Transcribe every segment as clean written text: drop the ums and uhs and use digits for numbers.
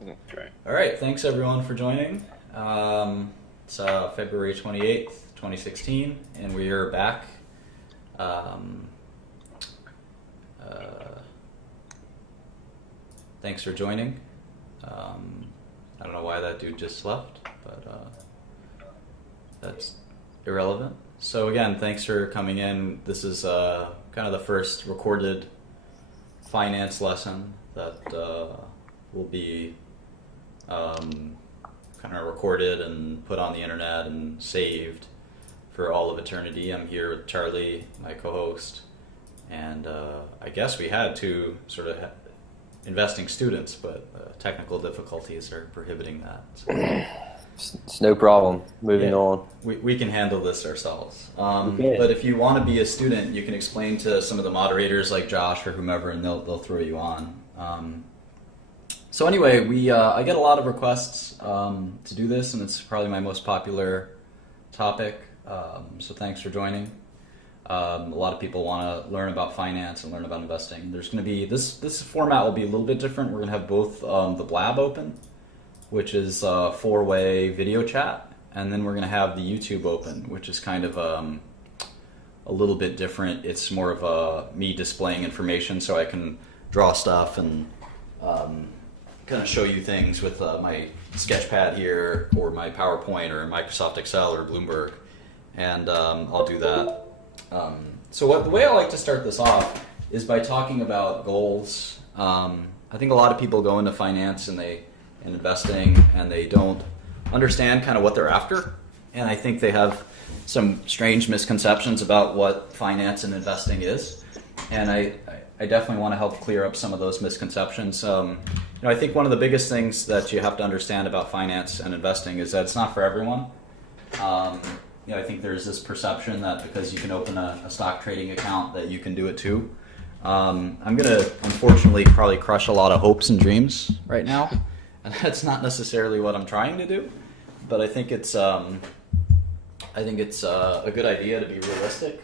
Okay. All right, thanks everyone for joining. It's February 28th, 2016, and we are back. Um, uh, Thanks for joining. I don't know why that dude just left, but that's irrelevant. So again, thanks for coming in. This is kind of the first recorded finance lesson that will be kind of recorded and put on the internet and saved for all of eternity. I'm here with Charlie, my co-host, and I guess we had two sort of investing students, but technical difficulties are prohibiting that. So It's no problem. Moving on. we can handle this ourselves. Okay. But if you want to be a student, you can explain to some of the moderators like Josh or whomever, and they'll throw you on. So anyway, I get a lot of requests to do this, and it's probably my most popular topic. So thanks for joining. A lot of people want to learn about finance and learn about investing. There's going to be this format will be a little bit different. We're going to have both the Blab open, which is a four-way video chat, and then we're going to have the YouTube open, which is kind of a little bit different. It's more of me displaying information so I can draw stuff and kind of show you things with my sketchpad here or my PowerPoint or Microsoft Excel or Bloomberg, and I'll do that. So the way I like to start this off is by talking about goals. I think a lot of people go into finance and investing and they don't understand kind of what they're after, and I think they have some strange misconceptions about what finance and investing is, and I definitely want to help clear up some of those misconceptions. I think one of the biggest things that you have to understand about finance and investing is that it's not for everyone. I think there's this perception that because you can open a stock trading account that you can do it too. I'm going to unfortunately probably crush a lot of hopes and dreams right now, and that's not necessarily what I'm trying to do, but I think it's a good idea to be realistic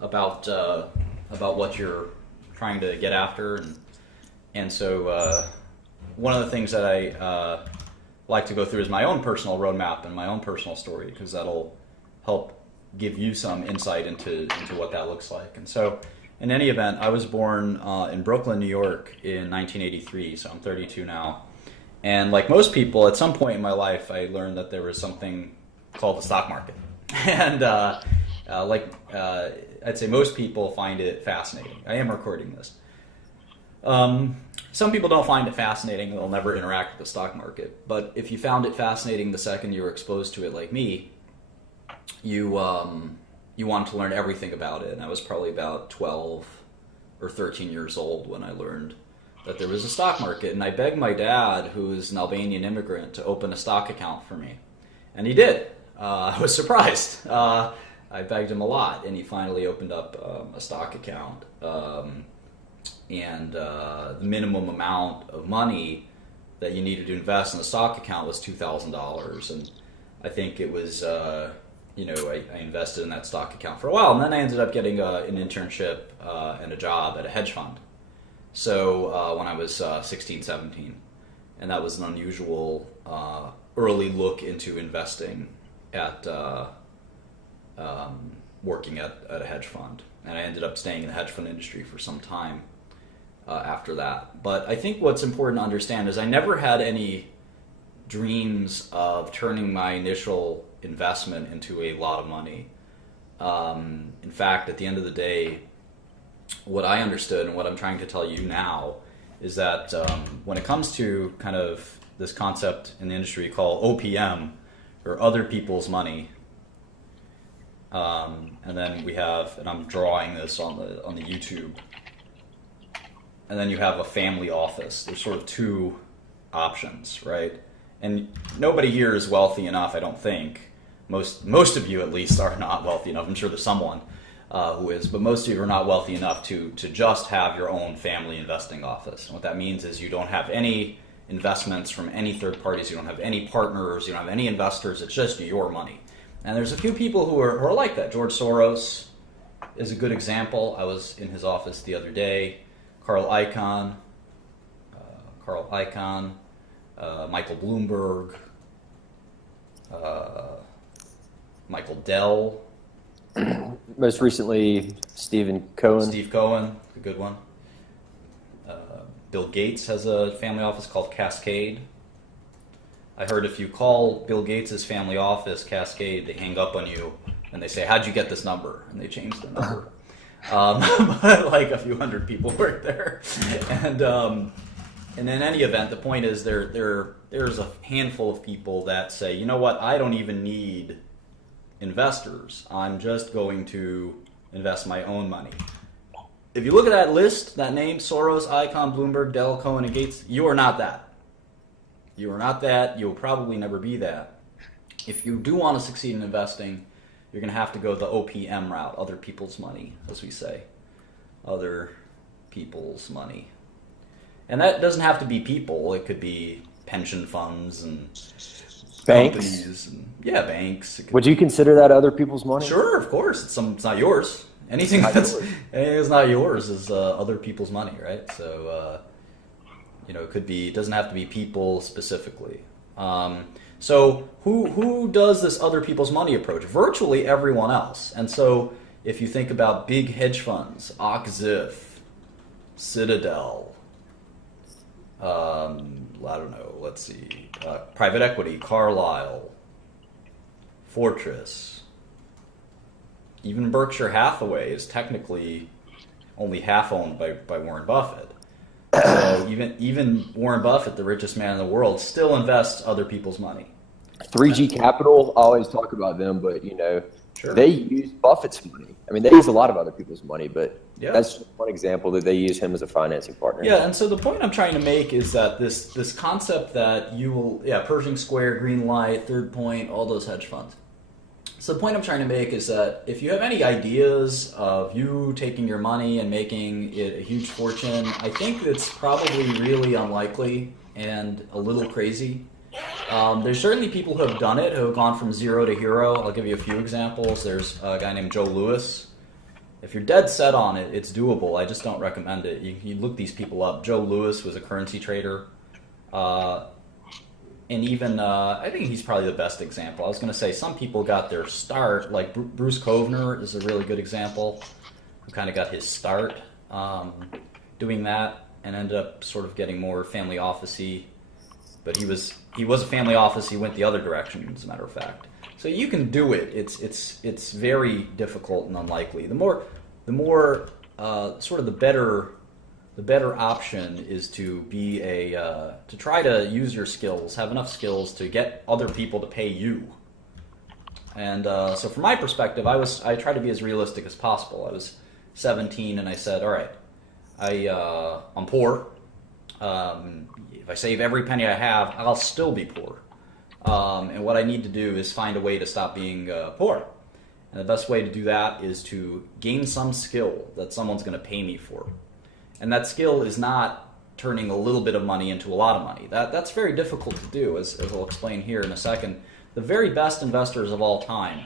about what you're trying to get after, and so one of the things that I like to go through is my own personal roadmap and my own personal story, because that'll help give you some insight into what that looks like. And so in any event, I was born in Brooklyn, New York in 1983, so I'm 32 now. And like most people, at some point in my life, I learned that there was something called the stock market. And I'd say most people find it fascinating. I am recording this. Some people don't find it fascinating. They'll never interact with the stock market. But if you found it fascinating the second you were exposed to it like me, you wanted to learn everything about it. And I was probably about 12 or 13 years old when I learned that there was a stock market. And I begged my dad, who is an Albanian immigrant, to open a stock account for me. And he did. I was surprised. I begged him a lot, and he finally opened up a stock account. And the minimum amount of money that you needed to invest in the stock account was $2,000. And I think it was, I invested in that stock account for a while. And then I ended up getting an internship and a job at a hedge fund. So when I was 16, 17. And that was an unusual early look into investing at working at a hedge fund. And I ended up staying in the hedge fund industry for some time after that. But I think what's important to understand is I never had any dreams of turning my initial investment into a lot of money. In fact, at the end of the day, what I understood and what I'm trying to tell you now is that when it comes to kind of this concept in the industry called OPM, or other people's money, and then we have, and I'm drawing this on the YouTube, and then you have a family office. There's sort of two options, right? And nobody here is wealthy enough, I don't think. Most of you at least are not wealthy enough. I'm sure there's someone who is, but most of you are not wealthy enough to just have your own family investing office. And what that means is you don't have any investments from any third parties, you don't have any partners, you don't have any investors, it's just your money. And there's a few people who are like that. George Soros is a good example. I was in his office the other day. Carl Icahn, Michael Bloomberg, Michael Dell, Most recently, Steve Cohen, a good one. Bill Gates has a family office called Cascade. I heard if you call Bill Gates' family office Cascade, they hang up on you and they say, "How'd you get this number?" And they change the number. But like a few hundred people work there, and in any event, the point is there's a handful of people that say, you know what, I don't even need investors. I'm just going to invest my own money. If you look at that list, that name, Soros, Icahn, Bloomberg, Dell, Cohen, and Gates, you are not that. You are not that. You'll probably never be that. If you do want to succeed in investing, you're going to have to go the OPM route, other people's money, as we say. Other people's money. And that doesn't have to be people. It could be pension funds and banks. Companies. And, yeah, banks. Would you consider that other people's money? Sure, of course. It's not yours. Anything that's not yours is other people's money, right? So, it could be. It doesn't have to be people specifically. So who does this other people's money approach? Virtually everyone else. And so if you think about big hedge funds, OXIF, Citadel, I don't know, let's see, private equity, Carlyle, Fortress, even Berkshire Hathaway is technically only half owned by Warren Buffett. So even Warren Buffett, the richest man in the world, still invests other people's money. 3G Capital, I always talk about them, but Sure. They use Buffett's money. I mean, they use a lot of other people's money, but Yeah. that's just one example that they use him as a financing partner. Yeah, and so the point I'm trying to make is that this concept that you will, Pershing Square, Greenlight, Third Point, all those hedge funds. So the point I'm trying to make is that if you have any ideas of you taking your money and making it a huge fortune, I think it's probably really unlikely and a little crazy. There's certainly people who have done it, who have gone from zero to hero. I'll give you a few examples. There's a guy named Joe Lewis. If you're dead set on it, it's doable. I just don't recommend it. You look these people up. Joe Lewis was a currency trader. And even, I think he's probably the best example. I was going to say some people got their start, like Bruce Kovner is a really good example, who kind of got his start doing that and ended up sort of getting more family office-y. But he was a family office. He went the other direction, as a matter of fact. So you can do it. It's very difficult and unlikely. The more sort of the better option is to be to try to use your skills, have enough skills to get other people to pay you. And so from my perspective, I tried to be as realistic as possible. I was 17 and I said, all right, I'm poor. If I save every penny I have, I'll still be poor. And what I need to do is find a way to stop being poor. And the best way to do that is to gain some skill that someone's going to pay me for. And that skill is not turning a little bit of money into a lot of money. That's very difficult to do, as I'll explain here in a second. The very best investors of all time,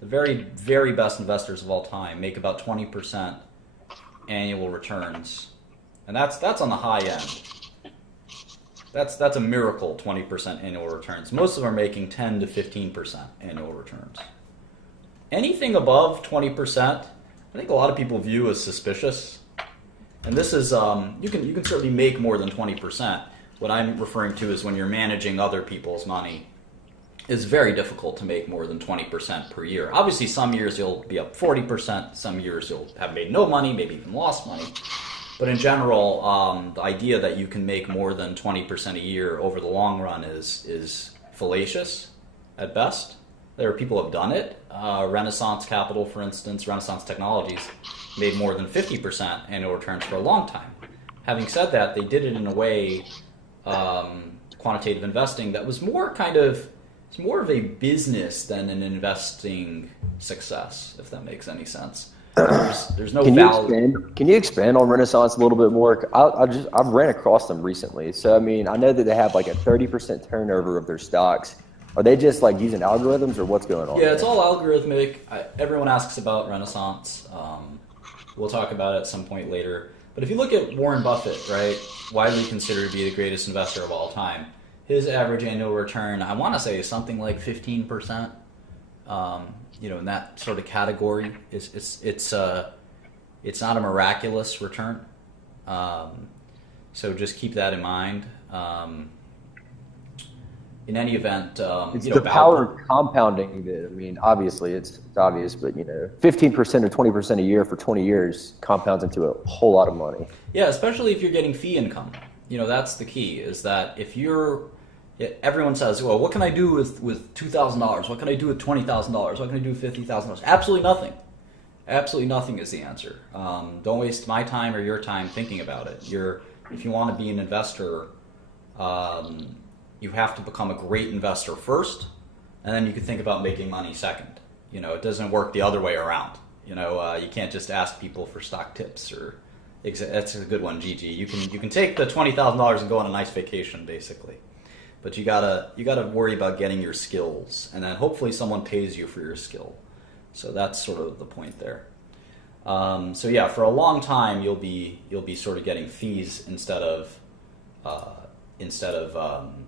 the very, very best investors of all time make about 20% annual returns. And that's on the high end. That's a miracle, 20% annual returns. Most of them are making 10 to 15% annual returns. Anything above 20%, I think a lot of people view as suspicious. And this is, you can certainly make more than 20%. What I'm referring to is when you're managing other people's money. It's very difficult to make more than 20% per year. Obviously, some years you'll be up 40%. Some years you'll have made no money, maybe even lost money. But in general, the idea that you can make more than 20% a year over the long run is fallacious at best. There are people who have done it. Renaissance Capital, for instance, Renaissance Technologies, made more than 50% annual returns for a long time. Having said that, they did it in a way, quantitative investing, that was more of a business than an investing success, if that makes any sense. There's no value. Can you expand on Renaissance a little bit more? I've ran across them recently. So, I mean, I know that they have like a 30% turnover of their stocks. Are they just like using algorithms or what's going on? Yeah, it's all algorithmic. Everyone asks about Renaissance. We'll talk about it at some point later. But if you look at Warren Buffett, right, widely considered to be the greatest investor of all time, his average annual return, I want to say, is something like 15%. In that sort of category. It's not a miraculous return. So just keep that in mind. In any event, it's the power of compounding that, I mean, obviously it's obvious, but 15% or 20% a year for 20 years compounds into a whole lot of money. Yeah, especially if you're getting fee income. That's the key, is that if everyone says, well, what can I do with $2,000? What can I do with $20,000? What can I do with $50,000? Absolutely nothing. Absolutely nothing is the answer. Don't waste my time or your time thinking about it. If you want to be an investor, you have to become a great investor first, and then you can think about making money second. It doesn't work the other way around. You can't just ask people for stock tips or. That's a good one, Gigi. You can take the $20,000 and go on a nice vacation, basically. But you gotta worry about getting your skills, and then hopefully someone pays you for your skill. So that's sort of the point there. So yeah, for a long time you'll be sort of getting fees instead of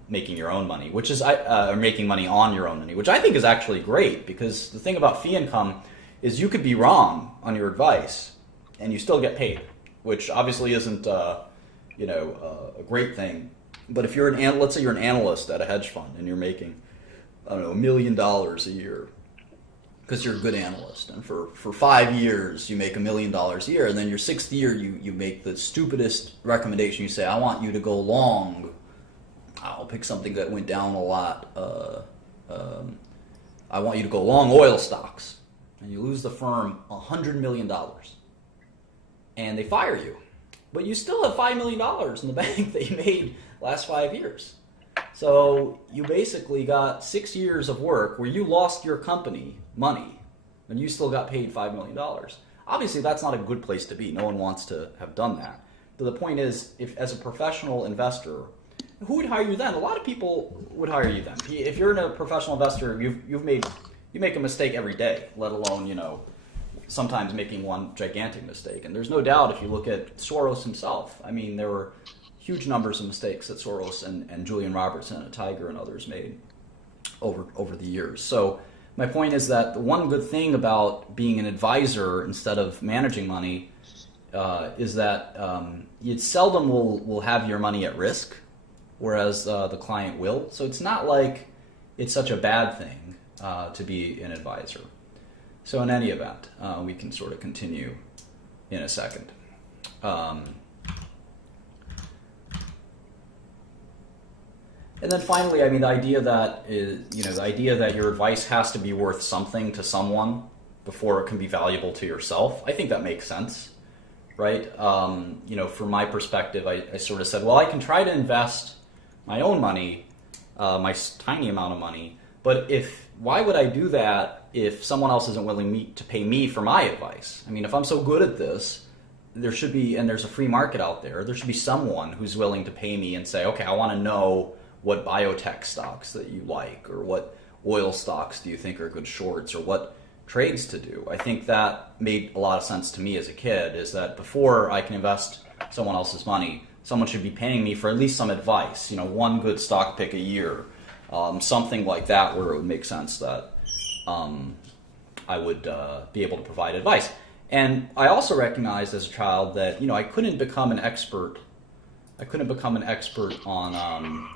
making your own money, which is or making money on your own money, which I think is actually great, because the thing about fee income is you could be wrong on your advice and you still get paid, which obviously isn't a great thing. But if you're let's say you're an analyst at a hedge fund and you're making, I don't know, $1 million a year because you're a good analyst, and for 5 years you make $1 million a year, and then your 6th year you make the stupidest recommendation. You say, I want you to go long. I'll pick something that went down a lot. I want you to go long oil stocks, and you lose the firm $100 million, and they fire you. But you still have $5 million in the bank that you made last 5 years. So you basically got 6 years of work where you lost your company money, and you still got paid $5 million. Obviously, that's not a good place to be. No one wants to have done that. But the point is, if as a professional investor, who would hire you then? A lot of people would hire you then. If you're a professional investor, you make a mistake every day, let alone sometimes making one gigantic mistake. And there's no doubt, if you look at Soros himself, I mean, there were huge numbers of mistakes that Soros and Julian Robertson at Tiger and others made over the years. So my point is that the one good thing about being an advisor instead of managing money is that you seldom will have your money at risk, whereas the client will. So it's not like it's such a bad thing to be an advisor. So in any event, we can sort of continue in a second. And then finally, I mean, the idea that your advice has to be worth something to someone before it can be valuable to yourself, I think that makes sense, right? From my perspective, I sort of said, well, I can try to invest my own money, my tiny amount of money, but why would I do that if someone else isn't willing to pay me for my advice? I mean, if I'm so good at this, there should be, and there's a free market out there should be someone who's willing to pay me and say, okay, I want to know what biotech stocks that you like, or what oil stocks do you think are good shorts, or what trades to do. I think that made a lot of sense to me as a kid, is that before I can invest someone else's money, someone should be paying me for at least some advice, one good stock pick a year, something like that, where it would make sense that I would be able to provide advice. And I also recognized as a child that I couldn't become an expert. I couldn't become an expert on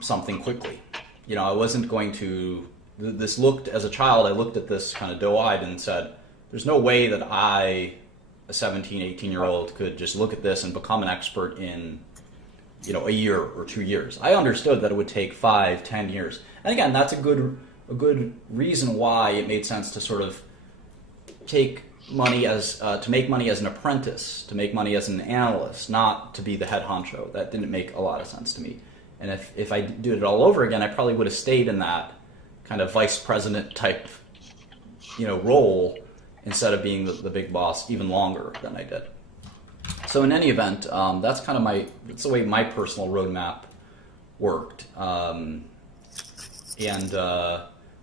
something quickly. I wasn't going to. As a child, I looked at this kind of doe-eyed and said, "There's no way that I, a 17, 18-year-old, could just look at this and become an expert in, a year or 2 years." I understood that it would take 5, 10 years. And again, that's a good reason why it made sense to sort of take money to make money as an apprentice, to make money as an analyst, not to be the head honcho. That didn't make a lot of sense to me. And if I did it all over again, I probably would have stayed in that kind of vice president type, role, instead of being the big boss even longer than I did. So in any event, that's the way my personal roadmap worked.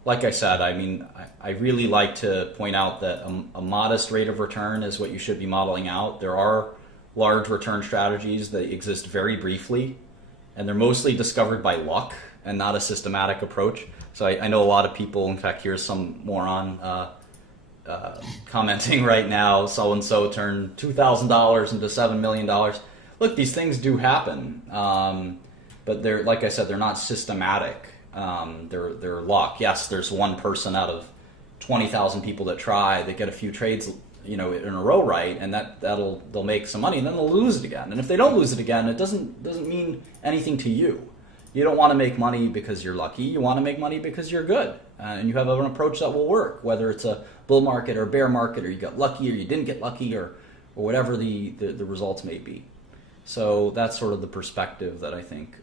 Like I said, I mean, I really like to point out that a modest rate of return is what you should be modeling out. There are large return strategies that exist very briefly, and they're mostly discovered by luck and not a systematic approach. So I know a lot of people, in fact, here's some moron commenting right now, so-and-so turned $2,000 into $7 million. Look, these things do happen, but they're, like I said, they're not systematic. They're luck. Yes, there's one person out of 20,000 people that try, they get a few trades, in a row right, and they'll make some money, and then they'll lose it again. And if they don't lose it again, it doesn't mean anything to you. You don't want to make money because you're lucky. You want to make money because you're good, and you have an approach that will work, whether it's a bull market or bear market, or you got lucky or you didn't get lucky, or whatever the results may be. So that's sort of the perspective that I think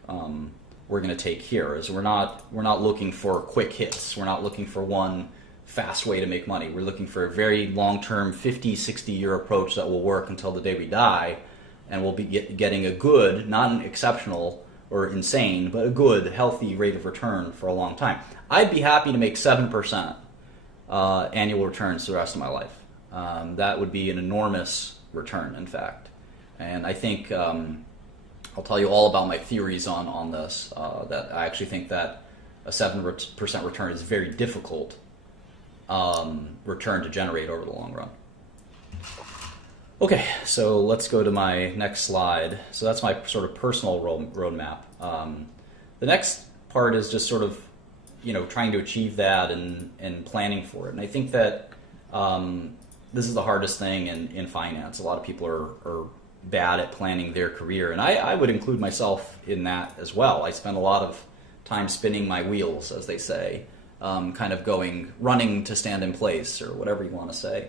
we're going to take here. Is we're not looking for quick hits. We're not looking for one fast way to make money. We're looking for a very long-term 50, 60-year approach that will work until the day we die, and we'll be getting a good, not an exceptional or insane, but a good, healthy rate of return for a long time. I'd be happy to make 7% annual returns the rest of my life. That would be an enormous return, in fact. And I think I'll tell you all about my theories on this, that I actually think that a 7% return is very difficult return to generate over the long run. Okay, so let's go to my next slide. So that's my sort of personal roadmap. The next part is just sort of, trying to achieve that and planning for it. And I think that this is the hardest thing in finance. A lot of people are bad at planning their career, and I would include myself in that as well. I spend a lot of time spinning my wheels, as they say, kind of running to stand in place, or whatever you want to say.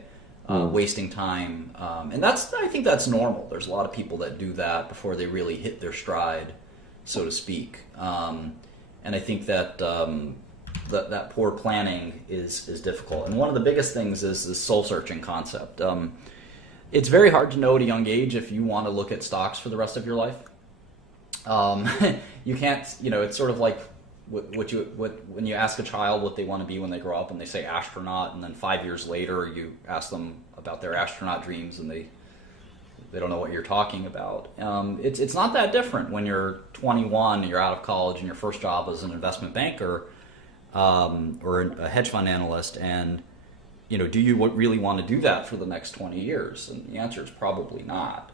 Wasting time, and I think that's normal. There's a lot of people that do that before they really hit their stride, so to speak. And I think that that poor planning is difficult. And one of the biggest things is this soul-searching concept. It's very hard to know at a young age if you want to look at stocks for the rest of your life. You can't. It's sort of like when you ask a child what they want to be when they grow up, and they say astronaut, and then 5 years later you ask them about their astronaut dreams, and they don't know what you're talking about. It's not that different when you're 21, you're out of college, and your first job is an investment banker or a hedge fund analyst, and do you really want to do that for the next 20 years? And the answer is probably not.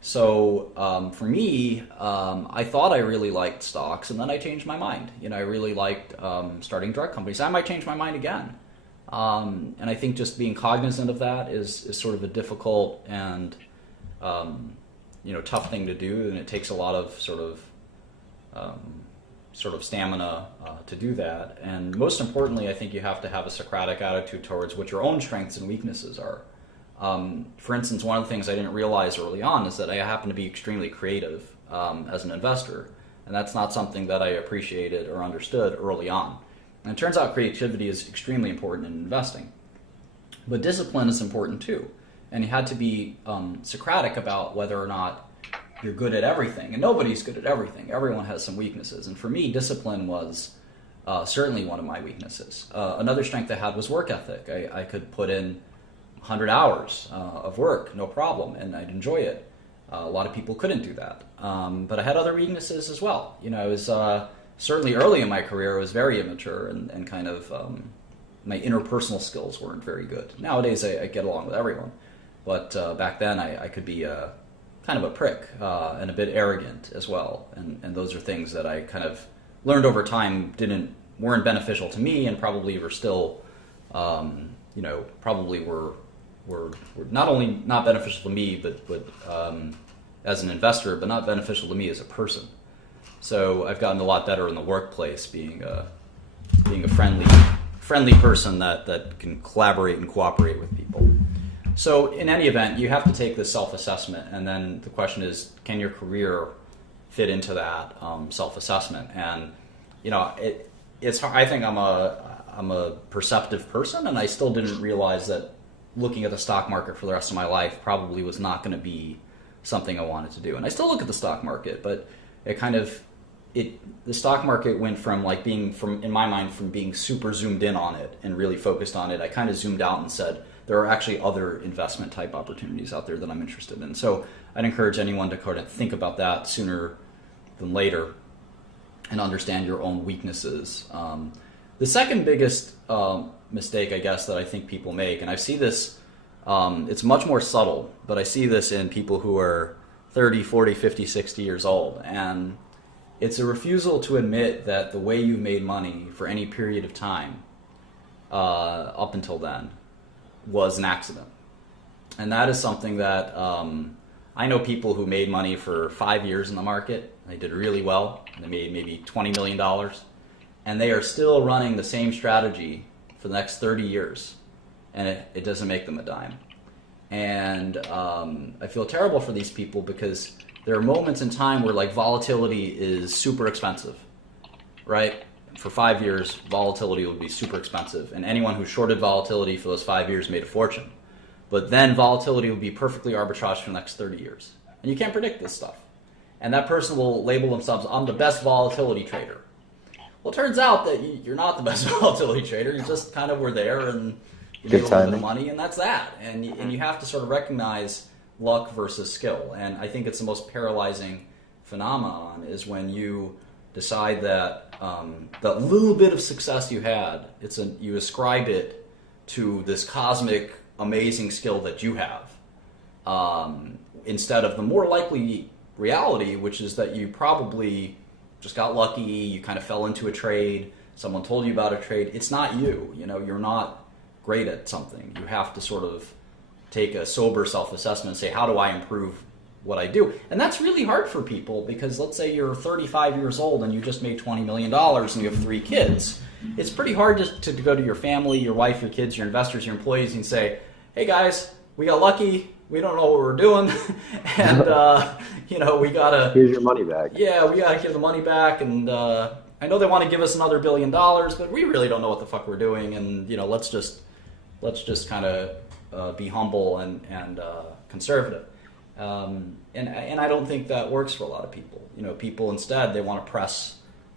So for me, I thought I really liked stocks, and then I changed my mind. I really liked starting drug companies. I might change my mind again. And I think just being cognizant of that is sort of a difficult and tough thing to do, and it takes a lot of sort of stamina to do that. And most importantly, I think you have to have a Socratic attitude towards what your own strengths and weaknesses are. For instance, one of the things I didn't realize early on is that I happen to be extremely creative as an investor, and that's not something that I appreciated or understood early on. And it turns out creativity is extremely important in investing. But discipline is important too, and you had to be Socratic about whether or not you're good at everything, and nobody's good at everything. Everyone has some weaknesses, and for me, discipline was certainly one of my weaknesses. Another strength I had was work ethic. I could put in 100 hours of work, no problem, and I'd enjoy it. A lot of people couldn't do that. But I had other weaknesses as well. I was certainly early in my career, I was very immature and kind of my interpersonal skills weren't very good. Nowadays, I get along with everyone. But back then, I could be kind of a prick and a bit arrogant as well. And those are things that I kind of learned over time weren't beneficial to me, and probably were still, probably were not only not beneficial to me, but as an investor, but not beneficial to me as a person. So I've gotten a lot better in the workplace, being a friendly person that can collaborate and cooperate with people. So in any event, you have to take this self-assessment, and then the question is, can your career fit into that self-assessment? And it's hard. I think I'm a perceptive person, and I still didn't realize that looking at the stock market for the rest of my life probably was not going to be something I wanted to do. And I still look at the stock market, but the stock market went from in my mind, from being super zoomed in on it and really focused on it, I kind of zoomed out and said, there are actually other investment type opportunities out there that I'm interested in. So I'd encourage anyone to kind of think about that sooner than later, and understand your own weaknesses. The second biggest mistake, I guess, that I think people make, and I see this, it's much more subtle, but I see this in people who are 30, 40, 50, 60 years old, and it's a refusal to admit that the way you made money for any period of time up until then was an accident. And that is something that I know people who made money for 5 years in the market. They did really well. They made maybe $20 million. And they are still running the same strategy for the next 30 years. And it doesn't make them a dime. And I feel terrible for these people because there are moments in time where like volatility is super expensive, right? For 5 years, volatility would be super expensive. And anyone who shorted volatility for those 5 years made a fortune. But then volatility will be perfectly arbitrage for the next 30 years. And you can't predict this stuff. And that person will label themselves, I'm the best volatility trader. Well, it turns out that you're not the best volatility trader. You just kind of were there and you made a little bit of money, and that's that. And you have to sort of recognize luck versus skill. And I think it's the most paralyzing phenomenon is when you decide that that little bit of success you had, you ascribe it to this cosmic amazing skill that you have, instead of the more likely reality, which is that you probably just got lucky, you kind of fell into a trade, someone told you about a trade. It's not you, you're not great at something. You have to sort of take a sober self-assessment and say, how do I improve what I do? And that's really hard for people because let's say you're 35 years old and you just made $20 million and you have 3 kids. It's pretty hard to go to your family, your wife, your kids, your investors, your employees and say, hey guys, we got lucky, we don't know what we're doing, and we gotta... Here's your money back. Yeah, we gotta give the money back, and I know they want to give us another $1 billion, but we really don't know what the fuck we're doing, and let's just kind of be humble and conservative. And I don't think that works for a lot of people. People instead, they want to press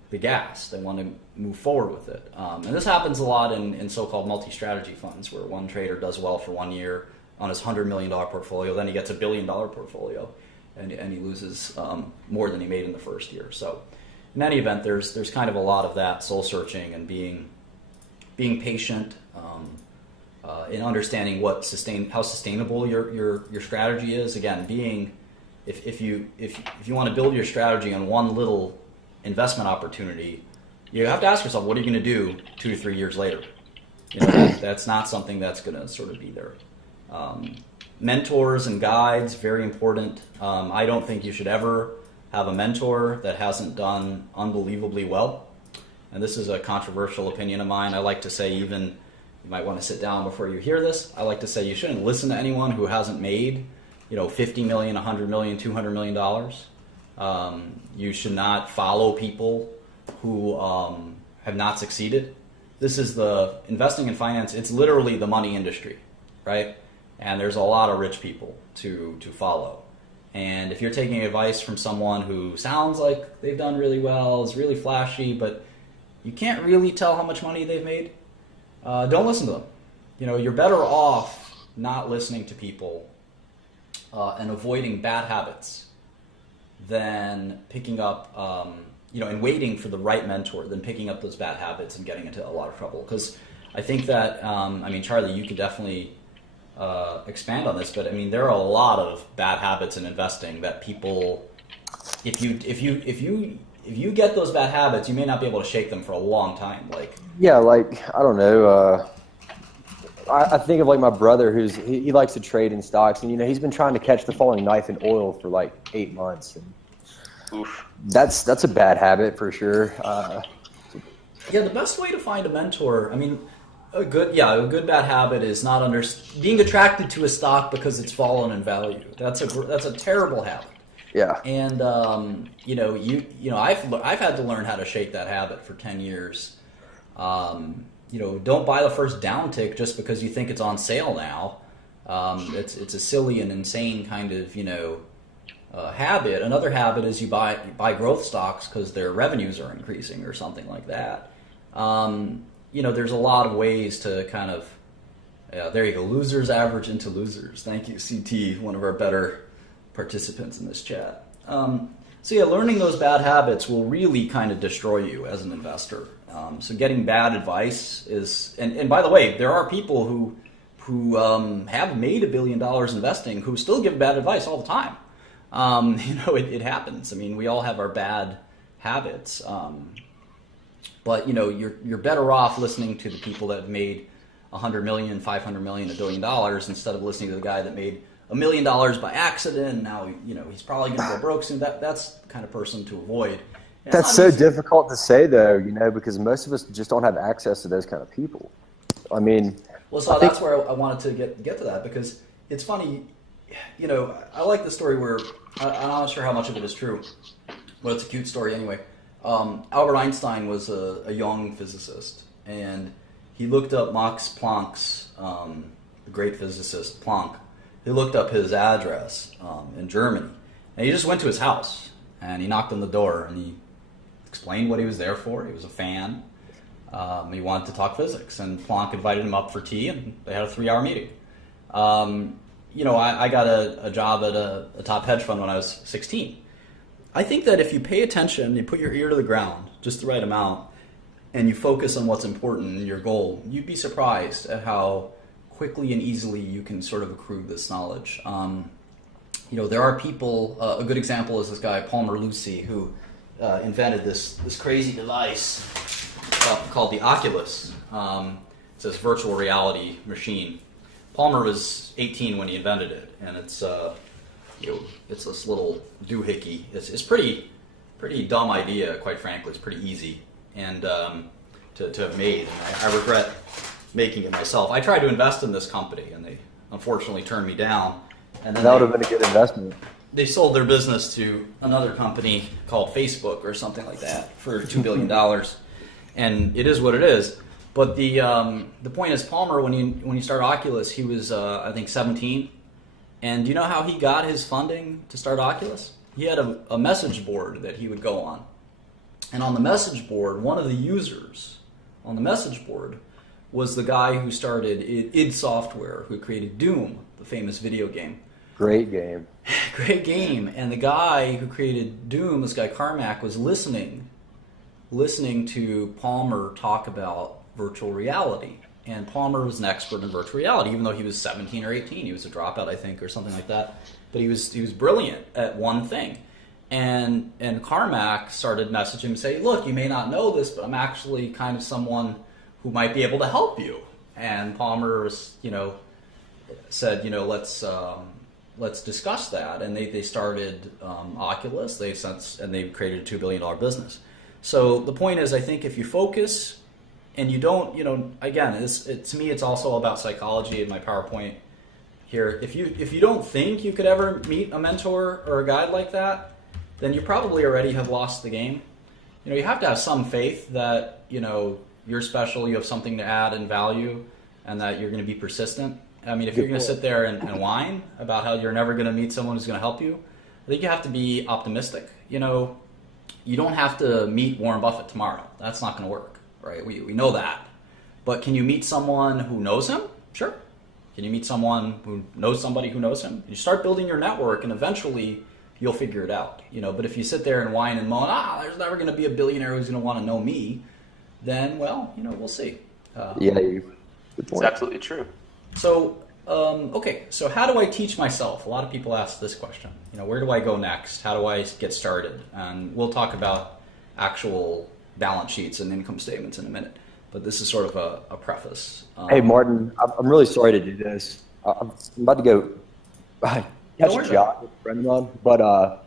the gas. They want to move forward with it. And this happens a lot in so-called multi-strategy funds where one trader does well for 1 year on his $100 million portfolio, then he gets a $1 billion portfolio and he loses more than he made in the first year. So in any event, there's kind of a lot of that soul searching and being patient, in understanding how sustainable your strategy is. Again, if you want to build your strategy on one little investment opportunity, you have to ask yourself, what are you going to do 2 to 3 years later? That's not something that's going to sort of be there. Mentors and guides, very important. I don't think you should ever have a mentor that hasn't done unbelievably well. And this is a controversial opinion of mine. I like to say, even, you might want to sit down before you hear this, I like to say you shouldn't listen to anyone who hasn't made $50 million, $100 million, $200 million. You should not follow people who have not succeeded. This is the investing in finance. It's literally the money industry, right? And there's a lot of rich people to follow. And if you're taking advice from someone who sounds like they've done really well, is really flashy, but you can't really tell how much money they've made, don't listen to them. You're better off not listening to people and avoiding bad habits than picking up, and waiting for the right mentor, than picking up those bad habits and getting into a lot of trouble. Because I think that, Charlie, you could definitely expand on this, but there are a lot of bad habits in investing that people, if you get those bad habits, you may not be able to shake them for a long time. I don't know. I think of my brother he likes to trade in stocks, and he's been trying to catch the falling knife in oil for 8 months. And oof. That's a bad habit for sure. The best way to find a mentor, a good bad habit is not being attracted to a stock because it's fallen in value. That's a terrible habit. Yeah. And I've had to learn how to shake that habit for 10 years. Don't buy the first downtick just because you think it's on sale now. It's a silly and insane kind of habit. Another habit is you buy growth stocks because their revenues are increasing or something like that. There's a lot of ways to kind of, there you go, losers average into losers. Thank you, CT, one of our better participants in this chat. So yeah, learning those bad habits will really kind of destroy you as an investor. So getting bad advice is, and by the way, there are people who have made $1 billion investing who still give bad advice all the time. It happens. I mean, we all have our bad habits, but you're better off listening to the people that have made 100 million, 500 million, $1 billion instead of listening to the guy that made $1 million by accident. And now he's probably going to go broke soon. That's the kind of person to avoid. And That's so difficult to say, though, because most of us just don't have access to those kind of people. I mean, well, so that's where I wanted to get to that, because it's funny. I like the story where I'm not sure how much of it is true, but it's a cute story anyway. Albert Einstein was a young physicist, and he looked up Max Planck's, the great physicist Planck. He looked up his address in Germany, and he just went to his house, and he knocked on the door, and he explained what he was there for. He was a fan. He wanted to talk physics, and Planck invited him up for tea, and they had a 3-hour meeting. I got a job at a top hedge fund when I was 16. I think that if you pay attention, you put your ear to the ground, just the right amount, and you focus on what's important in your goal, you'd be surprised at how quickly and easily you can sort of accrue this knowledge. There are people, a good example is this guy, Palmer Lucy, who invented this crazy device called the Oculus. It's this virtual reality machine. Palmer was 18 when he invented it, and it's this little doohickey. It's pretty dumb idea, quite frankly. It's pretty easy and to have made. And I regret making it myself. I tried to invest in this company, and they unfortunately turned me down. And then that would have been a good investment. They sold their business to another company called Facebook or something like that for $2 billion, and it is what it is. But the point is, Palmer, when he started Oculus, he was I think 17, and do you know how he got his funding to start Oculus? He had a message board that he would go on, and on the message board, one of the users on the message board was the guy who started id Software, who created Doom, the famous video game. Great game. Great game. And the guy who created Doom, this guy Carmack, was listening to Palmer talk about virtual reality. And Palmer was an expert in virtual reality, even though he was 17 or 18. He was a dropout, I think, or something like that. But he was brilliant at one thing. And Carmack started messaging him, saying, look, you may not know this, but I'm actually kind of someone who might be able to help you. And Palmer said, let's discuss that. And they started Oculus. They created a $2 billion business. So the point is, I think if you focus and you don't, again, to me, it's also about psychology in my PowerPoint here. If you don't think you could ever meet a mentor or a guide like that, then you probably already have lost the game. You have to have some faith that, you're special, you have something to add and value, and that you're going to be persistent. I mean, if you're going to sit there and whine about how you're never going to meet someone who's going to help you, I think you have to be optimistic. You don't have to meet Warren Buffett tomorrow. That's not going to work, right? We know that. But can you meet someone who knows him? Sure. Can you meet someone who knows somebody who knows him? You start building your network, and eventually you'll figure it out. But if you sit there and whine and moan, there's never going to be a billionaire who's going to want to know me, then, well, we'll see. Good point. It's absolutely true. So, okay, so how do I teach myself? A lot of people ask this question. Where do I go next? How do I get started? And we'll talk about actual balance sheets and income statements in a minute. But this is sort of a preface. Hey, Martin, I'm really sorry to do this. I'm about to go catch a job with a friend of mine, but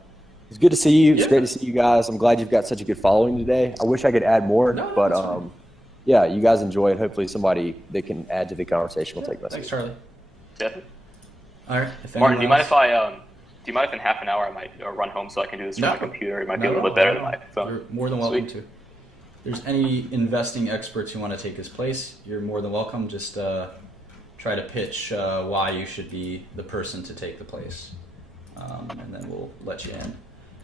it's good to see you. It's great to see you guys. I'm glad you've got such a good following today. I wish I could add more, but yeah, you guys enjoy it. Hopefully somebody that can add to the conversation will take my seat. Thanks, Charlie. Definitely. All right. Martin, do you mind if in half an hour I might run home so I can do this from my computer? It might be a little bit better than my phone. You're more than welcome to. If there's any investing experts who want to take his place, you're more than welcome. Just try to pitch why you should be the person to take the place, and then we'll let you in.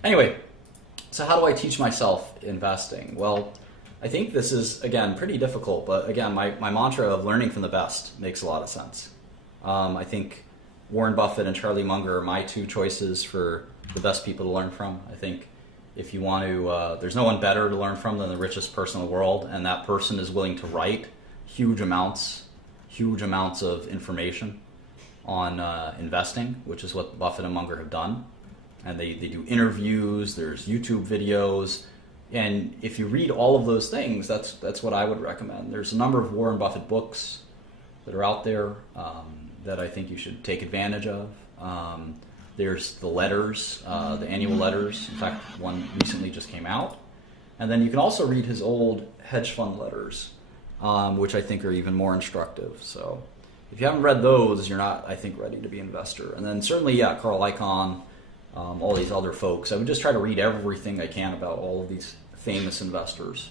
Anyway, so how do I teach myself investing? Well, I think this is, again, pretty difficult, but again, my mantra of learning from the best makes a lot of sense. I think Warren Buffett and Charlie Munger are my two choices for the best people to learn from. I think if you want to, there's no one better to learn from than the richest person in the world, and that person is willing to write huge amounts of information on investing, which is what Buffett and Munger have done. And they do interviews, there's YouTube videos, and if you read all of those things, that's what I would recommend. There's a number of Warren Buffett books that are out there that I think you should take advantage of. There's the letters, the annual letters. In fact, one recently just came out. And then you can also read his old hedge fund letters, which I think are even more instructive. So if you haven't read those, you're not, I think, ready to be an investor. And then certainly, Carl Icahn, all these other folks. I would just try to read everything I can about all of these famous investors.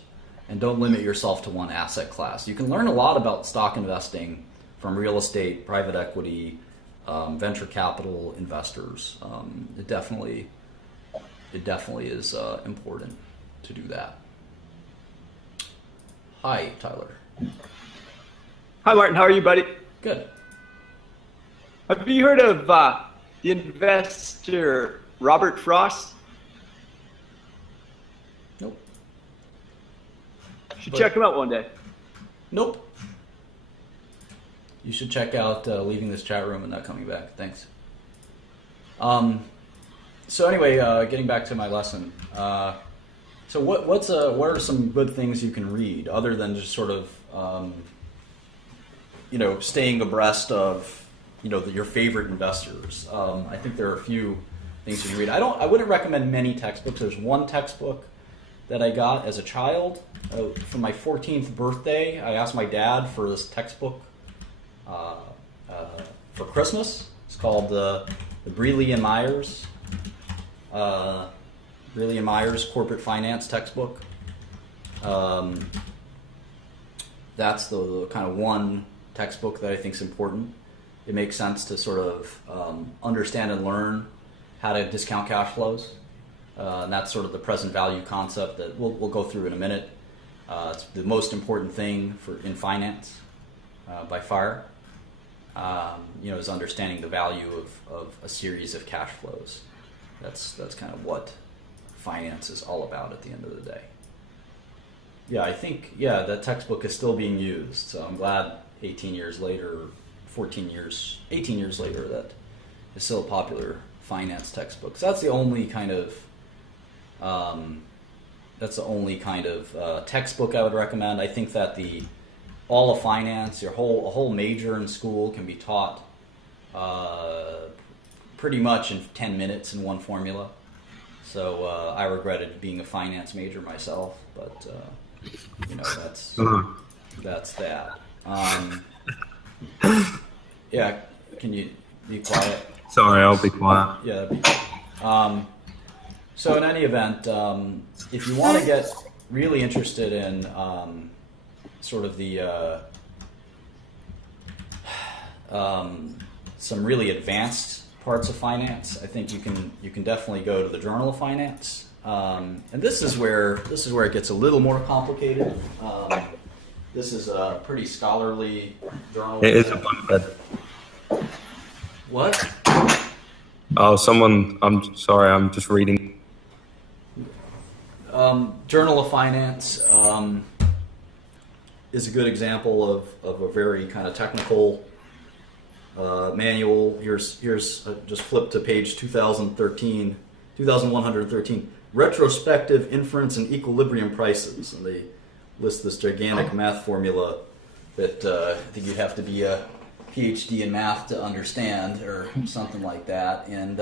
And don't limit yourself to one asset class. You can learn a lot about stock investing from real estate, private equity, venture capital investors. It definitely is important to do that. Hi, Tyler. Hi, Martin. How are you, buddy? Good. Have you heard of the investor Robert Frost? Nope. You should check him out one day. Nope. You should check out leaving this chat room and not coming back. Thanks. So anyway, getting back to my lesson. So what are some good things you can read other than just sort of staying abreast of your favorite investors? I think there are a few things you can read. I wouldn't recommend many textbooks. There's one textbook that I got as a child for my 14th birthday. I asked my dad for this textbook for Christmas. It's called the Brealey and Myers Corporate Finance Textbook. That's the kind of one textbook that I think is important. It makes sense to sort of understand and learn how to discount cash flows. And that's sort of the present value concept that we'll go through in a minute. It's the most important thing in finance by far. Is understanding the value of a series of cash flows. That's kind of what finance is all about at the end of the day. Yeah, I think that textbook is still being used. So I'm glad 18 years later, that it's still a popular finance textbook. So that's the only kind of textbook I would recommend. I think that all of finance, a whole major in school can be taught pretty much in 10 minutes in one formula. So I regretted being a finance major myself, but that's that. Can you be quiet? Sorry, I'll be quiet. Yeah. So in any event, if you want to get really interested in sort of the some really advanced parts of finance, I think you can definitely go to the Journal of Finance, and this is where it gets a little more complicated. This is a pretty scholarly journal. It is a bunk bed. What? Oh, I'm sorry, I'm just reading. Journal of Finance is a good example of a very kind of technical manual. Here's just flip to page 2113, retrospective inference and equilibrium prices, and they list this gigantic math formula that I think you'd have to be a PhD in math to understand, or something like that. And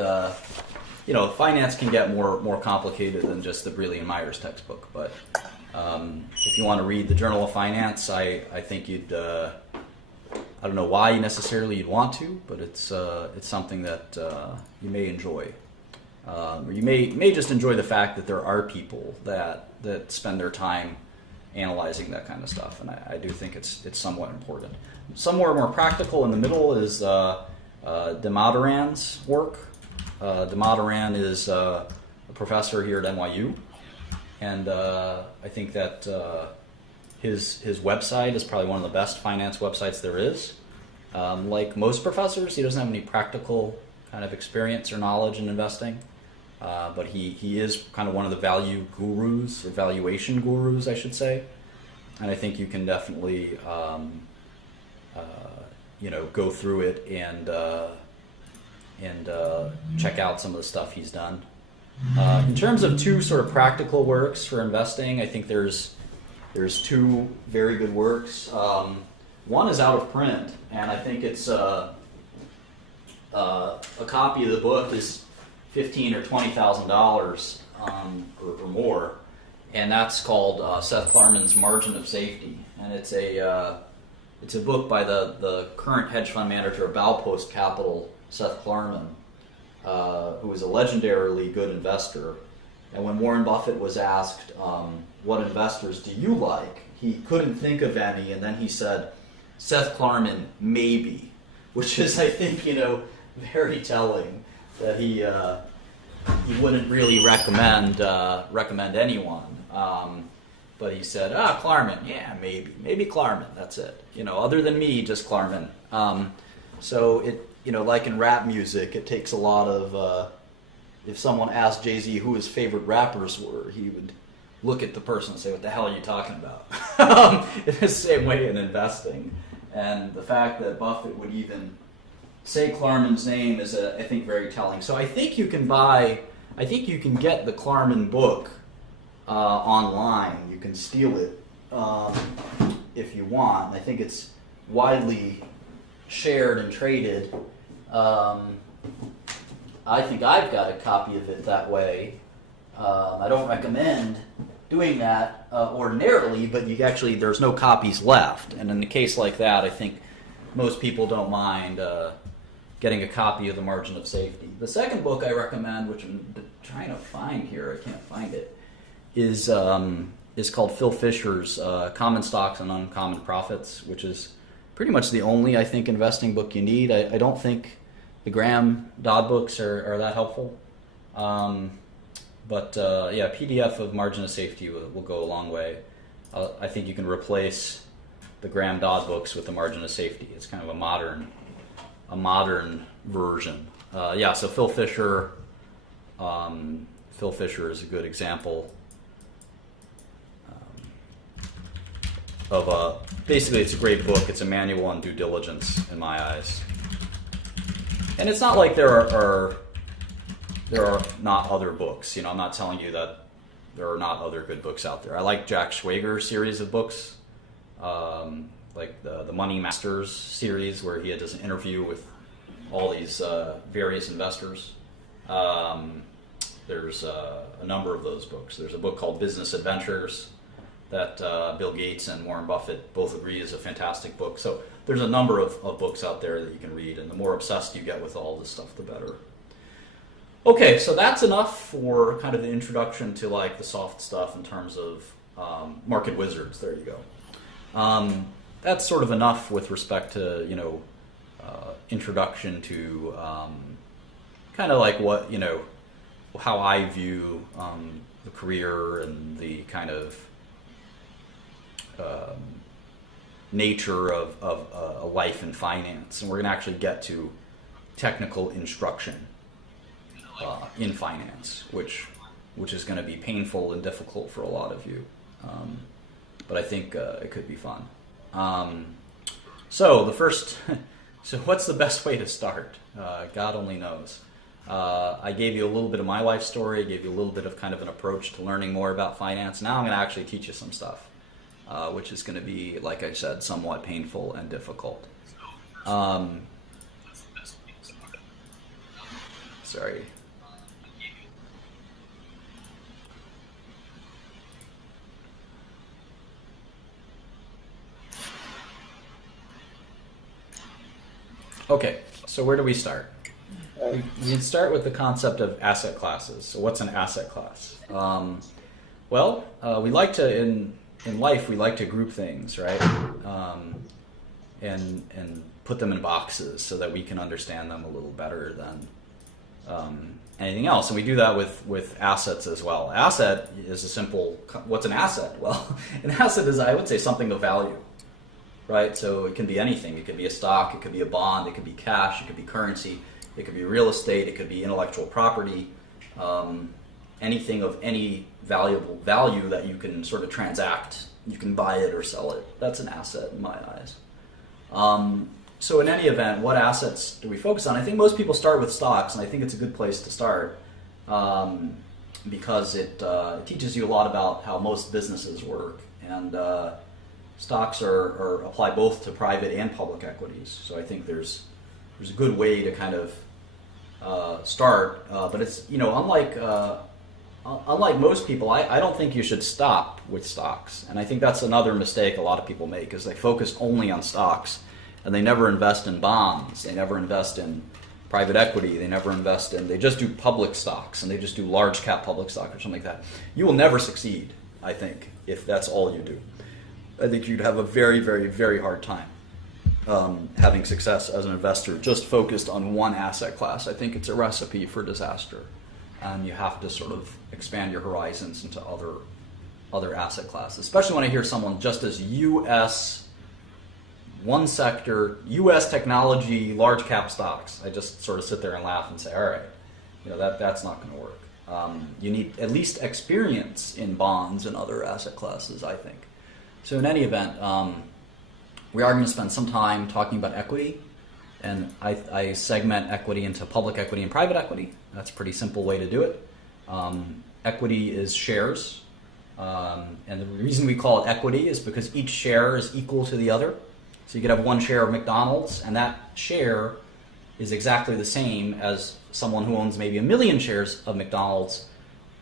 finance can get more complicated than just the Brealey and Myers textbook. But if you want to read the Journal of Finance, I think you'd. I don't know why necessarily you'd want to, but it's something that you may enjoy. Or you may just enjoy the fact that there are people that spend their time analyzing that kind of stuff, and I do think it's somewhat important. Somewhere more practical in the middle is Damodaran's work. Damodaran is a professor here at NYU, and I think that his website is probably one of the best finance websites there is. Like most professors, he doesn't have any practical kind of experience or knowledge in investing, but he is kind of one of the value gurus, or valuation gurus, I should say. And I think you can definitely, go through it and check out some of the stuff he's done. In terms of two sort of practical works for investing, I think there's two very good works. One is out of print, and I think it's a copy of the book is $15,000 or $20,000 or more, and that's called Seth Klarman's Margin of Safety, and it's a book by the current hedge fund manager of Baupost Capital, Seth Klarman, who is a legendarily good investor. And when Warren Buffett was asked, what investors do you like, he couldn't think of any, and then he said, Seth Klarman, maybe, which is, I think, very telling that he wouldn't really recommend anyone. But he said, Klarman, yeah, maybe Klarman, that's it. Other than me, just Klarman. So it, like in rap music, it takes a lot of, if someone asked Jay-Z who his favorite rappers were, he would look at the person and say, what the hell are you talking about? In the same way in investing. And the fact that Buffett would even say Klarman's name is, I think, very telling. So I think you can get the Klarman book online. You can steal it if you want. I think it's widely shared and traded. I think I've got a copy of it that way. I don't recommend doing that ordinarily, but there's no copies left. And in a case like that, I think most people don't mind getting a copy of The Margin of Safety. The second book I recommend, which I'm trying to find here, I can't find it, is called Phil Fisher's Common Stocks and Uncommon Profits, which is pretty much the only, I think, investing book you need. I don't think the Graham Dodd books are that helpful. But PDF of Margin of Safety will go a long way. I think you can replace the Graham Dodd books with the Margin of Safety. It's kind of a modern version. So Phil Fisher is a good example of basically it's a great book. It's a manual on due diligence in my eyes. And it's not like there are not other books. I'm not telling you that there are not other good books out there. I like Jack Schwager's series of books, like the Money Masters series, where he does an interview with all these various investors. There's a number of those books. There's a book called Business Adventures that Bill Gates and Warren Buffett both agree is a fantastic book. So there's a number of books out there that you can read, and the more obsessed you get with all this stuff, the better. Okay, so that's enough for kind of the introduction to like the soft stuff in terms of market wizards. There you go. That's sort of enough with respect to introduction to kind of like what how I view the career and the kind of nature of a life in finance, and we're going to actually get to technical instruction in finance, which is going to be painful and difficult for a lot of you, but I think it could be fun. So what's the best way to start? God only knows. I gave you a little bit of my life story, gave you a little bit of kind of an approach to learning more about finance. Now I'm going to actually teach you some stuff, which is going to be, like I said, somewhat painful and difficult. Sorry. Okay, so where do we start? We can start with the concept of asset classes. So what's an asset class? We like to, in life, we like to group things, right? And put them in boxes so that we can understand them a little better than anything else. And we do that with assets as well. Asset is a simple, what's an asset? Well, an asset is, I would say, something of value. Right, so it can be anything. It could be a stock, it could be a bond, it could be cash, it could be currency, it could be real estate, it could be intellectual property. anything of any valuable value that you can sort of transact. You can buy it or sell it. That's an asset in my eyes. So in any event, what assets do we focus on? I think most people start with stocks, and I think it's a good place to start because it teaches you a lot about how most businesses work. And stocks apply both to private and public equities. So I think there's a good way to kind of start. But it's, unlike most people, I don't think you should stop with stocks. And I think that's another mistake a lot of people make, is they focus only on stocks and they never invest in bonds. They never invest in private equity. They just do public stocks, and they just do large cap public stock or something like that. You will never succeed, I think, if that's all you do. I think you'd have a very, very, very hard time having success as an investor just focused on one asset class. I think it's a recipe for disaster. And you have to sort of expand your horizons into other asset classes, especially when I hear someone just as U.S. one sector, U.S. technology, large cap stocks. I just sort of sit there and laugh and say, all right, that's not going to work. You need at least experience in bonds and other asset classes, I think. So in any event, we are going to spend some time talking about equity. And I segment equity into public equity and private equity. That's a pretty simple way to do it. Equity is shares. And the reason we call it equity is because each share is equal to the other. So you could have one share of McDonald's, and that share is exactly the same as someone who owns maybe 1 million shares of McDonald's.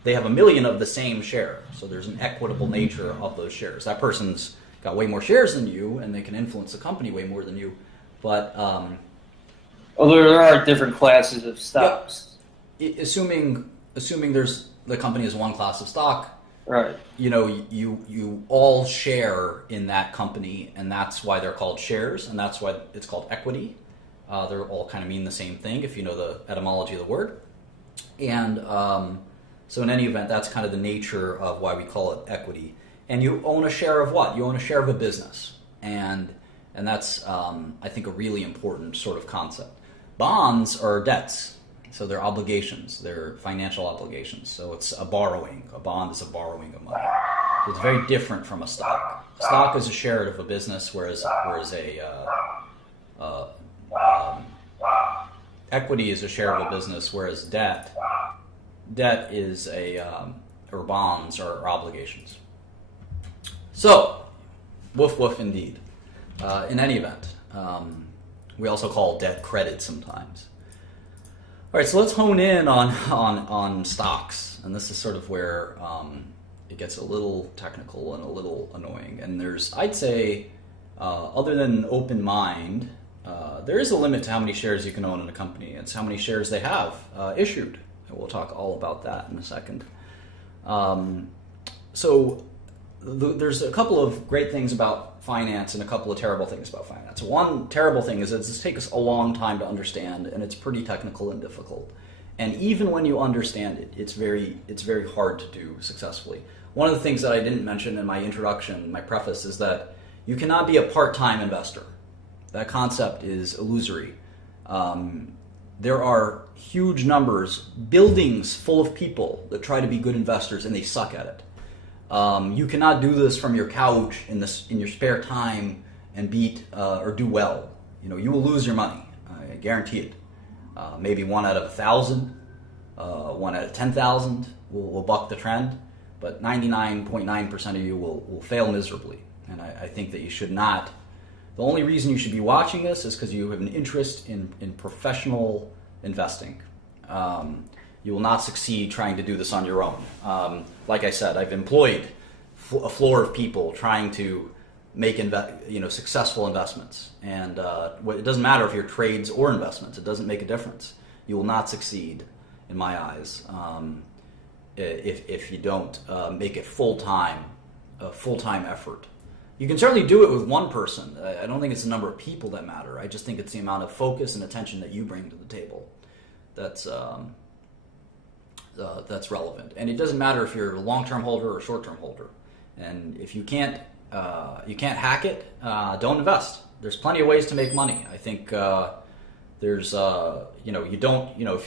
They have 1 million of the same share. So there's an equitable nature of those shares. That person's got way more shares than you, and they can influence the company way more than you. But well, there are different classes of stocks. Yep. Assuming there's the company is one class of stock, right? You all share in that company, and that's why they're called shares, and that's why it's called equity. They're all kind of mean the same thing if you know the etymology of the word. And so in any event, that's kind of the nature of why we call it equity. And you own a share of what? You own a share of a business, and that's I think a really important sort of concept. Bonds are debts, so they're obligations, they're financial obligations. So it's a borrowing. A bond is a borrowing of money. So it's very different from a stock. A stock is a share of a business, whereas equity is a share of a business, whereas debt is or bonds are obligations. So, woof woof indeed. In any event, we also call debt credit sometimes. All right, so let's hone in on stocks, and this is sort of where it gets a little technical and a little annoying. And there's, I'd say, other than open mind, there is a limit to how many shares you can own in a company. It's how many shares they have issued. And we'll talk all about that in a second. There's a couple of great things about finance and a couple of terrible things about finance. One terrible thing is that this takes a long time to understand, and it's pretty technical and difficult. And even when you understand it, it's very hard to do successfully. One of the things that I didn't mention in my introduction, my preface, is that you cannot be a part-time investor. That concept is illusory. There are huge numbers, buildings full of people that try to be good investors, and they suck at it. You cannot do this from your couch in your spare time and or do well. You will lose your money. I guarantee it. Maybe 1 out of 1,000, 1 out of 10,000 will buck the trend, but 99.9% of you will fail miserably. And I think that you should not. The only reason you should be watching this is because you have an interest in professional investing. You will not succeed trying to do this on your own. Like I said, I've employed a floor of people trying to make successful investments. And it doesn't matter if you're trades or investments. It doesn't make a difference. You will not succeed, in my eyes, if you don't make it a full-time effort. You can certainly do it with one person. I don't think it's the number of people that matter. I just think it's the amount of focus and attention that you bring to the table that's relevant. And it doesn't matter if you're a long-term holder or a short-term holder. And if you can't hack it, don't invest. There's plenty of ways to make money. I think if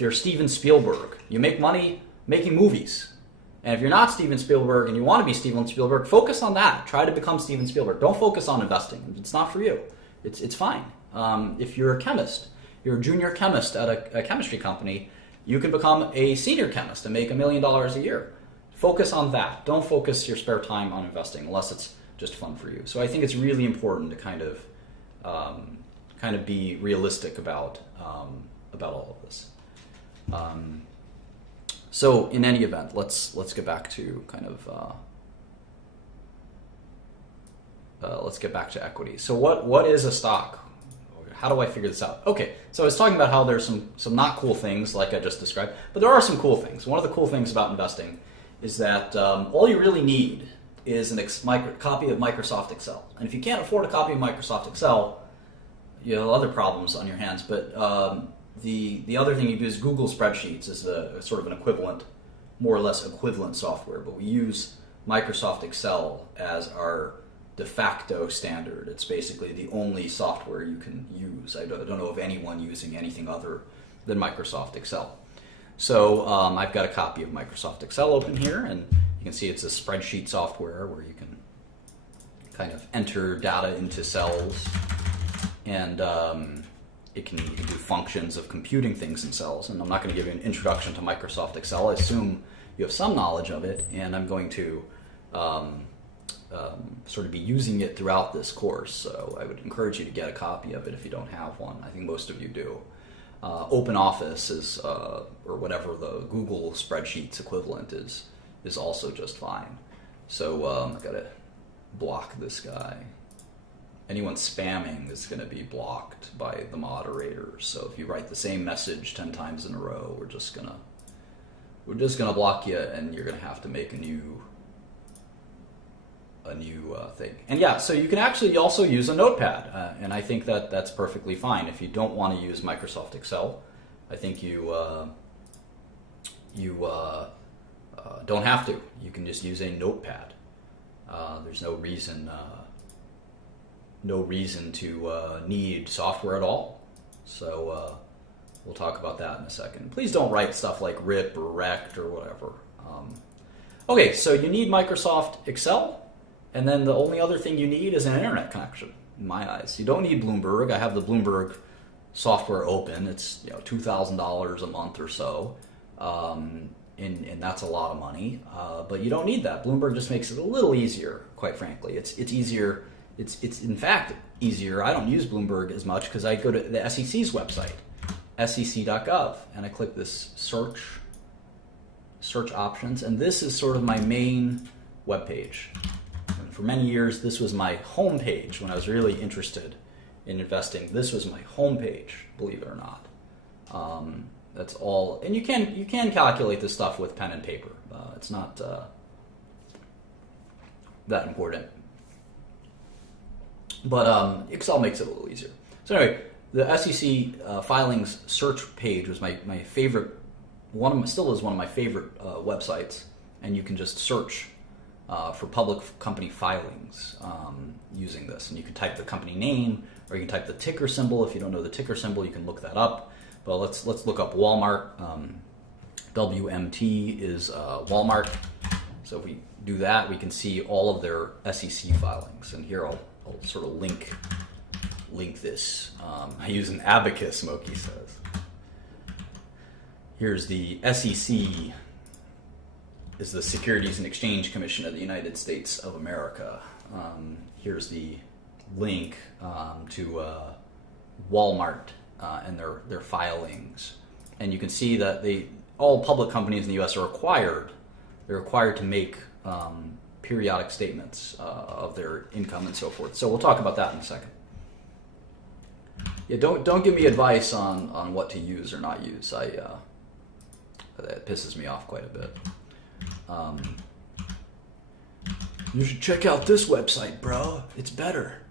you're Steven Spielberg, you make money making movies. And if you're not Steven Spielberg and you want to be Steven Spielberg, focus on that. Try to become Steven Spielberg. Don't focus on investing. It's not for you. It's fine. If you're a chemist, you're a junior chemist at a chemistry company, you can become a senior chemist and make $1 million a year. Focus on that. Don't focus your spare time on investing unless it's just fun for you. So I think it's really important to kind of be realistic about all of this. So in any event, let's get back to let's get back to equity. So what is a stock? How do I figure this out? Okay, so I was talking about how there's some not cool things like I just described, but there are some cool things. One of the cool things about investing is that all you really need is a copy of Microsoft Excel. And if you can't afford a copy of Microsoft Excel, you have other problems on your hands. But the other thing you do is Google Spreadsheets is a sort of an equivalent, more or less equivalent software. But we use Microsoft Excel as our de facto standard. It's basically the only software you can use. I don't know of anyone using anything other than Microsoft Excel. So I've got a copy of Microsoft Excel open here, and you can see it's a spreadsheet software where you can kind of enter data into cells, and you can do functions of computing things in cells. And I'm not going to give you an introduction to Microsoft Excel. I assume you have some knowledge of it, and I'm going to sort of be using it throughout this course. So I would encourage you to get a copy of it if you don't have one. I think most of you do. OpenOffice is, or whatever the Google Spreadsheets equivalent is also just fine. So I've got to block this guy. Anyone spamming is going to be blocked by the moderators. So if you write the same message 10 times in a row, we're just gonna block you, and you're gonna have to make a new thing. And yeah, so you can actually also use a notepad, and I think that's perfectly fine. If you don't want to use Microsoft Excel, I think you don't have to. You can just use a notepad. There's no reason to need software at all. So we'll talk about that in a second. Please don't write stuff like RIP or RECT or whatever. Okay, so you need Microsoft Excel. And then the only other thing you need is an internet connection, in my eyes. You don't need Bloomberg. I have the Bloomberg software open. It's $2,000 a month or so, and that's a lot of money. But you don't need that. Bloomberg just makes it a little easier, quite frankly. It's easier. It's in fact easier. I don't use Bloomberg as much because I go to the SEC's website, sec.gov, and I click this search options, and this is sort of my main web page. For many years, this was my home page when I was really interested in investing. This was my home page, believe it or not. That's all, and you can calculate this stuff with pen and paper. It's not that important, but Excel makes it a little easier. So anyway, the SEC filings search page was my favorite. Still is one of my favorite websites, and you can just search for public company filings using this. And you can type the company name, or you can type the ticker symbol. If you don't know the ticker symbol, you can look that up. But let's look up Walmart. WMT is Walmart. So if we do that, we can see all of their SEC filings. And here I'll sort of link this. I use an abacus, Moki says. Here's the SEC. Is the Securities and Exchange Commission of the United States of America. Here's the link to Walmart and their filings, and you can see that all public companies in the U.S. are required. They're required to make periodic statements of their income and so forth. So we'll talk about that in a second. Yeah, don't give me advice on what to use or not use. That pisses me off quite a bit. You should check out this website, bro. It's better.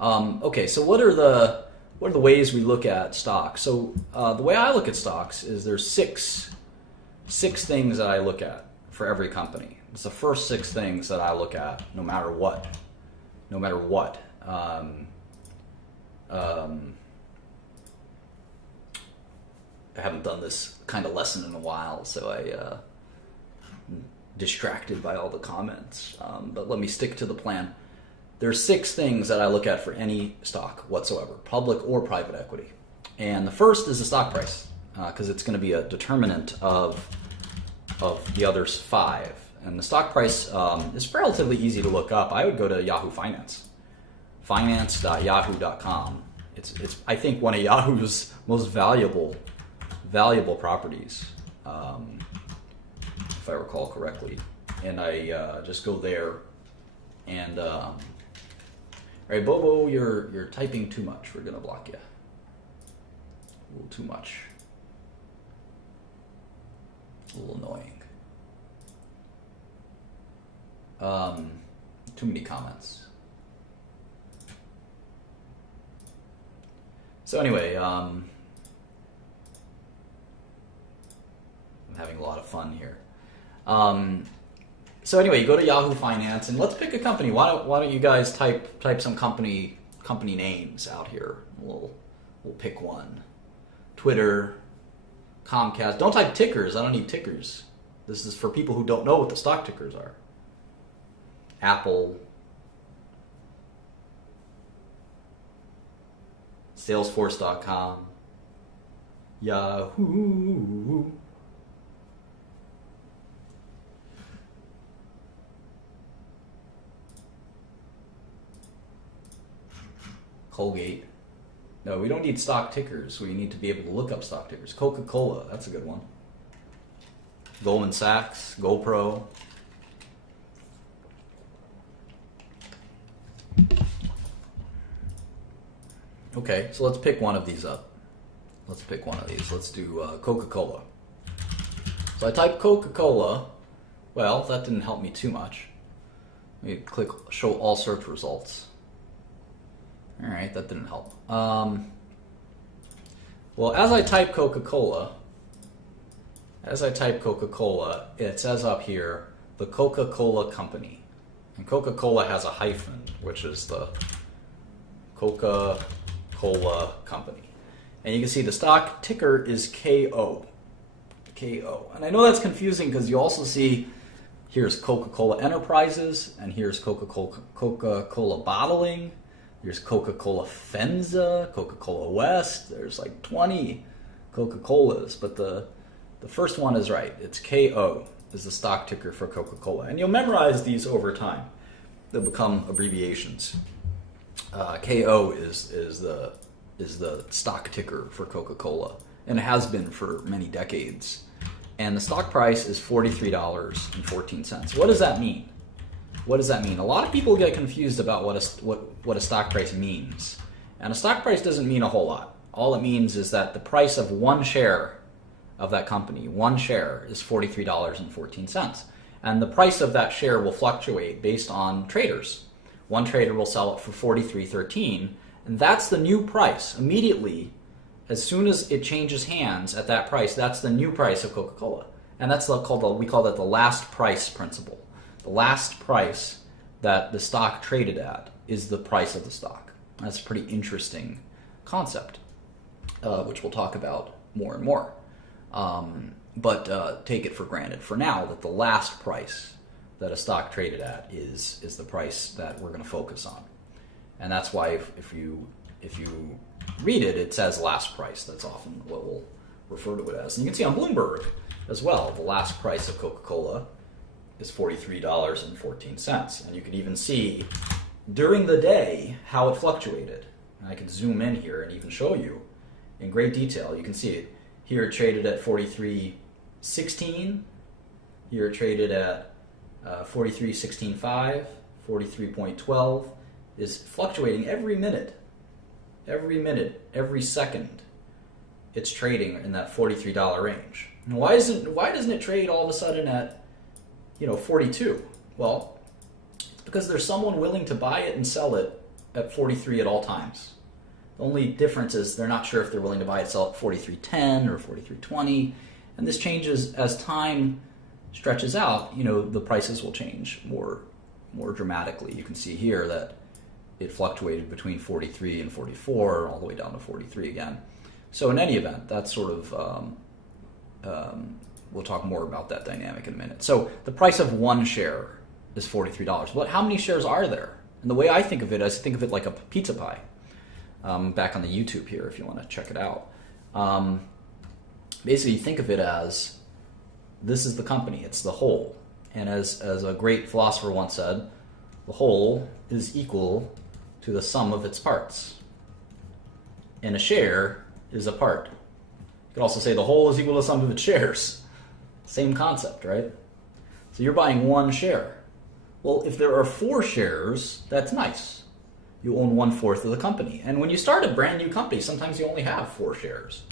Okay, so what are the ways we look at stocks? So the way I look at stocks is there's six things that I look at for every company. It's the first 6 things that I look at, no matter what. I haven't done this kind of lesson in a while, so distracted by all the comments. But let me stick to the plan. There's 6 things that I look at for any stock whatsoever, public or private equity. And the first is the stock price, because it's going to be a determinant of the other 5. And the stock price is relatively easy to look up. I would go to Yahoo Finance, finance.yahoo.com. It's I think one of Yahoo's most valuable properties, if I recall correctly. And I just go there, and all right, Bobo, you're typing too much. We're gonna block you. A little too much. A little annoying. Too many comments. So anyway, I'm having a lot of fun here. So anyway, you go to Yahoo Finance, and let's pick a company. Why don't you guys type some company names out here? We'll pick one. Twitter, Comcast. Don't type tickers. I don't need tickers. This is for people who don't know what the stock tickers are. Apple, Salesforce.com, Yahoo. Colgate. No, we don't need stock tickers. We need to be able to look up stock tickers. Coca-Cola, that's a good one. Goldman Sachs, GoPro. Okay, so let's pick one of these up. Let's pick one of these. Let's do Coca-Cola. So I type Coca-Cola. Well, that didn't help me too much. Let me click show all search results. All right, that didn't help. Well, as I type Coca-Cola, it says up here, the Coca-Cola Company. And Coca-Cola has a hyphen, which is the Coca-Cola Company. And you can see the stock ticker is KO. KO. And I know that's confusing because you also see here's Coca-Cola Enterprises, and here's Coca-Cola Bottling. Here's Coca-Cola Fenza, Coca-Cola West. There's like 20 Coca-Colas, but the first one is right. It's KO is the stock ticker for Coca-Cola. And you'll memorize these over time. They'll become abbreviations. KO is the stock ticker for Coca-Cola, and it has been for many decades. And the stock price is $43.14. What does that mean? What does that mean? A lot of people get confused about what a stock price means. And a stock price doesn't mean a whole lot. All it means is that the price of one share of that company, one share, is $43.14. And the price of that share will fluctuate based on traders. One trader will sell it for $43.13, and that's the new price. Immediately, as soon as it changes hands at that price, that's the new price of Coca-Cola. And that's we call that the last price principle. The last price that the stock traded at is the price of the stock. That's a pretty interesting concept, which we'll talk about more and more. But take it for granted for now that the last price that a stock traded at is the price that we're going to focus on. And that's why if you read it, it says last price. That's often what we'll refer to it as. And you can see on Bloomberg as well, the last price of Coca-Cola is $43.14. And you can even see during the day how it fluctuated. And I can zoom in here and even show you in great detail. You can see it. Here it traded at 43.16. Here it traded at 43.16.5, 43.12. Is fluctuating every minute, every second. It's trading in that $43 range. And why doesn't it trade all of a sudden at 42? Well, it's because there's someone willing to buy it and sell it at 43 at all times. The only difference is they're not sure if they're willing to buy it, sell at 43.10 or 43.20, and this changes as time stretches out. The prices will change more dramatically. You can see here that it fluctuated between 43 and 44, all the way down to 43 again. So in any event, that's sort of we'll talk more about that dynamic in a minute. So the price of one share is $43. But how many shares are there? And the way I think of it, is think of it like a pizza pie. Back on the YouTube here, if you want to check it out. Basically, think of it as this is the company. It's the whole. And as a great philosopher once said, the whole is equal to the sum of its parts. And a share is a part. You could also say the whole is equal to the sum of its shares. Same concept, right? So you're buying one share. Well, if there are 4 shares, that's nice. You own 1/4 of the company. And when you start a brand new company, sometimes you only have 4 shares.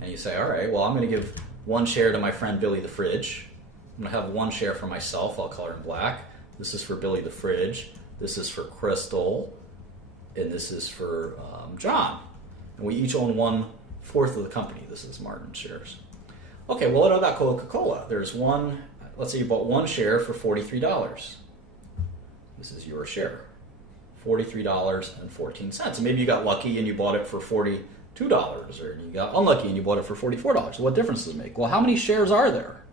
And you say, all right, well, I'm going to give 1 share to my friend Billy the Fridge. I'm going to have 1 share for myself. I'll color in black. This is for Billy the Fridge. This is for Crystal. And this is for John. And we each own 1/4 of the company. This is Martin's shares. Okay, well, what about Coca-Cola? There's one, let's say you bought 1 share for $43. This is your share. $43.14. And maybe you got lucky and you bought it for $42, or you got unlucky and you bought it for $44. What difference does it make? Well, how many shares are there?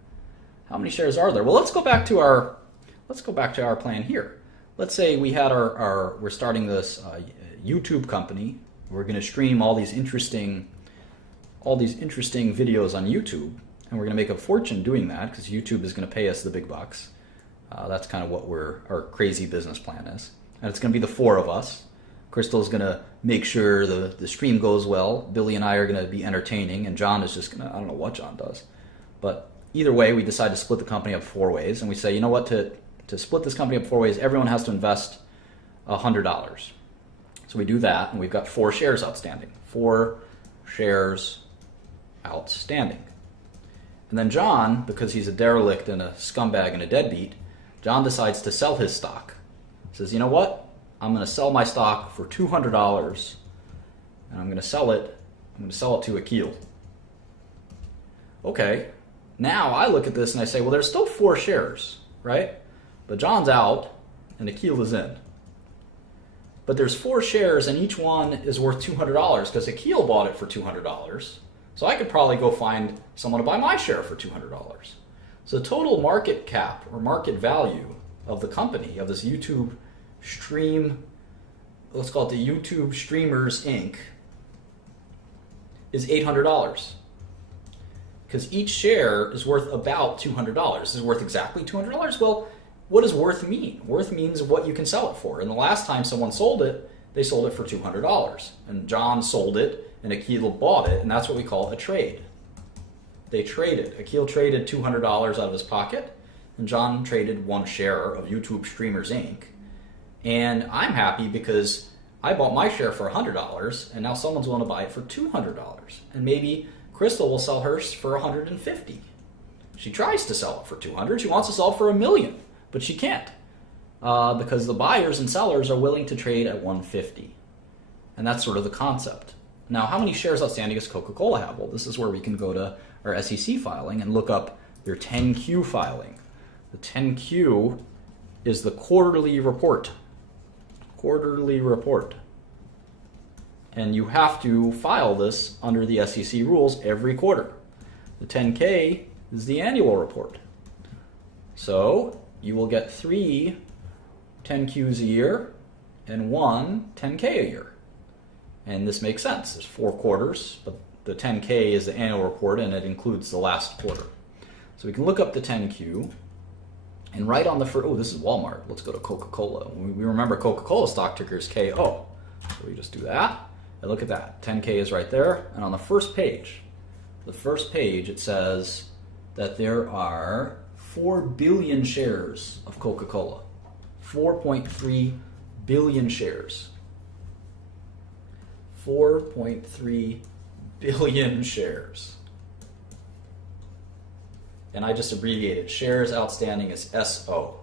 How many shares are there? Well, let's go back to our plan here. Let's say we had we're starting this YouTube company. We're going to stream all these interesting videos on YouTube, and we're going to make a fortune doing that because YouTube is going to pay us the big bucks. That's kind of what our crazy business plan is. And it's going to be the 4 of us. Crystal's going to make sure the stream goes well. Billy and I are going to be entertaining, and John is just going to, I don't know what John does. But either way, we decide to split the company up 4 ways, and we say, you know what, to split this company up 4 ways, everyone has to invest $100. So we do that, and we've got 4 shares outstanding. 4 shares outstanding. And then John, because he's a derelict and a scumbag and a deadbeat, John decides to sell his stock. He says, you know what? I'm going to sell my stock for $200, and I'm going to sell it to Akil. Okay, now I look at this and I say, well, there's still 4 shares, right? But John's out and Akil is in. But there's 4 shares and each one is worth $200 because Akil bought it for $200. So I could probably go find someone to buy my share for $200. So the total market cap or market value of the company, of this YouTube stream, let's call it the YouTube Streamers Inc., is $800. Because each share is worth about $200. Is it worth exactly $200? Well, what does worth mean? Worth means what you can sell it for. And the last time someone sold it, they sold it for $200. And John sold it, and Akil bought it, and that's what we call a trade. They traded. Akil traded $200 out of his pocket, and John traded 1 share of YouTube Streamers Inc. And I'm happy because I bought my share for $100, and now someone's willing to buy it for $200. And maybe Crystal will sell hers for $150. She tries to sell it for $200. She wants to sell it for $1 million, but she can't because the buyers and sellers are willing to trade at $150. And that's sort of the concept. Now, how many shares outstanding does Coca-Cola have? Well, this is where we can go to our SEC filing and look up their 10Q filing. The 10Q is the quarterly report. Quarterly report. And you have to file this under the SEC rules every quarter. The 10K is the annual report. So you will get 3 10Qs a year and 1 10K a year. And this makes sense. There's 4 quarters, but the 10K is the annual report and it includes the last quarter. So we can look up the 10Q and right on the first, oh, this is Walmart. Let's go to Coca-Cola. We remember Coca-Cola stock ticker is KO. So we just do that. And look at that, 10K is right there. And on the first page, it says that there are 4 billion shares of Coca-Cola. 4.3 billion shares. 4.3 billion shares. And I just abbreviated shares outstanding as SO.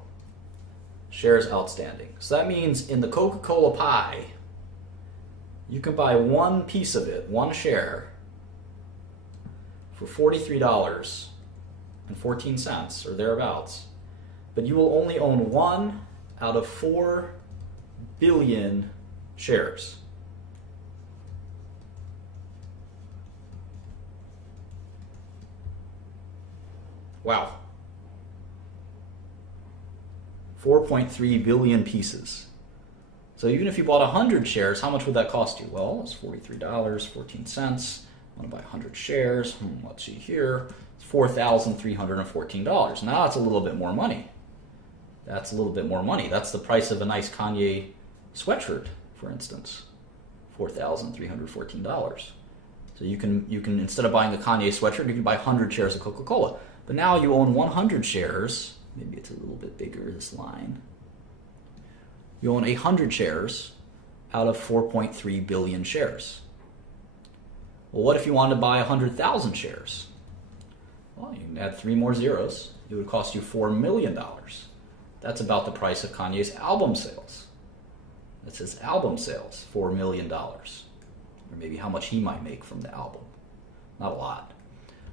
Shares outstanding. So that means in the Coca-Cola pie, you can buy 1 piece of it, 1 share, for $43.14 or thereabouts. But you will only own 1 out of 4 billion shares. Wow. 4.3 billion pieces. So even if you bought 100 shares, how much would that cost you? Well, it's $43.14. I want to buy 100 shares. Let's see here. It's $4,314. Now that's a little bit more money. That's a little bit more money. That's the price of a nice Kanye sweatshirt, for instance. $4,314. So you can instead of buying the Kanye sweatshirt, you can buy 100 shares of Coca-Cola. But now you own 100 shares. Maybe it's a little bit bigger, this line. You own 100 shares out of 4.3 billion shares. Well, what if you wanted to buy 100,000 shares? Well, you can add 3 more zeros. It would cost you $4 million. That's about the price of Kanye's album sales. That's his album sales, $4 million. Or maybe how much he might make from the album. Not a lot.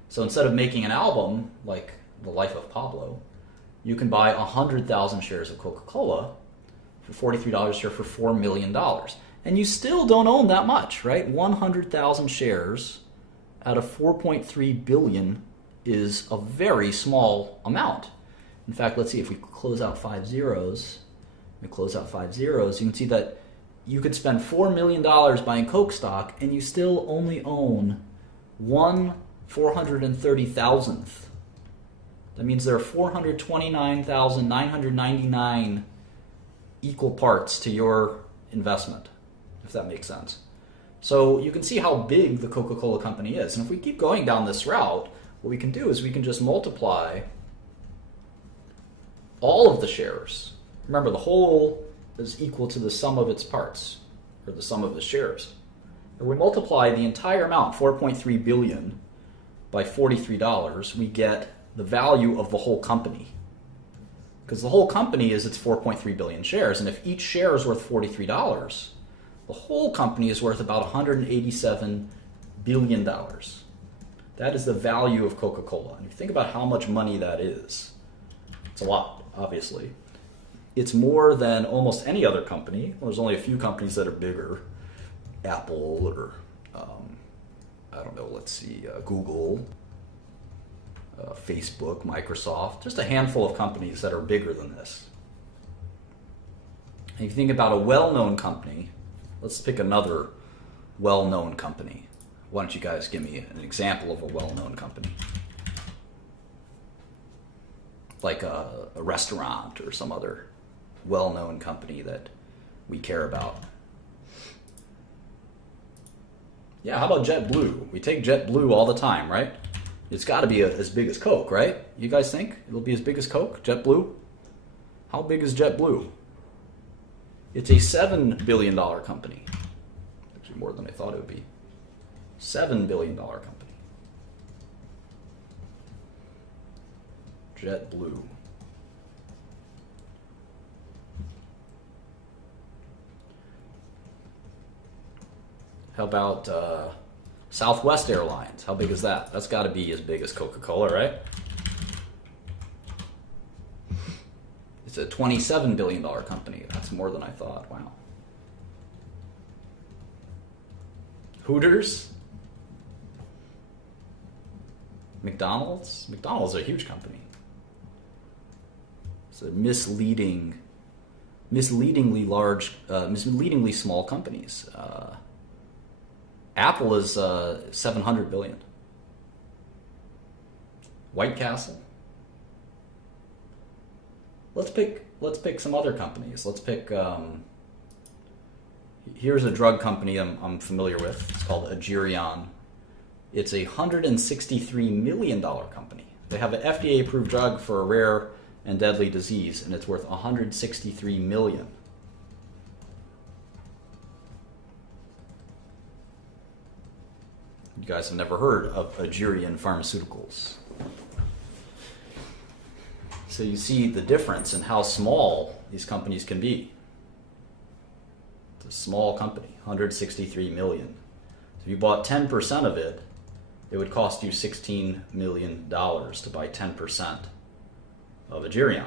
So instead of making an album like The Life of Pablo, you can buy 100,000 shares of Coca-Cola for $43 a share for $4 million. And you still don't own that much, right? 100,000 shares out of 4.3 billion is a very small amount. In fact, let's see, if we close out 5 zeros, you can see that you could spend $4 million buying Coke stock and you still only own 1/430,000th. That means there are 429,999 equal parts to your investment, if that makes sense. So you can see how big the Coca-Cola company is. And if we keep going down this route, what we can do is we can just multiply all of the shares. Remember, the whole is equal to the sum of its parts, or the sum of the shares. If we multiply the entire amount, 4.3 billion, by $43, we get the value of the whole company. Because the whole company is its 4.3 billion shares, and if each share is worth $43, the whole company is worth about $187 billion. That is the value of Coca-Cola. And if you think about how much money that is, it's a lot, obviously. It's more than almost any other company. Well, there's only a few companies that are bigger. Apple or, I don't know, let's see, Google, Facebook, Microsoft, just a handful of companies that are bigger than this. And if you think about a well-known company, let's pick another well-known company. Why don't you guys give me an example of a well-known company? Like a restaurant or some other well-known company that we care about. Yeah, how about JetBlue? We take JetBlue all the time, right? It's got to be as big as Coke, right? You guys think it'll be as big as Coke, JetBlue? How big is JetBlue? It's a $7 billion company. Actually, more than I thought it would be. $7 billion company. JetBlue. How about Southwest Airlines? How big is that? That's got to be as big as Coca-Cola, right? It's a $27 billion company. That's more than I thought. Wow. Hooters? McDonald's? McDonald's is a huge company. It's a misleadingly small companies. Apple is 700 billion. White Castle. Let's pick some other companies. Let's pick. Here's a drug company I'm familiar with. It's called Agerion. It's a $163 million company. They have an FDA-approved drug for a rare and deadly disease, and it's worth $163 million. You guys have never heard of Agerion Pharmaceuticals. So you see the difference in how small these companies can be. It's a small company, $163 million. So if you bought 10% of it, it would cost you $16 million to buy 10% of Agerion.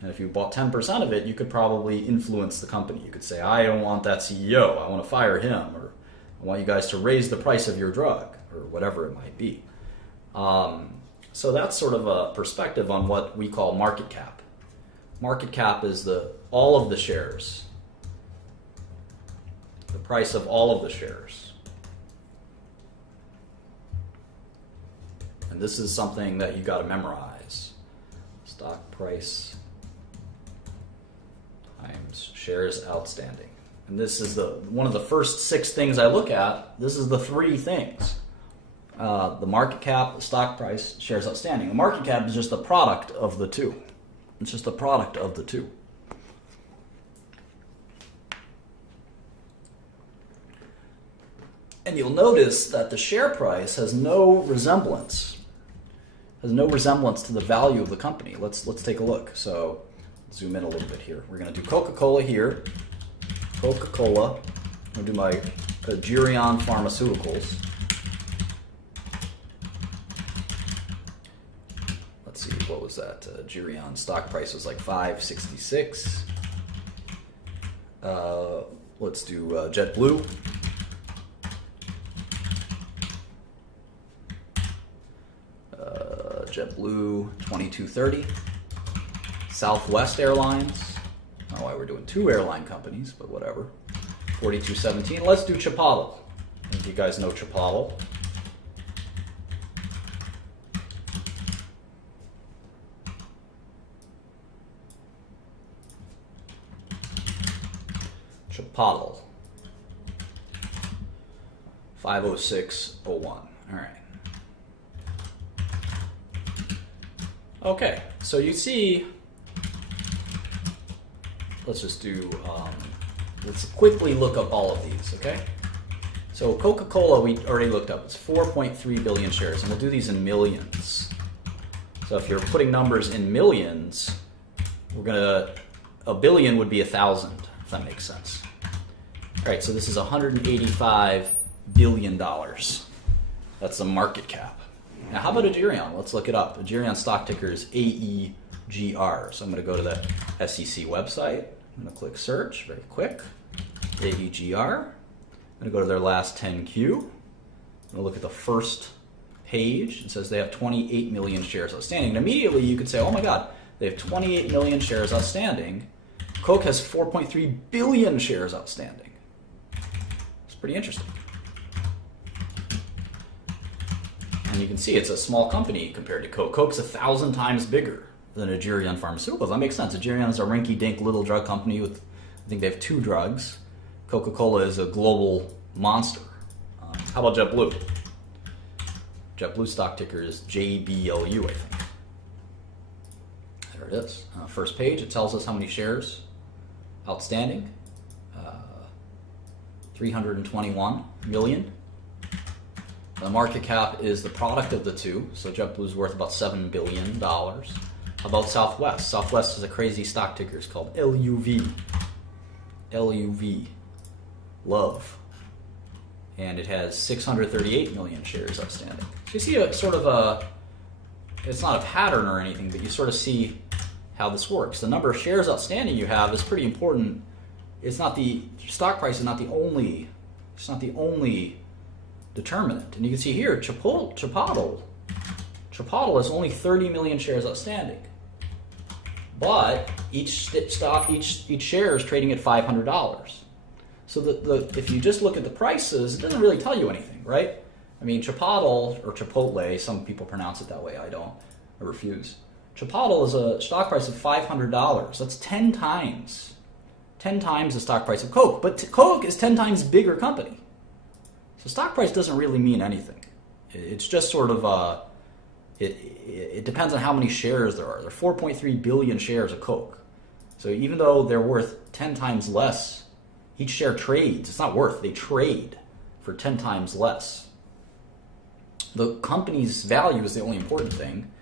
And if you bought 10% of it, you could probably influence the company. You could say, I don't want that CEO, I want to fire him, or I want you guys to raise the price of your drug, or whatever it might be. So that's sort of a perspective on what we call market cap. Market cap is all of the shares, the price of all of the shares. And this is something that you got to memorize. Stock price times shares outstanding. And this is one of the first 6 things I look at. This is the 3 things. The market cap, the stock price, shares outstanding. The market cap is just the product of the 2. It's just the product of the 2. And you'll notice that the share price has no resemblance to the value of the company. Let's take a look. So zoom in a little bit here. We're going to do Coca-Cola here. Coca-Cola. I'm going to do my Agirion Pharmaceuticals. Let's see, what was that? Agirion stock price was like $5.66. Let's do JetBlue. JetBlue, $22.30. Southwest Airlines. I don't know why we're doing 2 airline companies, but whatever. $42.17. Let's do Chipotle. I think you guys know Chipotle. Chipotle. 506.01. All right. Okay, so you see, let's just do, let's quickly look up all of these, okay? So Coca-Cola, we already looked up. It's 4.3 billion shares, and we'll do these in millions. So if you're putting numbers in millions, a billion would be 1,000, if that makes sense. All right, so this is $185 billion. That's the market cap. Now, how about Agirion? Let's look it up. Agirion stock ticker is AEGR. So I'm going to go to the SEC website. I'm going to click search, very quick. AEGR. I'm going to go to their last 10Q. I'm going to look at the first page. It says they have 28 million shares outstanding. And immediately you could say, oh my God, they have 28 million shares outstanding. Coke has 4.3 billion shares outstanding. It's pretty interesting. And you can see it's a small company compared to Coke. Coke's 1,000 times bigger than Agirion Pharmaceuticals. That makes sense. Agirion is a rinky-dink little drug company with, I think they have 2 drugs. Coca-Cola is a global monster. How about JetBlue? JetBlue stock ticker is JBLU, I think. There it is. First page, it tells us how many shares outstanding. 321 million. The market cap is the product of the 2, so JetBlue is worth about $7 billion. How about Southwest? Southwest is a crazy stock ticker. It's called LUV. LUV. Love. And it has 638 million shares outstanding. So you see a sort of it's not a pattern or anything, but you sort of see how this works. The number of shares outstanding you have is pretty important. It's not the stock price is not the only. It's not the only determinant. And you can see here, Chipotle has only 30 million shares outstanding. But each share is trading at $500. So if you just look at the prices, it doesn't really tell you anything, right? I mean, Chipotle, or Chipotle, some people pronounce it that way, I don't, I refuse. Chipotle is a stock price of $500. That's 10 times the stock price of Coke. But Coke is 10 times bigger company. So stock price doesn't really mean anything. It's just sort of, it depends on how many shares there are. There are 4.3 billion shares of Coke. So even though they're worth 10 times less, each share trades. It's not worth, they trade for 10 times less. The company's value is the only important thing.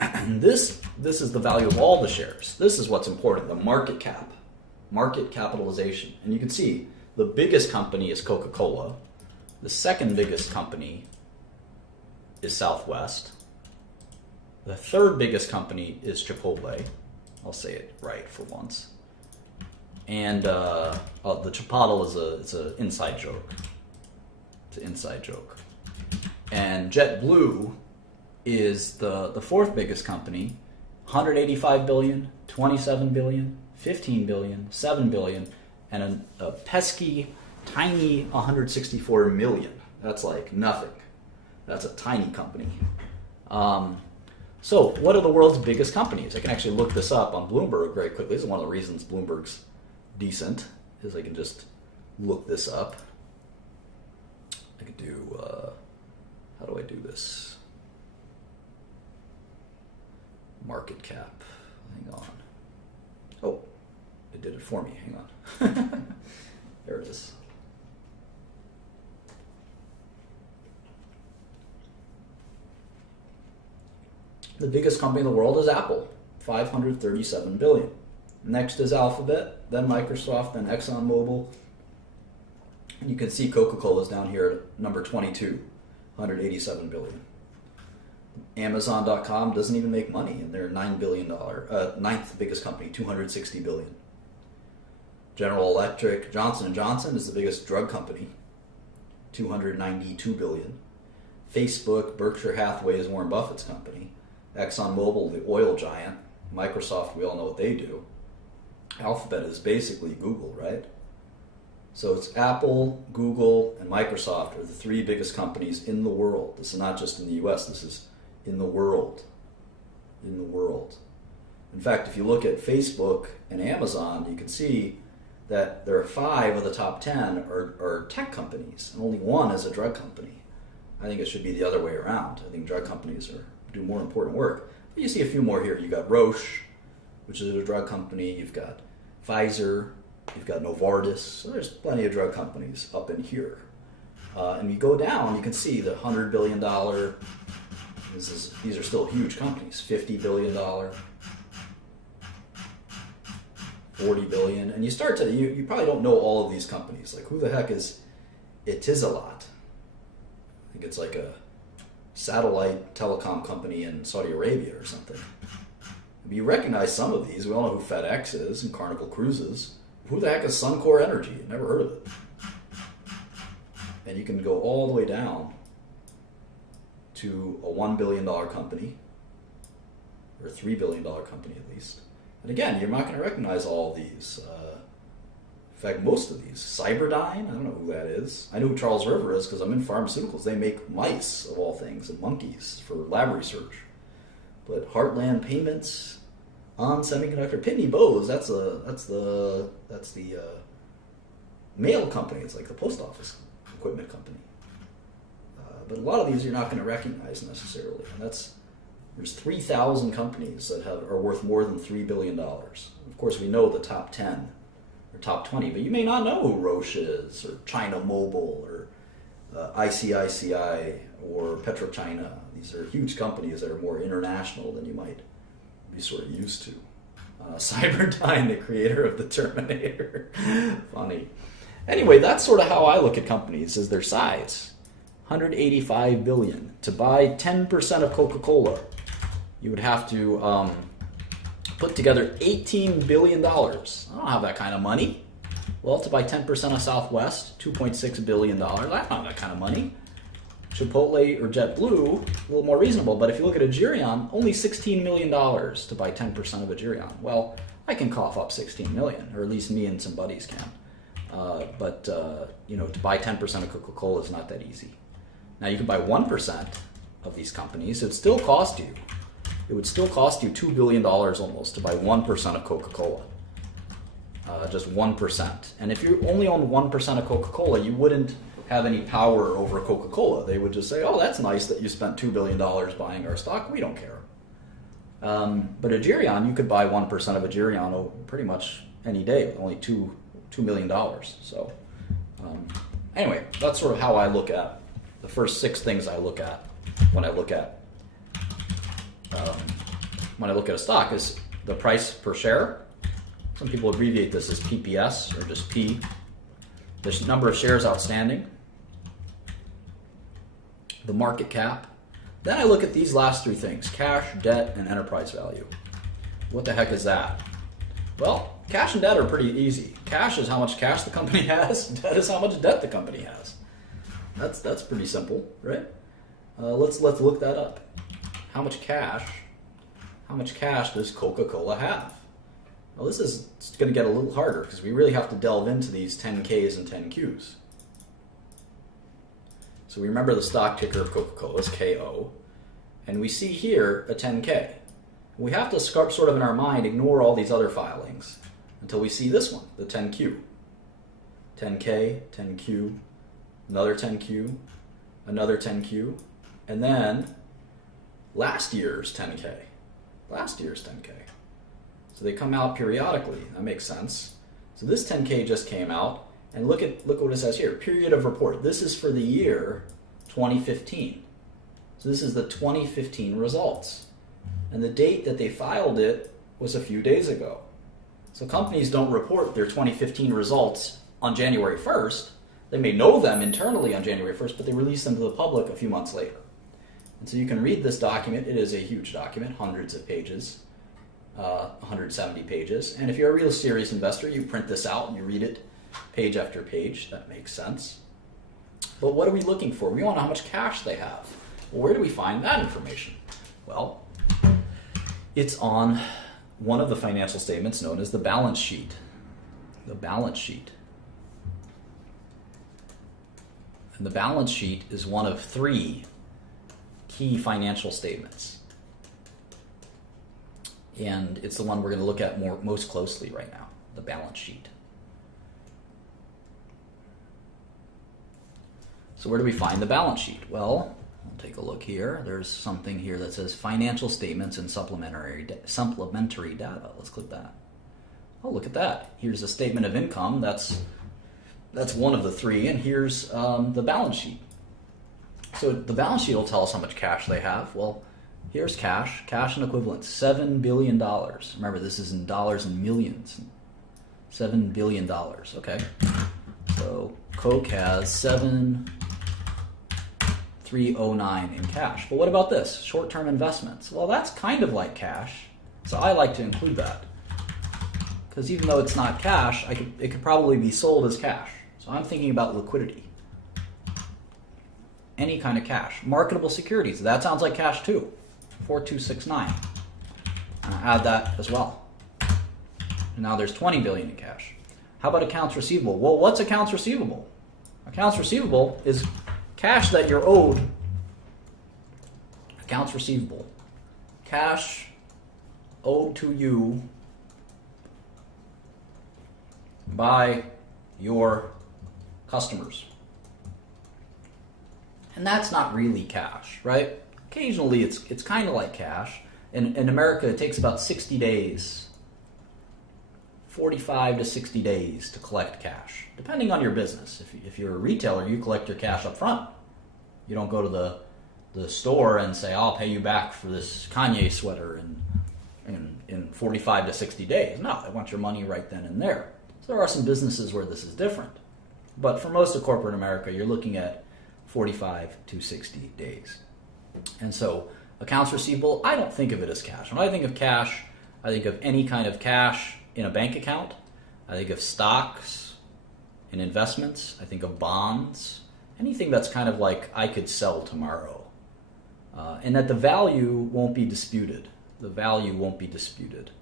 And this is the value of all the shares. This is what's important, the market cap, market capitalization. And you can see the biggest company is Coca-Cola. The second biggest company is Southwest. The third biggest company is Chipotle. I'll say it right for once. And the Chipotle is an inside joke. It's an inside joke. And JetBlue is the fourth biggest company, 185 billion, 27 billion, 15 billion, 7 billion, and a pesky, tiny 164 million. That's like nothing. That's a tiny company. So what are the world's biggest companies? I can actually look this up on Bloomberg very quickly. This is one of the reasons Bloomberg's decent, is I can just look this up. I could do, how do I do this? Market cap. Hang on. Oh, it did it for me. Hang on. There it is. The biggest company in the world is Apple, 537 billion. Next is Alphabet, then Microsoft, then ExxonMobil. And you can see Coca-Cola is down here at number 22, 187 billion. Amazon.com doesn't even make money, and they're $9 billion, ninth biggest company, 260 billion. General Electric, Johnson & Johnson is the biggest drug company, 292 billion. Facebook, Berkshire Hathaway is Warren Buffett's company. ExxonMobil, the oil giant. Microsoft, we all know what they do. Alphabet is basically Google, right? So it's Apple, Google, and Microsoft are the three biggest companies in the world. This is not just in the US, this is in the world. In the world. In fact, if you look at Facebook and Amazon, you can see that there are 5 of the top 10 are tech companies, and only 1 is a drug company. I think it should be the other way around. I think drug companies do more important work. But you see a few more here. You've got Roche, which is a drug company. You've got Pfizer. You've got Novartis. So there's plenty of drug companies up in here. And you go down, you can see the $100 billion. These are still huge companies. $50 billion, $40 billion. And you start to, you probably don't know all of these companies. Like, who the heck is Etisalat? I think it's like a satellite telecom company in Saudi Arabia or something. You recognize some of these. We all know who FedEx is and Carnival Cruises. Who the heck is Suncor Energy? Never heard of it. And you can go all the way down to a $1 billion company, or a $3 billion company at least. And again, you're not going to recognize all of these. In fact, most of these. Cyberdyne, I don't know who that is. I know who Charles River is because I'm in pharmaceuticals. They make mice, of all things, and monkeys for lab research. But Heartland Payments, On Semiconductor, Pitney Bowes, that's the mail company. It's like the post office equipment company. But a lot of these you're not going to recognize necessarily. And there's 3,000 companies that are worth more than $3 billion. Of course, we know the top 10 or top 20, but you may not know who Roche is, or China Mobile, or ICICI, or PetroChina. These are huge companies that are more international than you might be sort of used to. Cyberdyne, the creator of the Terminator. Funny. Anyway, that's sort of how I look at companies, is their size. 185 billion. To buy 10% of Coca-Cola, you would have to put together $18 billion. I don't have that kind of money. Well, to buy 10% of Southwest, $2.6 billion. I don't have that kind of money. Chipotle or JetBlue, a little more reasonable, but if you look at Agerion, only $16 million to buy 10% of Agerion. Well, I can cough up $16 million, or at least me and some buddies can. But to buy 10% of Coca-Cola is not that easy. Now, you can buy 1% of these companies. It would still cost you $2 billion almost to buy 1% of Coca-Cola. Just 1%. And if you only own 1% of Coca-Cola, you wouldn't have any power over Coca-Cola. They would just say, oh, that's nice that you spent $2 billion buying our stock. We don't care. But Agerion, you could buy 1% of Agerion pretty much any day with only $2 million. So anyway, that's sort of how I look at the first 6 things I look at when I look at a stock is the price per share. Some people abbreviate this as PPS or just P. The number of shares outstanding, the market cap. Then I look at these last 3 things: cash, debt, and enterprise value. What the heck is that? Well, cash and debt are pretty easy. Cash is how much cash the company has. Debt is how much debt the company has. That's pretty simple, right? Let's look that up. how much cash does Coca-Cola have? Well, this is going to get a little harder because we really have to delve into these 10Ks and 10Qs. So we remember the stock ticker of Coca-Cola is KO, and we see here a 10K. We have to sort of in our mind ignore all these other filings until we see this one, the 10Q. 10K, 10Q, another 10Q, another 10Q, and then last year's 10K. Last year's 10K. So they come out periodically. That makes sense. So this 10K just came out, and look what it says here. Period of report. This is for the year 2015. So this is the 2015 results. And the date that they filed it was a few days ago. So companies don't report their 2015 results on January 1st. They may know them internally on January 1st, but they release them to the public a few months later. And so you can read this document. It is a huge document, hundreds of pages, 170 pages. And if you're a real serious investor, you print this out and you read it page after page. That makes sense. But what are we looking for? We want to know how much cash they have. Well, where do we find that information? Well, it's on one of the financial statements known as the balance sheet. The balance sheet. And the balance sheet is one of three key financial statements. And it's the one we're going to look at most closely right now, the balance sheet. So where do we find the balance sheet? Well, we'll take a look here. There's something here that says financial statements and supplementary data. Let's click that. Oh, look at that. Here's a statement of income. That's one of the three. And here's the balance sheet. So the balance sheet will tell us how much cash they have. Well, here's cash and equivalents, $7 billion. Remember, this is in dollars and millions. $7 billion, okay? So Coke has 7,309 in cash. But what about this? Short-term investments. Well, that's kind of like cash, so I like to include that. Because even though it's not cash, it could probably be sold as cash. So I'm thinking about liquidity. Any kind of cash. Marketable securities, that sounds like cash too. 4269. And I add that as well. And now there's 20 billion in cash. How about accounts receivable? Well, what's accounts receivable? Accounts receivable is cash that you're owed. Accounts receivable. Cash owed to you by your customers. And that's not really cash, right? Occasionally it's kind of like cash. In America, it takes about 60 days, 45 to 60 days to collect cash, depending on your business. If you're a retailer, you collect your cash up front. You don't go to the store and say, I'll pay you back for this Kanye sweater in 45 to 60 days. No, they want your money right then and there. So there are some businesses where this is different. But for most of corporate America, you're looking at 45 to 60 days. And so accounts receivable, I don't think of it as cash. When I think of cash, I think of any kind of cash in a bank account. I think of stocks and investments. I think of bonds. Anything that's kind of like I could sell tomorrow. And that the value won't be disputed. The value won't be disputed.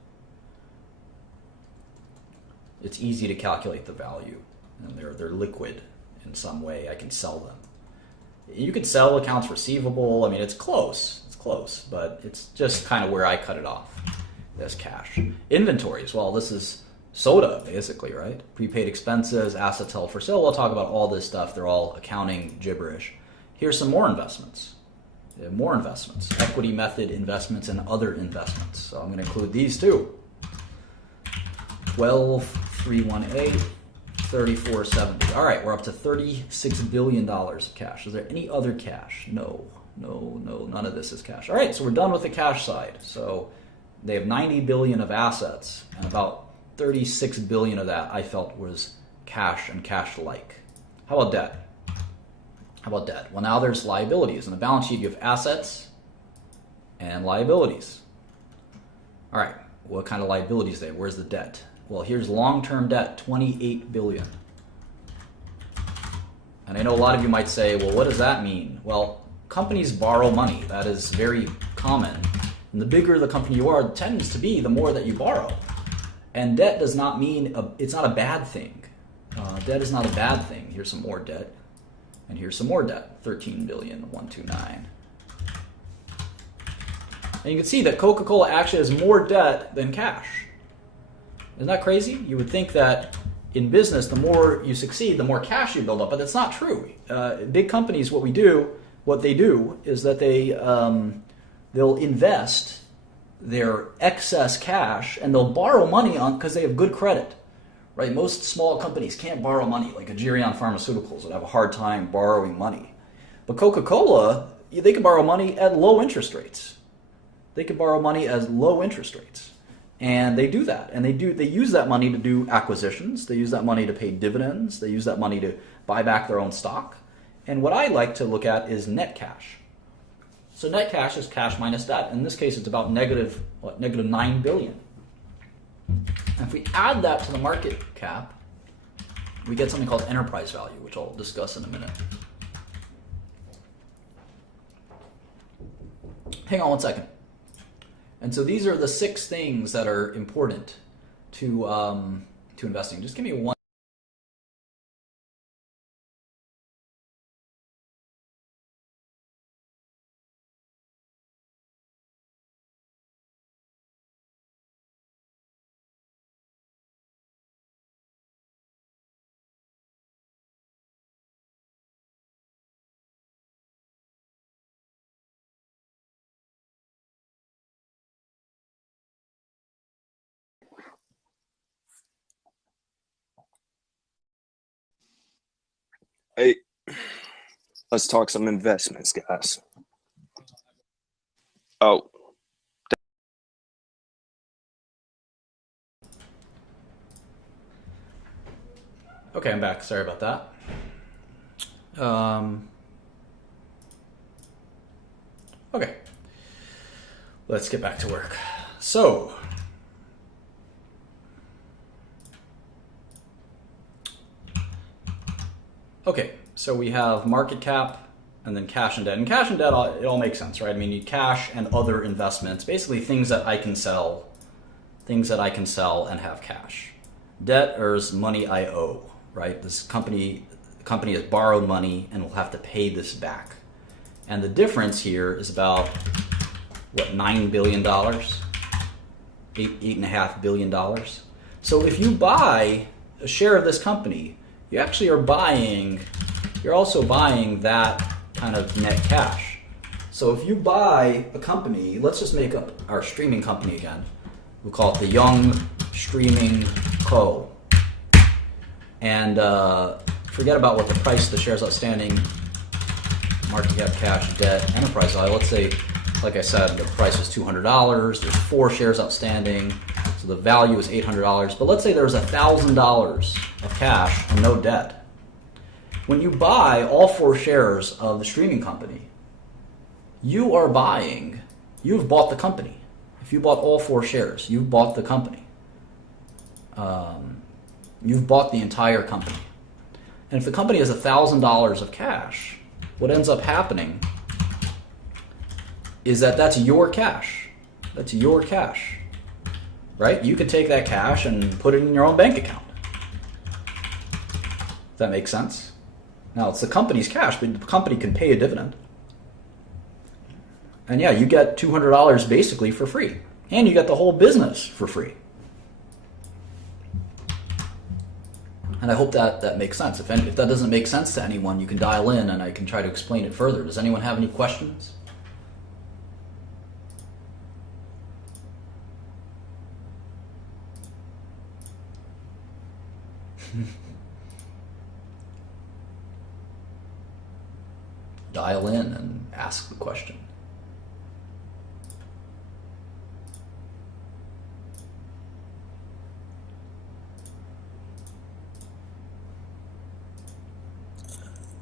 It's easy to calculate the value. And they're liquid in some way. I can sell them. You could sell accounts receivable. I mean, it's close, but it's just kind of where I cut it off as cash. Inventories, well, this is soda, basically, right? Prepaid expenses, assets held for sale. We'll talk about all this stuff. They're all accounting gibberish. Here's some more investments. Equity method investments and other investments. So I'm going to include these too. 12,318. 3470. All right, we're up to $36 billion of cash. Is there any other cash? No, none of this is cash. All right, so we're done with the cash side. So they have 90 billion of assets, and about 36 billion of that I felt was cash and cash-like. How about debt? Well, now there's liabilities. In the balance sheet, you have assets and liabilities. All right, what kind of liabilities there? Where's the debt? Well, here's long-term debt, 28 billion. And I know a lot of you might say, well, what does that mean? Well, companies borrow money. That is very common. And the bigger the company you are, it tends to be the more that you borrow. And debt does not mean, it's not a bad thing. Debt is not a bad thing. Here's some more debt. And here's some more debt, 13,129. And you can see that Coca-Cola actually has more debt than cash. Isn't that crazy? You would think that in business, the more you succeed, the more cash you build up, but that's not true. Big companies, what they do is that they'll invest their excess cash and they'll borrow money on because they have good credit. Right? Most small companies can't borrow money, like Agerion Pharmaceuticals would have a hard time borrowing money. But Coca-Cola, they can borrow money at low interest rates. They can borrow money at low interest rates. And they do that. And they use that money to do acquisitions. They use that money to pay dividends. They use that money to buy back their own stock. And what I like to look at is net cash. So net cash is cash minus debt. In this case, it's about negative $9 billion. And if we add that to the market cap, we get something called enterprise value, which I'll discuss in a minute. Hang on one second. And so these are the 6 things that are important to investing. Just give me one. Hey, let's talk some investments, guys. Oh. Okay, I'm back. Sorry about that. Okay. Let's get back to work. So, okay, so we have market cap and then cash and debt. And cash and debt, it all makes sense, right? I mean, you cash and other investments, basically things that I can sell and have cash. Debt is money I owe, right? This company has borrowed money and will have to pay this back. And the difference here is about, what, $9 billion? $8.5 billion. So if you buy a share of this company, you actually you're also buying that kind of net cash. So if you buy a company, let's just make up our streaming company again. We'll call it the Young Streaming Co. And forget about what the price of the shares outstanding, market cap, cash, debt, enterprise value. Let's say, like I said, the price was $200. There's 4 shares outstanding, so the value is $800. But let's say there's $1,000 of cash and no debt. When you buy all 4 shares of the streaming company, you've bought the company. If you bought all 4 shares, you've bought the company. You've bought the entire company. And if the company has $1,000 of cash, what ends up happening is that's your cash. That's your cash, right? You could take that cash and put it in your own bank account. Does that make sense? Now, it's the company's cash, but the company can pay a dividend. And yeah, you get $200 basically for free. And you get the whole business for free. And I hope that makes sense. If that doesn't make sense to anyone, you can dial in and I can try to explain it further. Does anyone have any questions? Dial in and ask the question.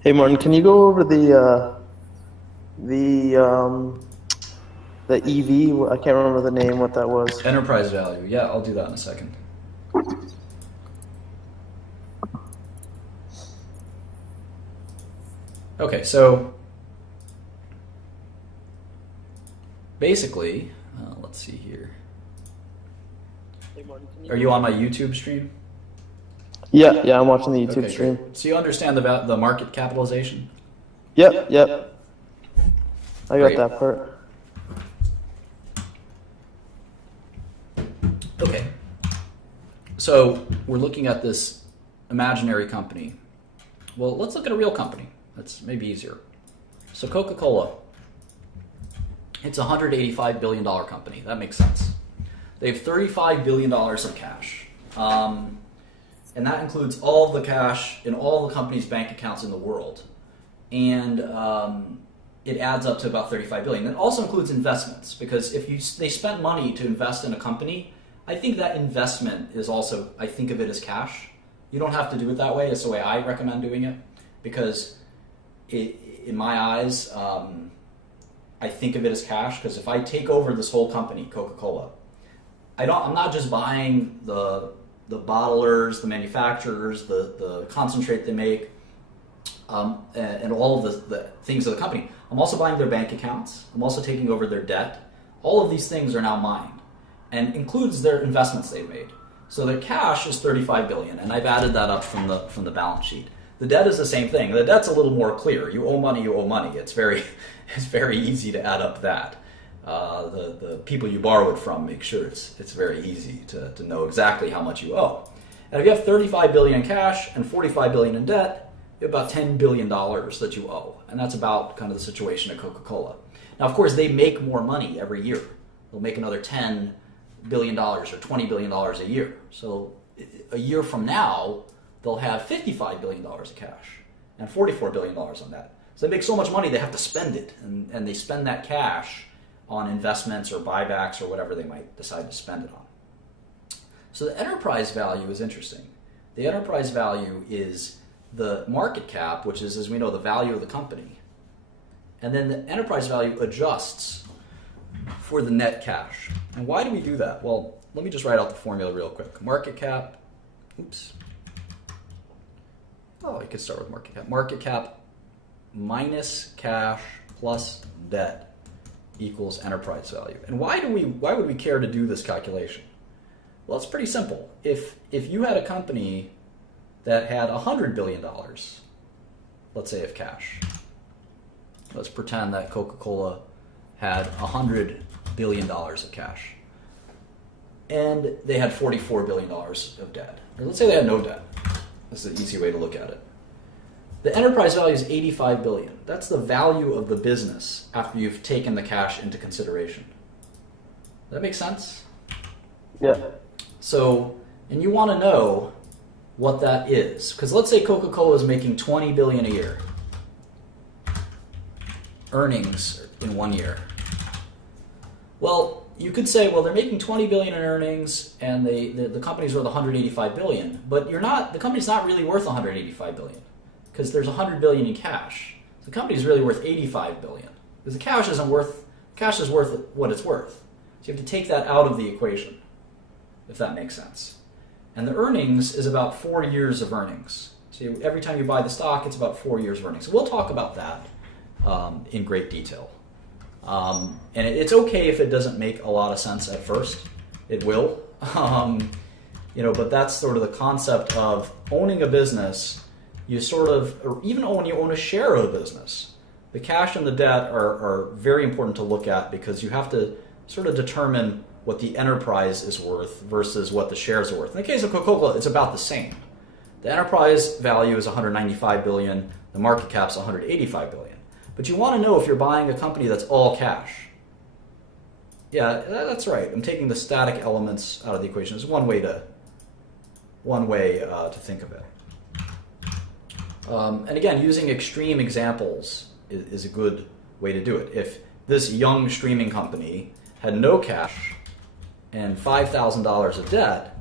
Hey Martin, can you go over the EV? I can't remember the name. What that was? Enterprise value. Yeah, I'll do that in a second. Okay, so basically, let's see here. Are you on my YouTube stream? Yeah, I'm watching the YouTube Okay, stream. great. So you understand the market capitalization? Yep. I got Great. that part. Okay. So we're looking at this imaginary company. Well, let's look at a real company. That's maybe easier. So Coca-Cola, it's a $185 billion company. That makes sense. They have $35 billion of cash. And that includes all of the cash in all the company's bank accounts in the world. And it adds up to about $35 billion. It also includes investments, because if they spent money to invest in a company, I think that investment is also, I think of it as cash. You don't have to do it that way. It's the way I recommend doing it, because in my eyes, I think of it as cash, because if I take over this whole company, Coca-Cola, I'm not just buying the bottlers, the manufacturers, the concentrate they make, and all of the things of the company. I'm also buying their bank accounts. I'm also taking over their debt. All of these things are now mine, and includes their investments they've made. So their cash is $35 billion, and I've added that up from the balance sheet. The debt is the same thing. The debt's a little more clear. You owe money, you owe money. It's very easy to add up that. The people you borrow it from, make sure it's very easy to know exactly how much you owe. And if you have $35 billion in cash and $45 billion in debt, you have about $10 billion that you owe. And that's about kind of the situation at Coca-Cola. Now, of course, they make more money every year. They'll make another $10 billion or $20 billion a year. So a year from now, they'll have $55 billion of cash and $44 billion on that. So they make so much money, they have to spend it. And they spend that cash on investments or buybacks or whatever they might decide to spend it on. So the enterprise value is interesting. The enterprise value is the market cap, which is, as we know, the value of the company. And then the enterprise value adjusts for the net cash. And why do we do that? Well, let me just write out the formula real quick. Market cap, I could start with market cap. Market cap minus cash plus debt equals enterprise value. And why would we care to do this calculation? Well, it's pretty simple. If you had a company that had $100 billion, let's say, of cash. Let's pretend that Coca-Cola had $100 billion of cash. And they had $44 billion of debt. Or let's say they had no debt. This is an easy way to look at it. The enterprise value is $85 billion. That's the value of the business after you've taken the cash into consideration. Does that make sense? Yeah. So, and you want to know what that is. Because let's say Coca-Cola is making $20 billion a year. Earnings in 1 year. Well, you could say, well, they're making $20 billion in earnings, and the company's worth $185 billion. But the company's not really worth $185 billion, because there's $100 billion in cash. The company's really worth $85 billion, because the cash is worth what it's worth. So you have to take that out of the equation, if that makes sense. And the earnings is about 4 years of earnings. So every time you buy the stock, it's about 4 years of earnings. So we'll talk about that in great detail. And it's okay if it doesn't make a lot of sense at first. It will. But that's sort of the concept of owning a business. Or even when you own a share of a business, the cash and the debt are very important to look at, because you have to sort of determine what the enterprise is worth versus what the shares are worth. In the case of Coca-Cola, it's about the same. The enterprise value is $195 billion. The market cap's $185 billion. But you want to know if you're buying a company that's all cash. Yeah, that's right. I'm taking the static elements out of the equation. It's one way to think of it. And again, using extreme examples is a good way to do it. If this young streaming company had no cash and $5,000 of debt,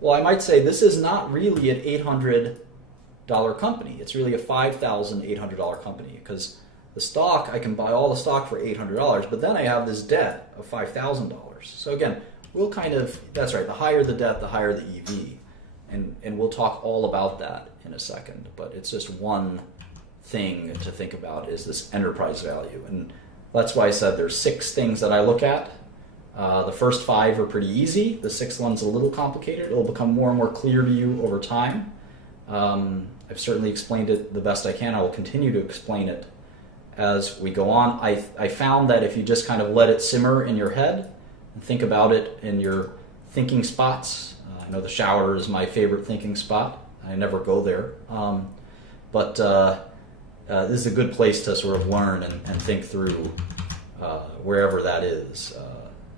well, I might say this is not really an $800 company. It's really a $5,800 company, because the stock, I can buy all the stock for $800, but then I have this debt of $5,000. So again, that's right, the higher the debt, the higher the EV. And we'll talk all about that in a second, but it's just one thing to think about is this enterprise value. And That's why I said there's 6 things that I look at. The first 5 are pretty easy. The 6th one's a little complicated. It'll become more and more clear to you over time. I've certainly explained it the best I can. I will continue to explain it as we go on. I found that if you just kind of let it simmer in your head and think about it in your thinking spots, I know the shower is my favorite thinking spot. I never go there. But this is a good place to sort of learn and think through wherever that is.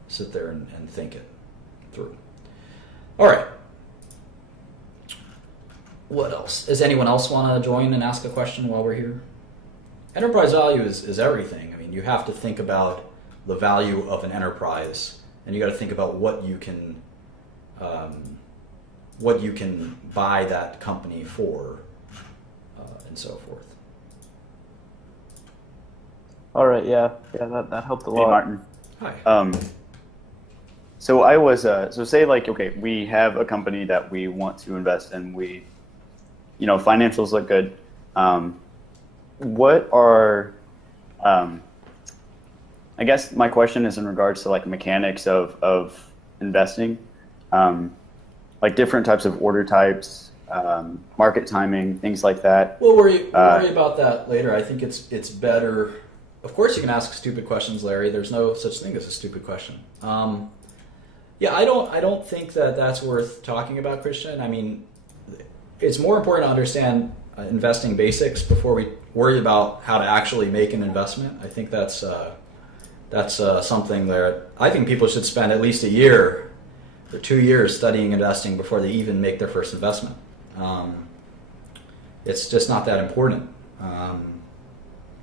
Sit there and think it through. All right. What else? Does anyone else want to join and ask a question while we're here? Enterprise value is everything. I mean, you have to think about the value of an enterprise, and you got to think about what you can buy that company for, and so forth. All right, yeah, that helped a lot. Hey, Martin. Hi. So I was, so say like, okay, we have a company that we want to invest in. We, financials look good. What are, I guess my question is in regards to like mechanics of investing, like different types of order types, market timing, things like that. We'll worry about that later. I think it's better. Of course, you can ask stupid questions, Larry. There's no such thing as a stupid question. Yeah, I don't think that that's worth talking about, Christian. I mean, it's more important to understand investing basics before we worry about how to actually make an investment. I think that's something that I think people should spend at least a year or 2 years studying investing before they even make their first investment. It's just not that important.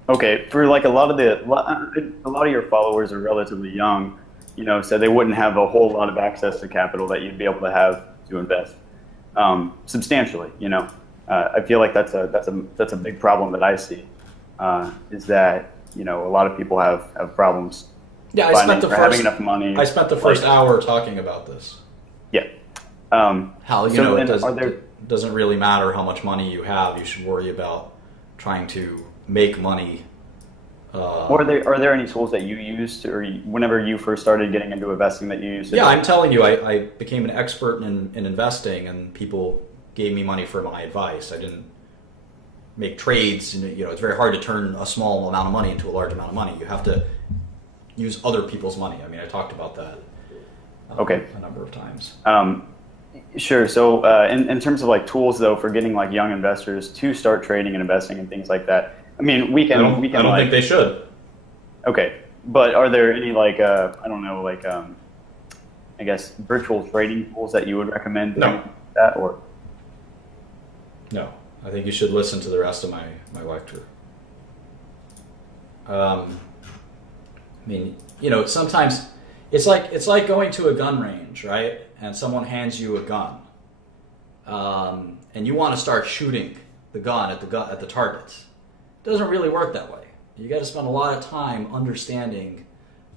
Okay, for like a lot of your followers are relatively young, so they wouldn't have a whole lot of access to capital that you'd be able to have to invest substantially. I feel like that's a big problem that I see, is that a lot of people have problems. Yeah, having enough money. I spent the first hour talking about this. Yeah. How it doesn't really matter how much money you have. You should worry about trying to make money. Are there any tools that you used, or whenever you first started getting into investing, that you used? Yeah, I'm telling you, I became an expert in investing, and people gave me money for my advice. I didn't make trades. It's very hard to turn a small amount of money into a large amount of money. You have to use other people's money. I mean, I talked about that a number of times. Sure. So in terms of like tools, though, for getting like young investors to start trading and investing and things like that, I mean, I don't think they should. Okay, but are there any like I guess virtual trading tools that you would recommend? No. That or no? I think you should listen to the rest of my lecture. I mean, sometimes it's like going to a gun range, right? And someone hands you a gun, and you want to start shooting the gun at the targets. It doesn't really work that way. You got to spend a lot of time understanding.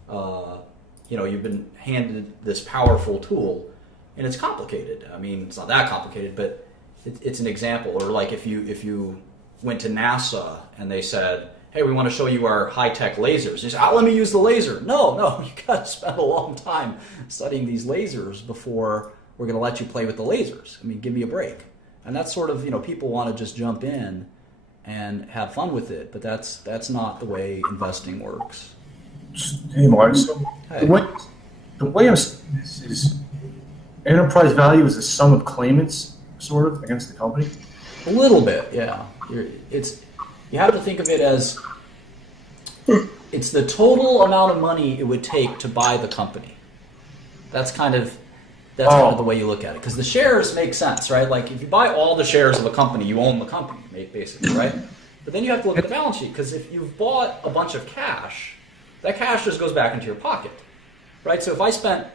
You've been handed this powerful tool, and it's complicated. I mean, it's not that complicated, but it's an example. Or like if you went to NASA and they said, "Hey, we want to show you our high-tech lasers." You say, "Let me use the laser." No, you got to spend a long time studying these lasers before we're going to let you play with the lasers. I mean, give me a break. And that's sort of, people want to just jump in and have fun with it, but that's not the way investing works. Hey, Martin. So Hey. The way I'm seeing this is enterprise value is the sum of claimants, sort of, against the company. A little bit, yeah. You have to think of it as it's the total amount of money it would take to buy the company. That's kind of the way you look at it. Because the shares make sense, right? Like if you buy all the shares of a company, you own the company, basically, right? But then you have to look at the balance sheet, because if you've bought a bunch of cash, that cash just goes back into your pocket, right? So if I spent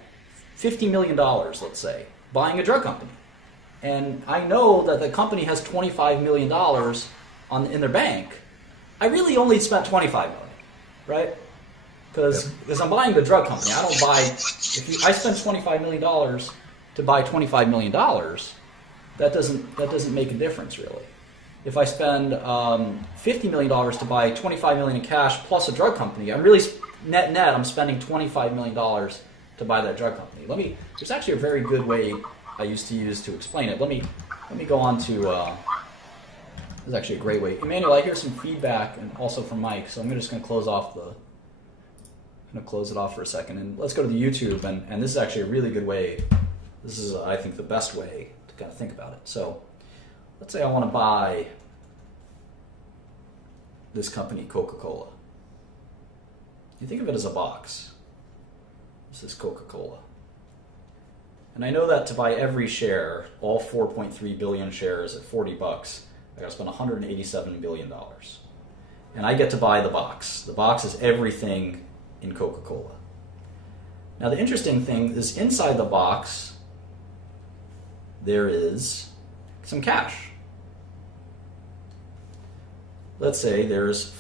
$50 million, let's say, buying a drug company, and I know that the company has $25 million in their bank, I really only spent $25 million, right? Because I'm buying the drug company. I don't buy. I spend $25 million to buy $25 million, that doesn't make a difference really. if I spend $50 million to buy $25 million in cash plus a drug company, I'm really net, I'm spending $25 million to buy that drug company. There's actually a very good way I used to use to explain it. Let me go on to, this is actually a great way. Emmanuel, I hear some feedback and also from Mike, so I'm just going to close it off for a second, and let's go to the YouTube, and this is actually a really good way. This is, I think, the best way to kind of think about it. So let's say I want to buy this company, Coca-Cola. You think of it as a box. This is Coca-Cola. And I know that to buy every share, all 4.3 billion shares at $40, I got to spend $187 billion. And I get to buy the box. The box is everything in Coca-Cola. Now the interesting thing is inside the box there is some cash. Let's say there's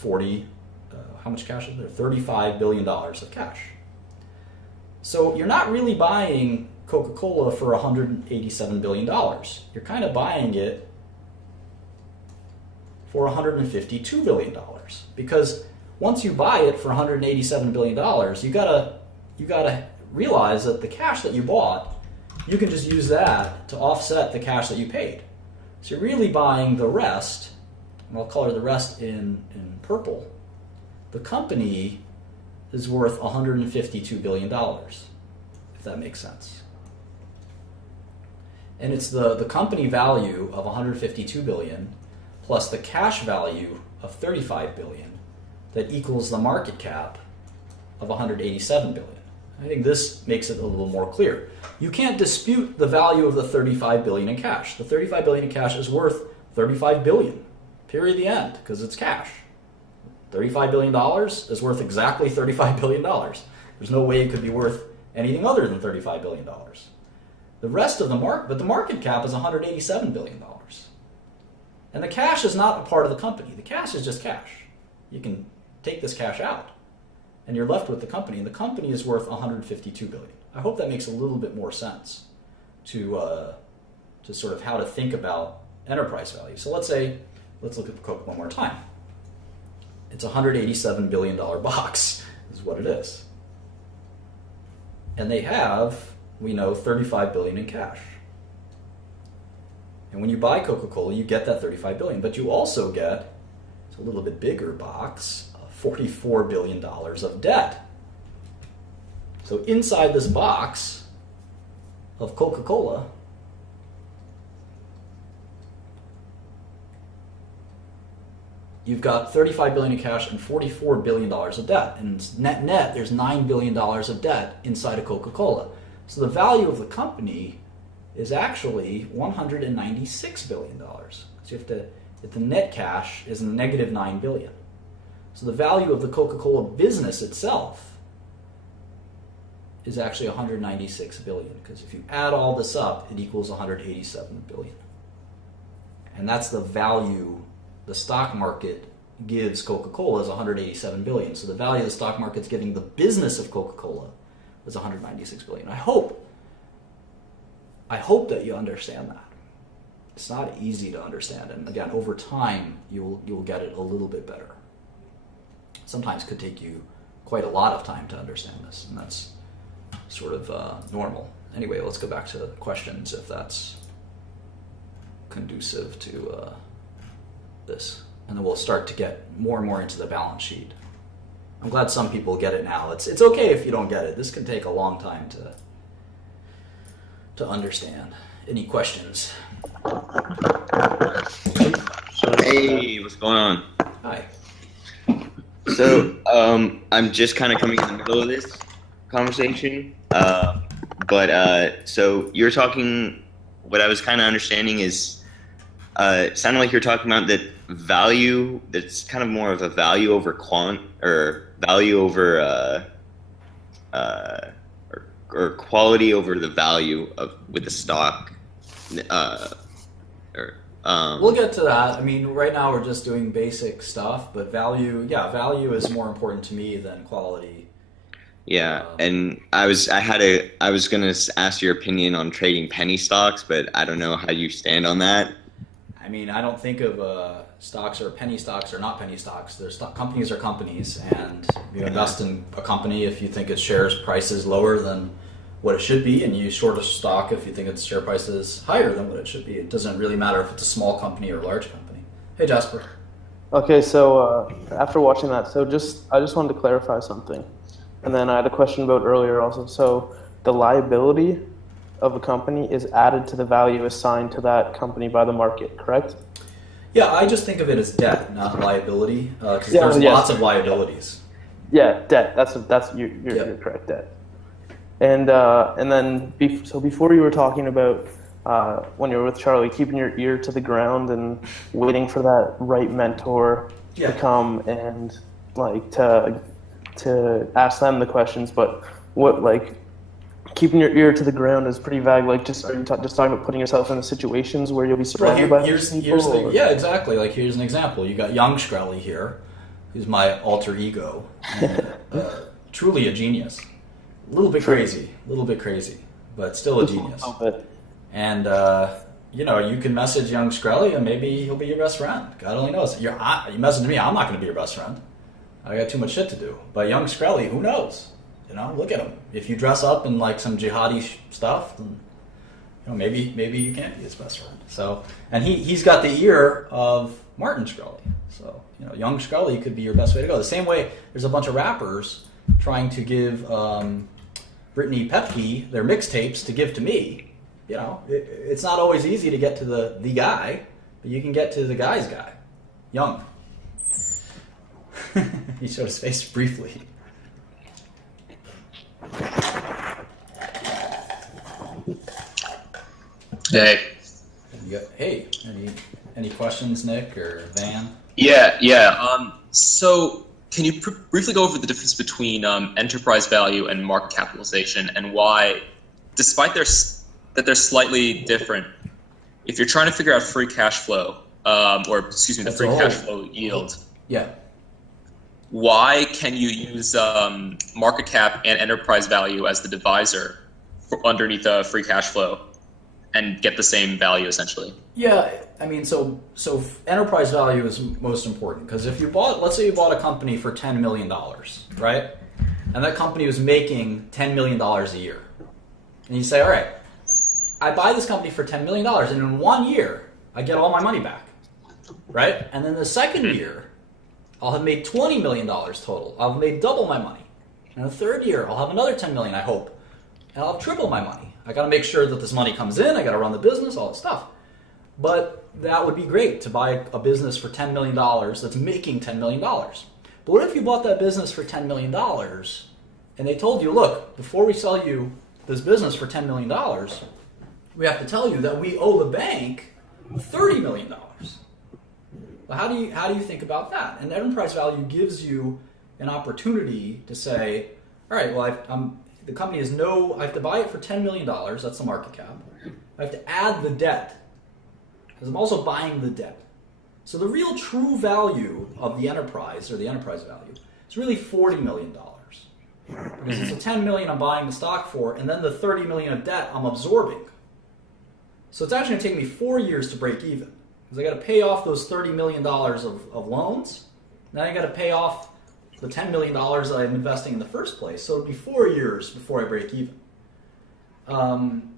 how much cash is there? $35 billion of cash. So you're not really buying Coca-Cola for $187 billion. You're kind of buying it for $152 billion. Because once you buy it for $187 billion, you gotta realize that the cash that you bought, you can just use that to offset the cash that you paid. So you're really buying the rest, and I'll color the rest in purple. The company is worth $152 billion, if that makes sense. And it's the company value of $152 billion plus the cash value of $35 billion that equals the market cap of $187 billion. I think this makes it a little more clear. You can't dispute the value of the $35 billion in cash. The $35 billion in cash is worth $35 billion, period, the end, because it's cash. $35 billion is worth exactly $35 billion. There's no way it could be worth anything other than $35 billion. The rest of the market, but the market cap is $187 billion. And the cash is not a part of the company. The cash is just cash. You can take this cash out, and you're left with the company, and the company is worth $152 billion. I hope that makes a little bit more sense to sort of how to think about enterprise value. So let's look at the Coke one more time. It's a $187 billion box, is what it is. And they have, we know, $35 billion in cash. And when you buy Coca-Cola, you get that $35 billion, but you also get, it's a little bit bigger box, $44 billion of debt. So inside this box of Coca-Cola, you've got $35 billion in cash and $44 billion of debt. And net, there's $9 billion of debt inside of Coca-Cola. So the value of the company is actually $196 billion. So the net cash is negative $9 billion. So the value of the Coca-Cola business itself is actually $196 billion, because if you add all this up, it equals $187 billion. And that's the value the stock market gives Coca-Cola is $187 billion. So the value the stock market's giving the business of Coca-Cola is $196 billion. I hope that you understand that. It's not easy to understand, and again, over time, you'll get it a little bit better. Sometimes it could take you quite a lot of time to understand this, and that's sort of normal. Anyway, let's go back to questions if that's conducive to this, and then we'll start to get more and more into the balance sheet. I'm glad some people get it now. It's okay if you don't get it. This can take a long time to understand. Any questions? Hey, what's going on? Hi. So, I'm just kind of coming in the middle of this conversation, so you're talking, what I was kind of understanding is, it sounded like you're talking about that value, that's kind of more of a value over quant, or value over, or quality over the value with the stock, We'll get to that. I mean, right now we're just doing basic stuff, but value is more important to me than quality. Yeah, and I was gonna ask your opinion on trading penny stocks, but I don't know how you stand on that. I mean, I don't think of stocks or penny stocks or not penny stocks. Companies are companies, and you invest in a company if you think its shares price is lower than what it should be, and you short a stock if you think its share price is higher than what it should be. It doesn't really matter if it's a small company or a large company. Hey, Jasper. Okay, so after watching that, I just wanted to clarify something, and then I had a question about earlier also. So the liability of a company is added to the value assigned to that company by the market, correct? Yeah, I just think of it as debt, not liability, because there's lots of liabilities. Yeah, debt. You're correct, debt. And then before you were talking about when you were with Charlie, keeping your ear to the ground and waiting for that right mentor to come and like to ask them the questions. But what like keeping your ear to the ground is pretty vague. Like, are you just talking about putting yourself in situations where you'll be surrounded by people? Yeah, exactly. Like, here's an example. You got young Shkreli here, who's my alter ego, and, truly a genius. A little bit crazy, but still a genius. And you can message young Shkreli, and maybe he'll be your best friend. God only knows. You message me, I'm not going to be your best friend. I got too much shit to do. But young Shkreli, who knows? Look at him. If you dress up in like some jihadi stuff, then maybe you can't be his best friend. So, and he's got the ear of Martin Shkreli. So, young Shkreli could be your best way to go. The same way, there's a bunch of rappers trying to give Brittany Pepke their mixtapes to give to me. It's not always easy to get to the guy, but you can get to the guy's guy. Young. He showed his face briefly. Hey. Hey, any questions, Nick or Van? Yeah. So can you briefly go over the difference between enterprise value and market capitalization, and why, despite that they're slightly different, if you're trying to figure out free cash flow, the free cash flow yield, why can you use market cap and enterprise value as the divisor underneath free cash flow and get the same value essentially? Yeah, I mean, so enterprise value is most important, because if let's say you bought a company for $10 million, right? And that company was making $10 million a year. And you say, all right, I buy this company for $10 million, and in 1 year, I get all my money back, right? And then the second year, I'll have made $20 million total. I'll have made double my money. And the third year, I'll have another $10 million, I hope. And I'll have triple my money. I got to make sure that this money comes in. I got to run the business, all that stuff. But that would be great to buy a business for $10 million that's making $10 million. But what if you bought that business for $10 million and they told you, look, before we sell you this business for $10 million, we have to tell you that we owe the bank $30 million. Well, how do you think about that? And enterprise value gives you an opportunity to say, all right, well, the company is I have to buy it for $10 million, that's the market cap. I have to add the debt, because I'm also buying the debt. So the real true value of the enterprise, or the enterprise value, is really $40 million. Because it's the $10 million I'm buying the stock for, and then the $30 million of debt I'm absorbing. So it's actually going to take me 4 years to break even. Because I got to pay off those $30 million of loans, then I got to pay off the $10 million that I'm investing in the first place. So it'll be 4 years before I break even.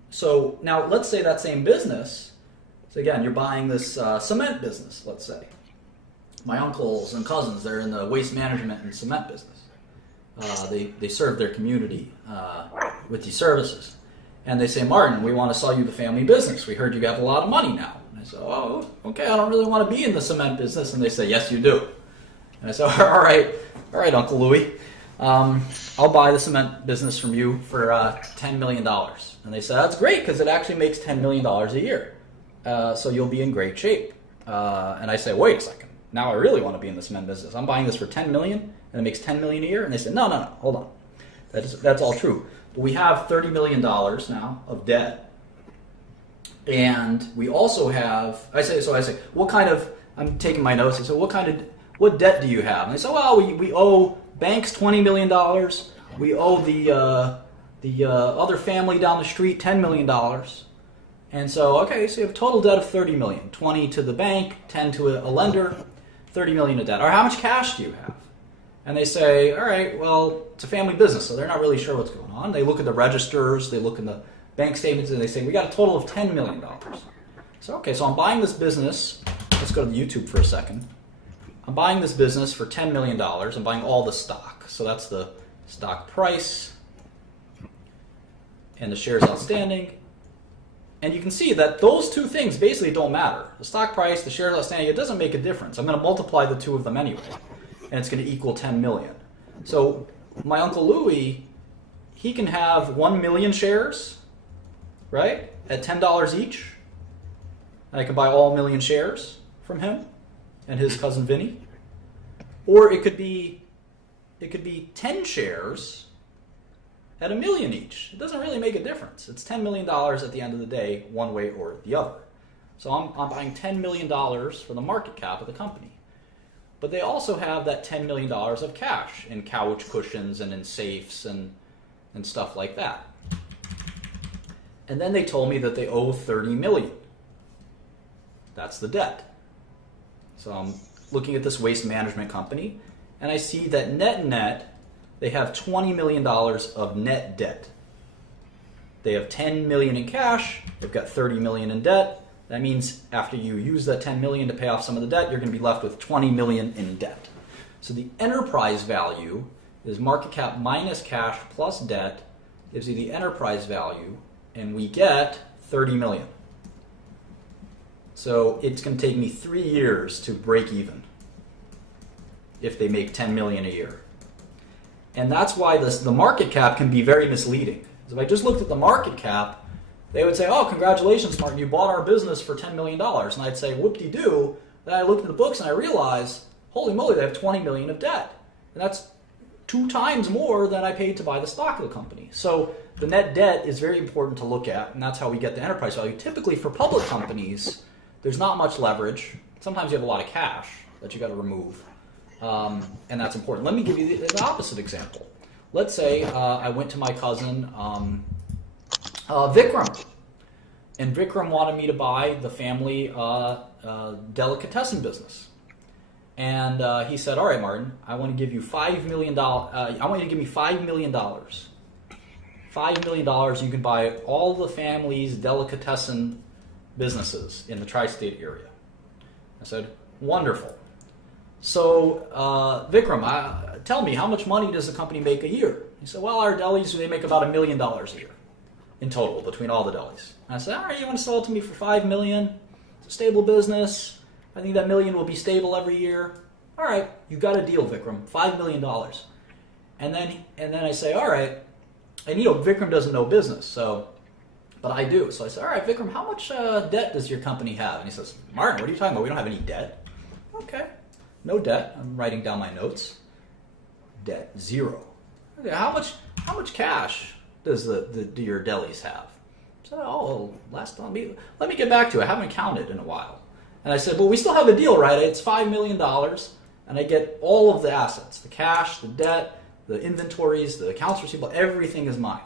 So now let's say that same business, so again, you're buying this cement business, let's say. My uncles and cousins, they're in the waste management and cement business. They serve their community with these services. And they say, Martin, we want to sell you the family business. We heard you have a lot of money now. And I say, oh, okay, I don't really want to be in the cement business. And they say, yes, you do. And I said, all right, Uncle Louie, I'll buy the cement business from you for $10 million. And they said, that's great, because it actually makes $10 million a year. So you'll be in great shape. And I say, wait a second. Now I really want to be in the cement business. I'm buying this for $10 million, and it makes $10 million a year. And they said, no, hold on. That's all true. But we have $30 million now of debt. And we also have, I say, what kind of, I'm taking my notes, I say, what debt do you have? And they say, well, we owe banks $20 million. We owe the other family down the street $10 million. And so, okay, so you have total debt of 30 million, 20 to the bank, 10 to a lender, 30 million of debt. Or how much cash do you have? And they say, all right, well, it's a family business, so they're not really sure what's going on. They look at the registers, they look in the bank statements, and they say, we got a total of $10 million. So, okay, so I'm buying this business. Let's go to YouTube for a second. I'm buying this business for $10 million. I'm buying all the stock. So that's the stock price and the shares outstanding. And you can see that those two things basically don't matter. The stock price, the shares outstanding, it doesn't make a difference. I'm going to multiply the two of them anyway, and it's going to equal 10 million. So my Uncle Louis, he can have 1 million shares, right, at $10 each. And I can buy all 1 million shares from him and his cousin Vinny. Or it could be 10 shares at $1 million each. It doesn't really make a difference. It's $10 million at the end of the day, one way or the other. So I'm buying $10 million for the market cap of the company. But they also have that $10 million of cash in couch cushions and in safes and stuff like that. And then they told me that they owe $30 million. That's the debt. So I'm looking at this waste management company, and I see that net, they have $20 million of net debt. They have $10 million in cash, they've got $30 million in debt. That means after you use that $10 million to pay off some of the debt, you're going to be left with $20 million in debt. So the enterprise value is market cap minus cash plus debt gives you the enterprise value, and we get $30 million. So it's going to take me 3 years to break even if they make $10 million a year. And that's why the market cap can be very misleading. If I just looked at the market cap, they would say, oh, congratulations, Martin, you bought our business for $10 million. And I'd say, whoop-de-doo. Then I looked at the books and I realized, holy moly, they have $20 million of debt. And that's 2 times more than I paid to buy the stock of the company. So the net debt is very important to look at, and that's how we get the enterprise value. Typically for public companies, there's not much leverage. Sometimes you have a lot of cash that you got to remove. And that's important. Let me give you the opposite example. Let's say I went to my cousin Vikram, and Vikram wanted me to buy the family delicatessen business. And he said, all right, Martin, I want to give you $5 million. I want you to give me $5 million. $5 million, you can buy all the family's delicatessen businesses in the tri-state area. I said, wonderful. So, Vikram, tell me, how much money does the company make a year? He said, well, our delis, they make about $1 million a year in total between all the delis. And I said, all right, you want to sell it to me for $5 million? It's a stable business. I think that $1 million will be stable every year. All right, you got a deal, Vikram, $5 million. And then I say, all right, and Vikram doesn't know business, but I do. So I said, all right, Vikram, how much debt does your company have? And he says, Martin, what are you talking about? We don't have any debt. Okay. No debt. I'm writing down my notes. Debt, 0. Okay, how much cash does do your delis have? So, last time, let me get back to it. I haven't counted in a while. And I said, well, we still have a deal, right? It's $5 million, and I get all of the assets, the cash, the debt, the inventories, the accounts receivable, everything is mine.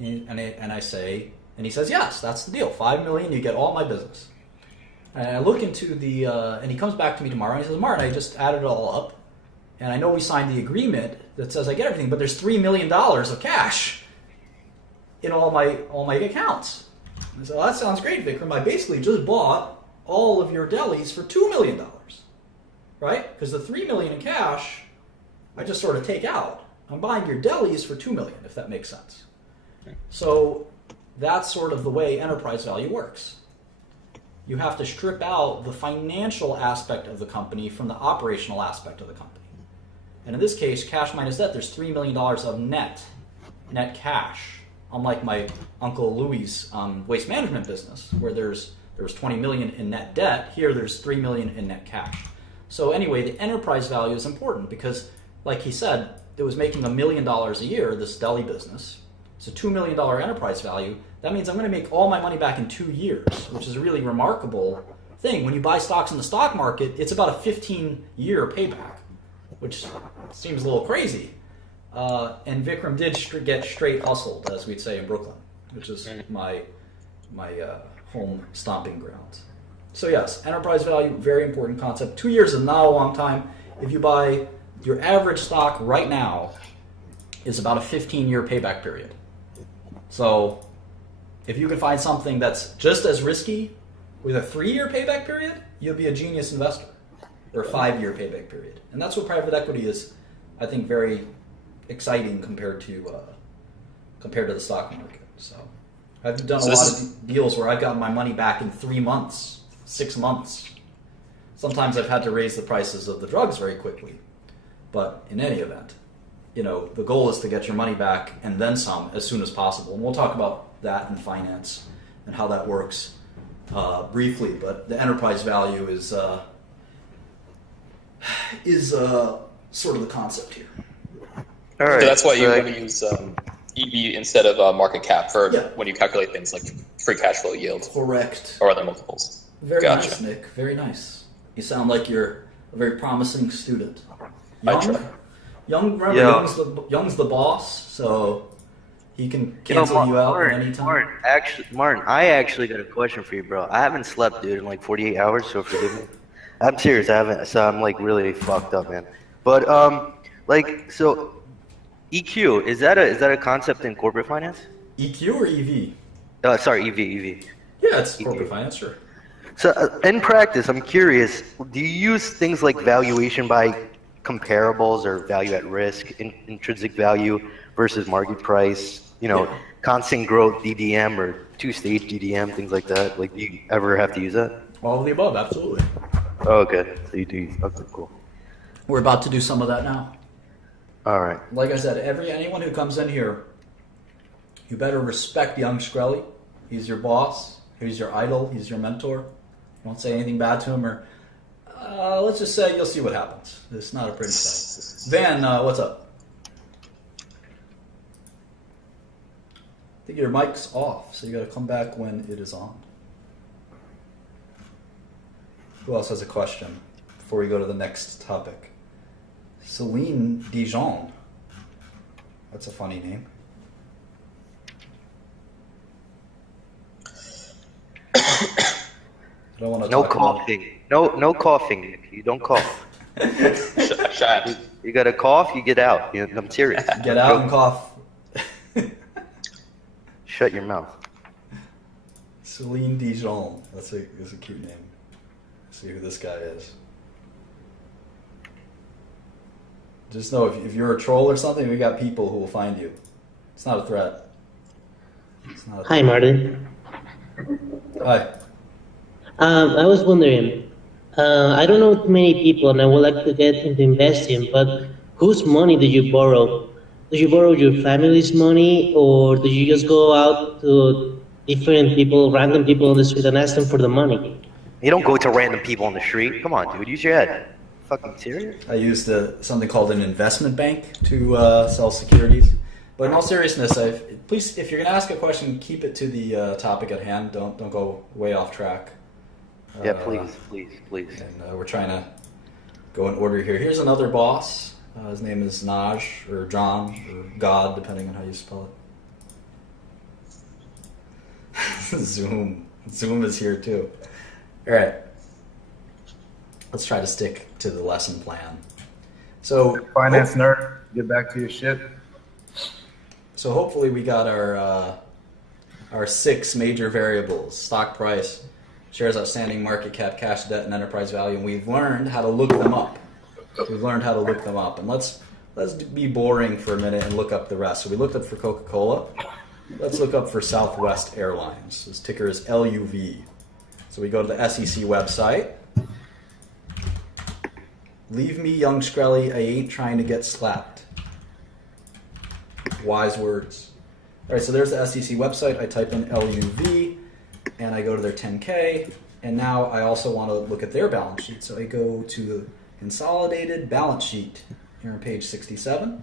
And I say, and he says, yes, that's the deal. $5 million, you get all my business. And I look into and he comes back to me tomorrow and he says, Martin, I just added it all up, and I know we signed the agreement that says I get everything, but there's $3 million of cash in all my accounts. And I said, well, that sounds great, Vikram. I basically just bought all of your delis for $2 million, right? Because the $3 million in cash, I just sort of take out. I'm buying your delis for $2 million, if that makes sense. Okay. So that's sort of the way enterprise value works. You have to strip out the financial aspect of the company from the operational aspect of the company. And in this case, cash minus debt, there's $3 million of net cash. Unlike my Uncle Louis' waste management business, where there was $20 million in net debt, here there's $3 million in net cash. So anyway, the enterprise value is important because, like he said, it was making $1 million a year, this deli business. It's a $2 million enterprise value. That means I'm going to make all my money back in 2 years, which is a really remarkable thing. When you buy stocks in the stock market, it's about a 15-year payback, which seems a little crazy. And Vikram did get straight hustled, as we'd say in Brooklyn, which is my home stomping grounds. So yes, enterprise value, very important concept. 2 years is not a long time. If you buy your average stock right now is about a 15-year payback period. So if you can find something that's just as risky with a 3-year payback period, you'll be a genius investor, or a 5-year payback period. And that's what private equity is, I think, very exciting compared to the stock market. So I've done a lot of deals where I've gotten my money back in 3 months, 6 months. Sometimes I've had to raise the prices of the drugs very quickly. But in any event, the goal is to get your money back and then some as soon as possible. And we'll talk about that in finance and how that works briefly. But the enterprise value is sort of the concept here. All right. So that's why you want to use EV instead of market cap for when you calculate things like free cash flow yield. Correct. Or other multiples. Very nice, Nick. Very nice. You sound like you're a very promising student. Young, remember, Young's the boss, so he can cancel you out at any time. Martin, I actually got a question for you, bro. I haven't slept, dude, in like 48 hours, so forgive me. I'm serious, I haven't, so I'm like really fucked up, man. But so EQ, is that a concept in corporate finance? EQ or EV? Sorry, EV. Yeah, it's corporate finance, sure. So in practice, I'm curious, do you use things like valuation by comparables or value at risk, intrinsic value versus market price, constant growth DDM or two-stage DDM, things like that? Like, do you ever have to use that? All of the above, absolutely. Oh, okay. So you do. Okay, cool. We're about to do some of that now. All right. Like I said, anyone who comes in here, you better respect young Shkreli. He's your boss. He's your idol. He's your mentor. Don't say anything bad to him, or let's just say you'll see what happens. It's not a pretty sight. Van, what's up? I think your mic's off, so you got to come back when it is on. Who else has a question before we go to the next topic? Celine Dijon. That's a funny name. I don't want to no coughing. No coughing. You don't cough. Shut. You got to cough, you get out. I'm serious. Get out and cough. Shut your mouth. Celine Dijon. That's a cute name. Let's see who this guy is. Just know if you're a troll or something, we got people who will find you. It's not a threat. Hi, Martin. Hi. I was wondering, I don't know too many people and I would like to get into investing, but whose money do you borrow? Do you borrow your family's money, or do you just go out to different people, random people on the street, and ask them for the money? You don't go to random people on the street. Come on, dude. Use your head. Fucking serious? I used something called an investment bank to sell securities. But in all seriousness, please, if you're going to ask a question, keep it to the topic at hand. Don't go way off track. Yeah, please. And we're trying to go in order here. Here's another boss. His name is Naj, or John, or God, depending on how you spell it. Zoom is here too. All right. Let's try to stick to the lesson plan. So, finance nerd, get back to your shit. So hopefully we got our 6 major variables: stock price, shares outstanding, market cap, cash, debt, and enterprise value. And we've learned how to look them up. And let's be boring for a minute and look up the rest. So we looked up for Coca-Cola. Let's look up for Southwest Airlines. His ticker is LUV. So we go to the SEC website. Leave me, young Shkreli. I ain't trying to get slapped. Wise words. All right, so there's the SEC website. I type in LUV, and I go to their 10K. And now I also want to look at their balance sheet. So I go to the consolidated balance sheet here on page 67.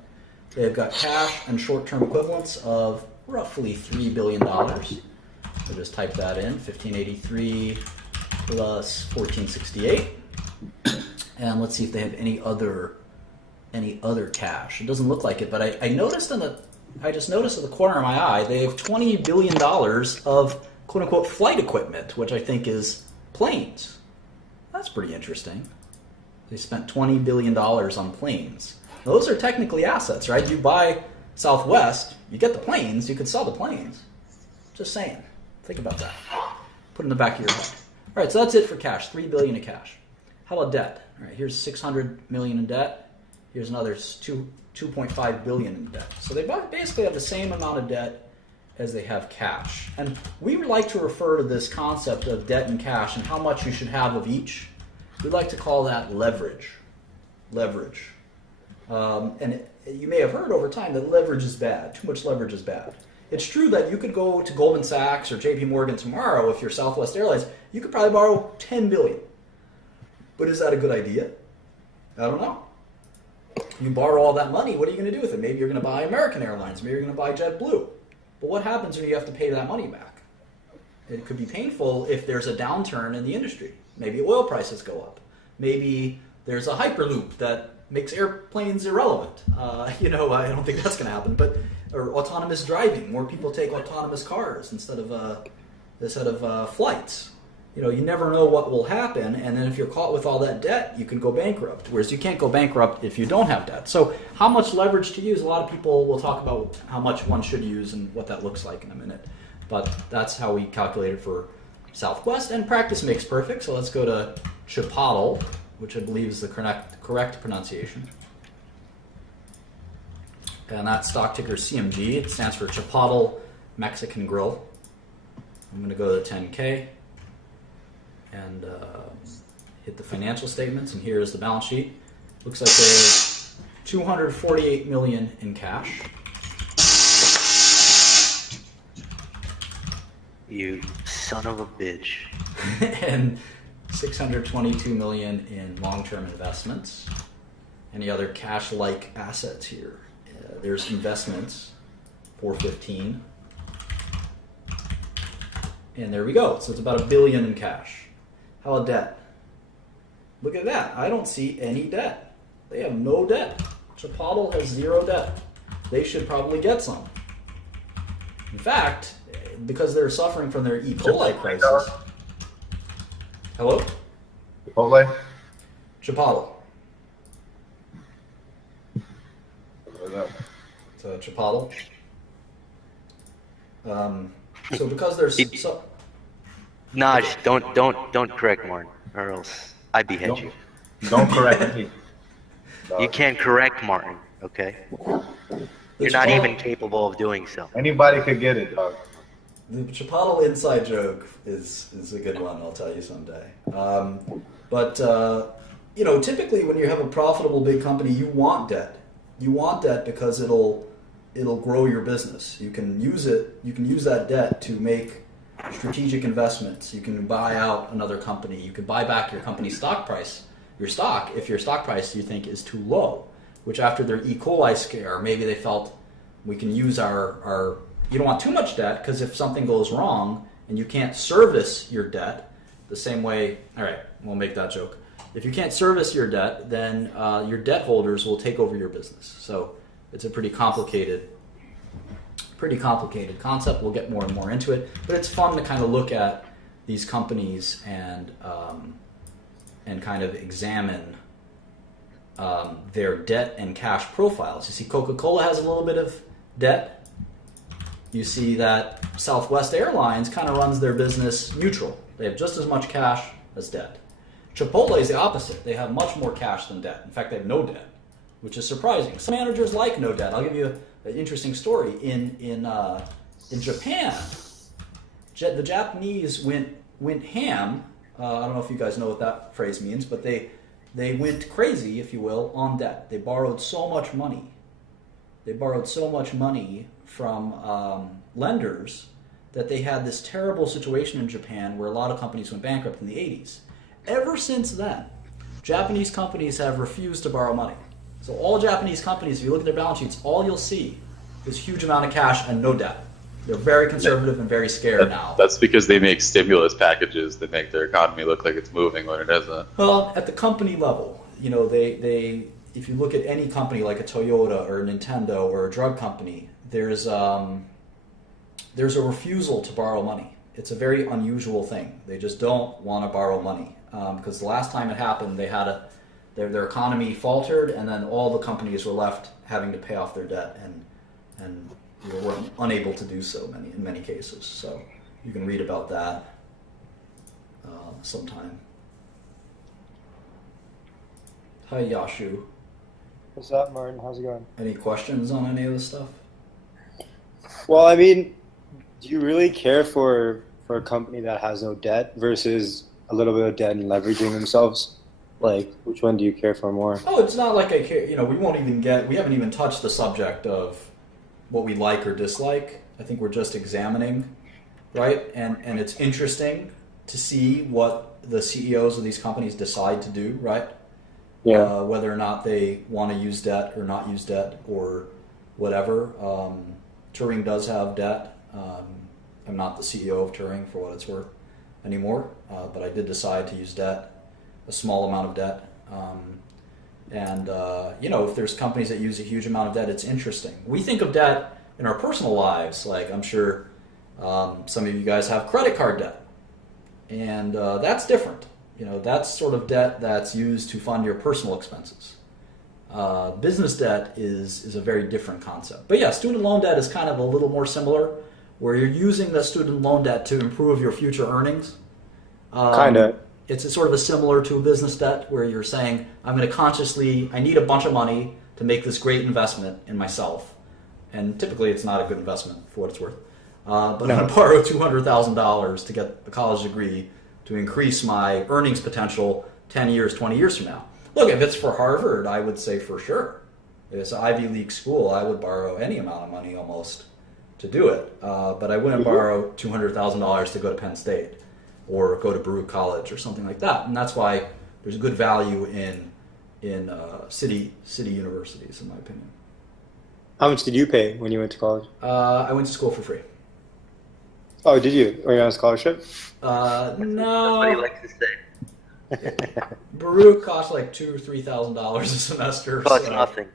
They've got cash and short-term equivalents of roughly $3 billion. So just type that in, 1583 plus 1468. And let's see if they have any other cash. It doesn't look like it, but I just noticed in the corner of my eye, they have $20 billion of quote-unquote flight equipment, which I think is planes. That's pretty interesting. They spent $20 billion on planes. Those are technically assets, right? You buy Southwest, you get the planes, you could sell the planes. Just saying. Think about that. Put it in the back of your head. All right, so that's it for cash, $3 billion in cash. How about debt? All right, here's $600 million in debt. Here's another $2.5 billion in debt. So they basically have the same amount of debt as they have cash. And we would like to refer to this concept of debt and cash and how much you should have of each. We'd like to call that leverage. Leverage. You may have heard over time that leverage is bad. Too much leverage is bad. It's true that you could go to Goldman Sachs or JP Morgan tomorrow if you're Southwest Airlines. You could probably borrow $10 billion. But is that a good idea? I don't know. You borrow all that money, what are you going to do with it? Maybe you're going to buy American Airlines. Maybe you're going to buy JetBlue. But what happens when you have to pay that money back? It could be painful if there's a downturn in the industry. Maybe oil prices go up. Maybe there's a hyperloop that makes airplanes irrelevant. I don't think that's going to happen. Or autonomous driving. More people take autonomous cars instead of flights. You never know what will happen, and then if you're caught with all that debt, you can go bankrupt, whereas you can't go bankrupt if you don't have debt. So how much leverage to use? A lot of people will talk about how much one should use and what that looks like in a minute. But that's how we calculate it for Southwest, and practice makes perfect. So let's go to Chipotle, which I believe is the correct pronunciation. And that stock ticker is CMG. It stands for Chipotle Mexican Grill. I'm going to go to 10K. And hit the financial statements, and here is the balance sheet. Looks like there's $248 million in cash. You son of a bitch. And $622 million in long-term investments. Any other cash-like assets here? There's investments, $415. And there we go. So it's about $1 billion in cash. How about debt? Look at that. I don't see any debt. They have no debt. Chipotle has zero debt. They should probably get some. In fact, because they're suffering from their E. coli crisis. Hello? Chipotle? Chipotle. What is that? It's Chipotle. So because there's Naj, don't correct Martin, or else I behead you. Don't correct me. You can't correct Martin, okay? You're not even capable of doing so. Anybody could get it, dog. The Chipotle inside joke is a good one, I'll tell you someday. Typically when you have a profitable big company, you want debt. You want debt because it'll grow your business. You can use that debt to make strategic investments. You can buy out another company. You can buy back your company's stock price, if your stock price you think is too low, which after their E. coli scare, maybe they felt we can use our you don't want too much debt because if something goes wrong and you can't service your debt the same way, all right, we'll make that joke. If you can't service your debt, then your debt holders will take over your business. So it's a pretty complicated concept. We'll get more and more into it, but it's fun to kind of look at these companies and kind of examine their debt and cash profiles. You see Coca-Cola has a little bit of debt. You see that Southwest Airlines kind of runs their business neutral. They have just as much cash as debt. Chipotle is the opposite. They have much more cash than debt. In fact, they have no debt, which is surprising. Some managers like no debt. I'll give you an interesting story. In Japan, the Japanese went ham. I don't know if you guys know what that phrase means, but they went crazy, if you will, on debt. They borrowed so much money. They borrowed so much money from lenders that they had this terrible situation in Japan where a lot of companies went bankrupt in the 80s. Ever since then, Japanese companies have refused to borrow money. So all Japanese companies, if you look at their balance sheets, all you'll see is a huge amount of cash and no debt. They're very conservative and very scared now. That's because they make stimulus packages that make their economy look like it's moving when it isn't. Well, at the company level, they if you look at any company like a Toyota or a Nintendo or a drug company, there's a refusal to borrow money. It's a very unusual thing. They just don't want to borrow money because the last time it happened, they had their economy faltered, and then all the companies were left having to pay off their debt, and were unable to do so in many cases. So you can read about that sometime. Hi, Yashu. What's up, Martin? How's it going? Any questions on any of this stuff? Well, I mean, do you really care for a company that has no debt versus a little bit of debt and leveraging themselves? Like, which one do you care for more? Oh, it's not like I care. We haven't even touched the subject of what we like or dislike. I think we're just examining, right? And it's interesting to see what the CEOs of these companies decide to do, right? Yeah. Whether or not they want to use debt or not use debt or whatever. Turing does have debt. I'm not the CEO of Turing for what it's worth anymore, but I did decide to use debt, a small amount of debt. If there's companies that use a huge amount of debt, it's interesting. We think of debt in our personal lives, like I'm sure some of you guys have credit card debt, and that's different. That's sort of debt that's used to fund your personal expenses. Business debt is a very different concept. But yeah, student loan debt is kind of a little more similar, where you're using the student loan debt to improve your future earnings. Kind of. It's sort of similar to a business debt, where you're saying, I need a bunch of money to make this great investment in myself. And typically it's not a good investment for what it's worth. But I'm going to borrow $200,000 to get a college degree to increase my earnings potential 10 years, 20 years from now. Look, if it's for Harvard, I would say for sure. If it's an Ivy League school, I would borrow any amount of money almost to do it. But I wouldn't borrow $200,000 to go to Penn State or go to Baruch College or something like that. And that's why there's good value in city universities, in my opinion. How much did you pay when you went to college? I went to school for free. Oh, did you? Were you on a scholarship? No. That's what he likes to say. Baruch costs like $2,000 or $3,000 a semester. Costs nothing.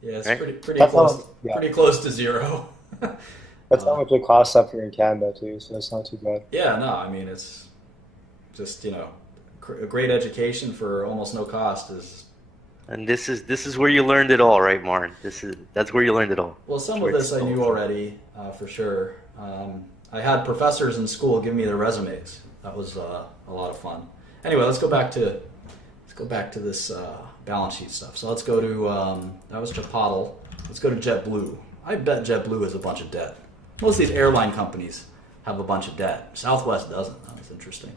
Yeah, it's right? pretty close to zero. That's how much it costs up here in Canada too, so that's not too bad. Yeah, no, I mean it's just a great education for almost no cost is. And this is where you learned it all, right, Martin? That's where you learned it all. Well, some of this I knew already for sure. I had professors in school give me their resumes. That was a lot of fun. Anyway, let's go back to this balance sheet stuff. So let's go to that was Chipotle. Let's go to JetBlue. I bet JetBlue has a bunch of debt. Most of these airline companies have a bunch of debt. Southwest doesn't. That's interesting.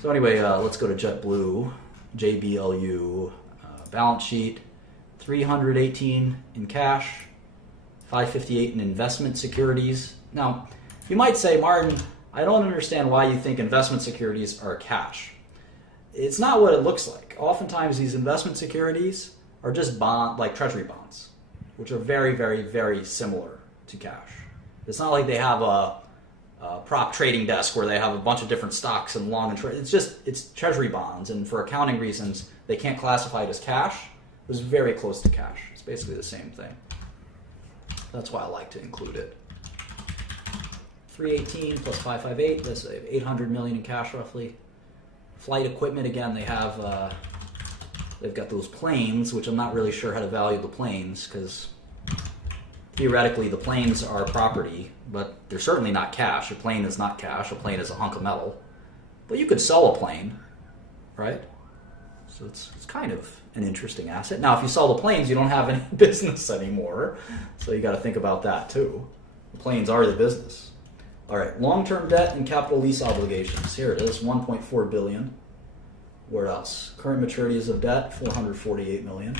So anyway, let's go to JetBlue, JBLU, balance sheet, 318 in cash, 558 in investment securities. Now, you might say, Martin, I don't understand why you think investment securities are cash. It's not what it looks like. Oftentimes, these investment securities are just like treasury bonds, which are very, very, very similar to cash. It's not like they have a prop trading desk where they have a bunch of different stocks and long and short. It's treasury bonds, and for accounting reasons, they can't classify it as cash. It was very close to cash. It's basically the same thing. That's why I like to include it. 318 plus 558, that's $800 million in cash roughly. Flight equipment, again, they've got those planes, which I'm not really sure how to value the planes, because theoretically the planes are property, but they're certainly not cash. A plane is not cash. A plane is a hunk of metal. But you could sell a plane, right? So it's kind of an interesting asset. Now, if you sell the planes, you don't have any business anymore, so you got to think about that too. The planes are the business. All right, long-term debt and capital lease obligations. Here it is, $1.4 billion. Where else? Current maturities of debt, $448 million.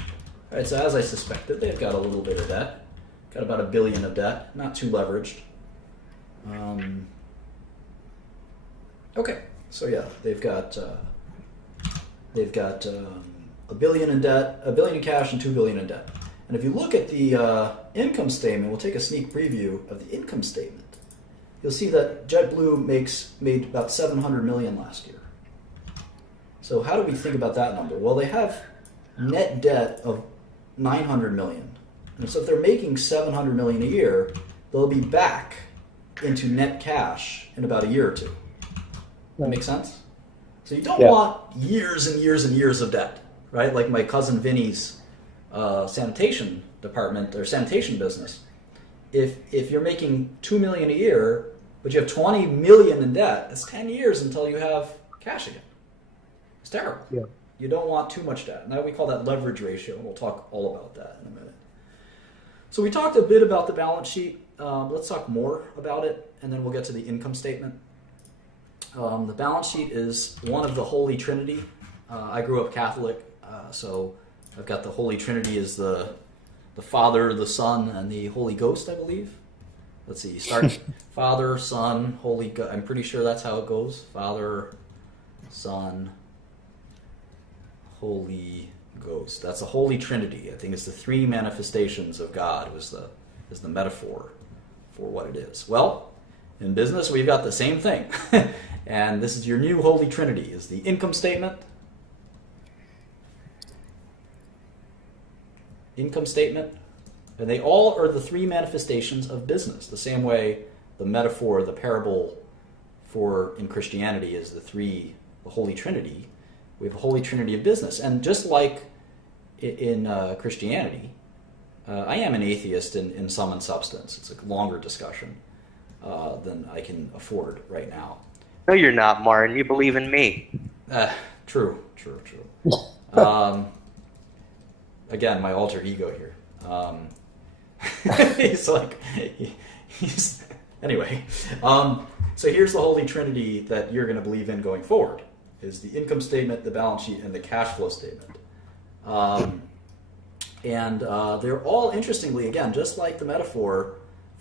All right, so as I suspected, they've got a little bit of debt. Got about $1 billion of debt, not too leveraged. Okay, so yeah, they've got $1 billion in debt, $1 billion in cash, and $2 billion in debt. And if you look at the income statement, we'll take a sneak preview of the income statement. You'll see that JetBlue made about $700 million last year. So how do we think about that number? Well, they have net debt of $900 million. And so if they're making $700 million a year, they'll be back into net cash in about a year or two. That makes sense? So you don't Yeah. want years and years and years of debt, right? Like my cousin Vinny's sanitation department or sanitation business. If you're making $2 million a year, but you have $20 million in debt, it's 10 years until you have cash again. It's terrible. Yeah. You don't want too much debt. Now we call that leverage ratio. We'll talk all about that in a minute. So we talked a bit about the balance sheet. Let's talk more about it, and then we'll get to the income statement. The balance sheet is one of the Holy Trinity. I grew up Catholic, so I've got the Holy Trinity as the Father, the Son, and the Holy Ghost, I believe. Let's see, you start Father, Son, Holy Ghost. I'm pretty sure that's how it goes. Father, Son, Holy Ghost. That's the Holy Trinity. I think it's the three manifestations of God is the metaphor for what it is. Well, in business, we've got the same thing. And this is your new Holy Trinity, is the income statement, and they all are the three manifestations of business. The same way the metaphor, the parable for in Christianity is the Holy Trinity. We have a Holy Trinity of business. And just like in Christianity, I am an atheist in sum and substance. It's a longer discussion than I can afford right now. No, you're not, Martin. You believe in me. True. Again, my alter ego here. Anyway. So here's the Holy Trinity that you're going to believe in going forward, is the income statement, the balance sheet, and the cash flow statement. And they're all, interestingly, again, just like the metaphor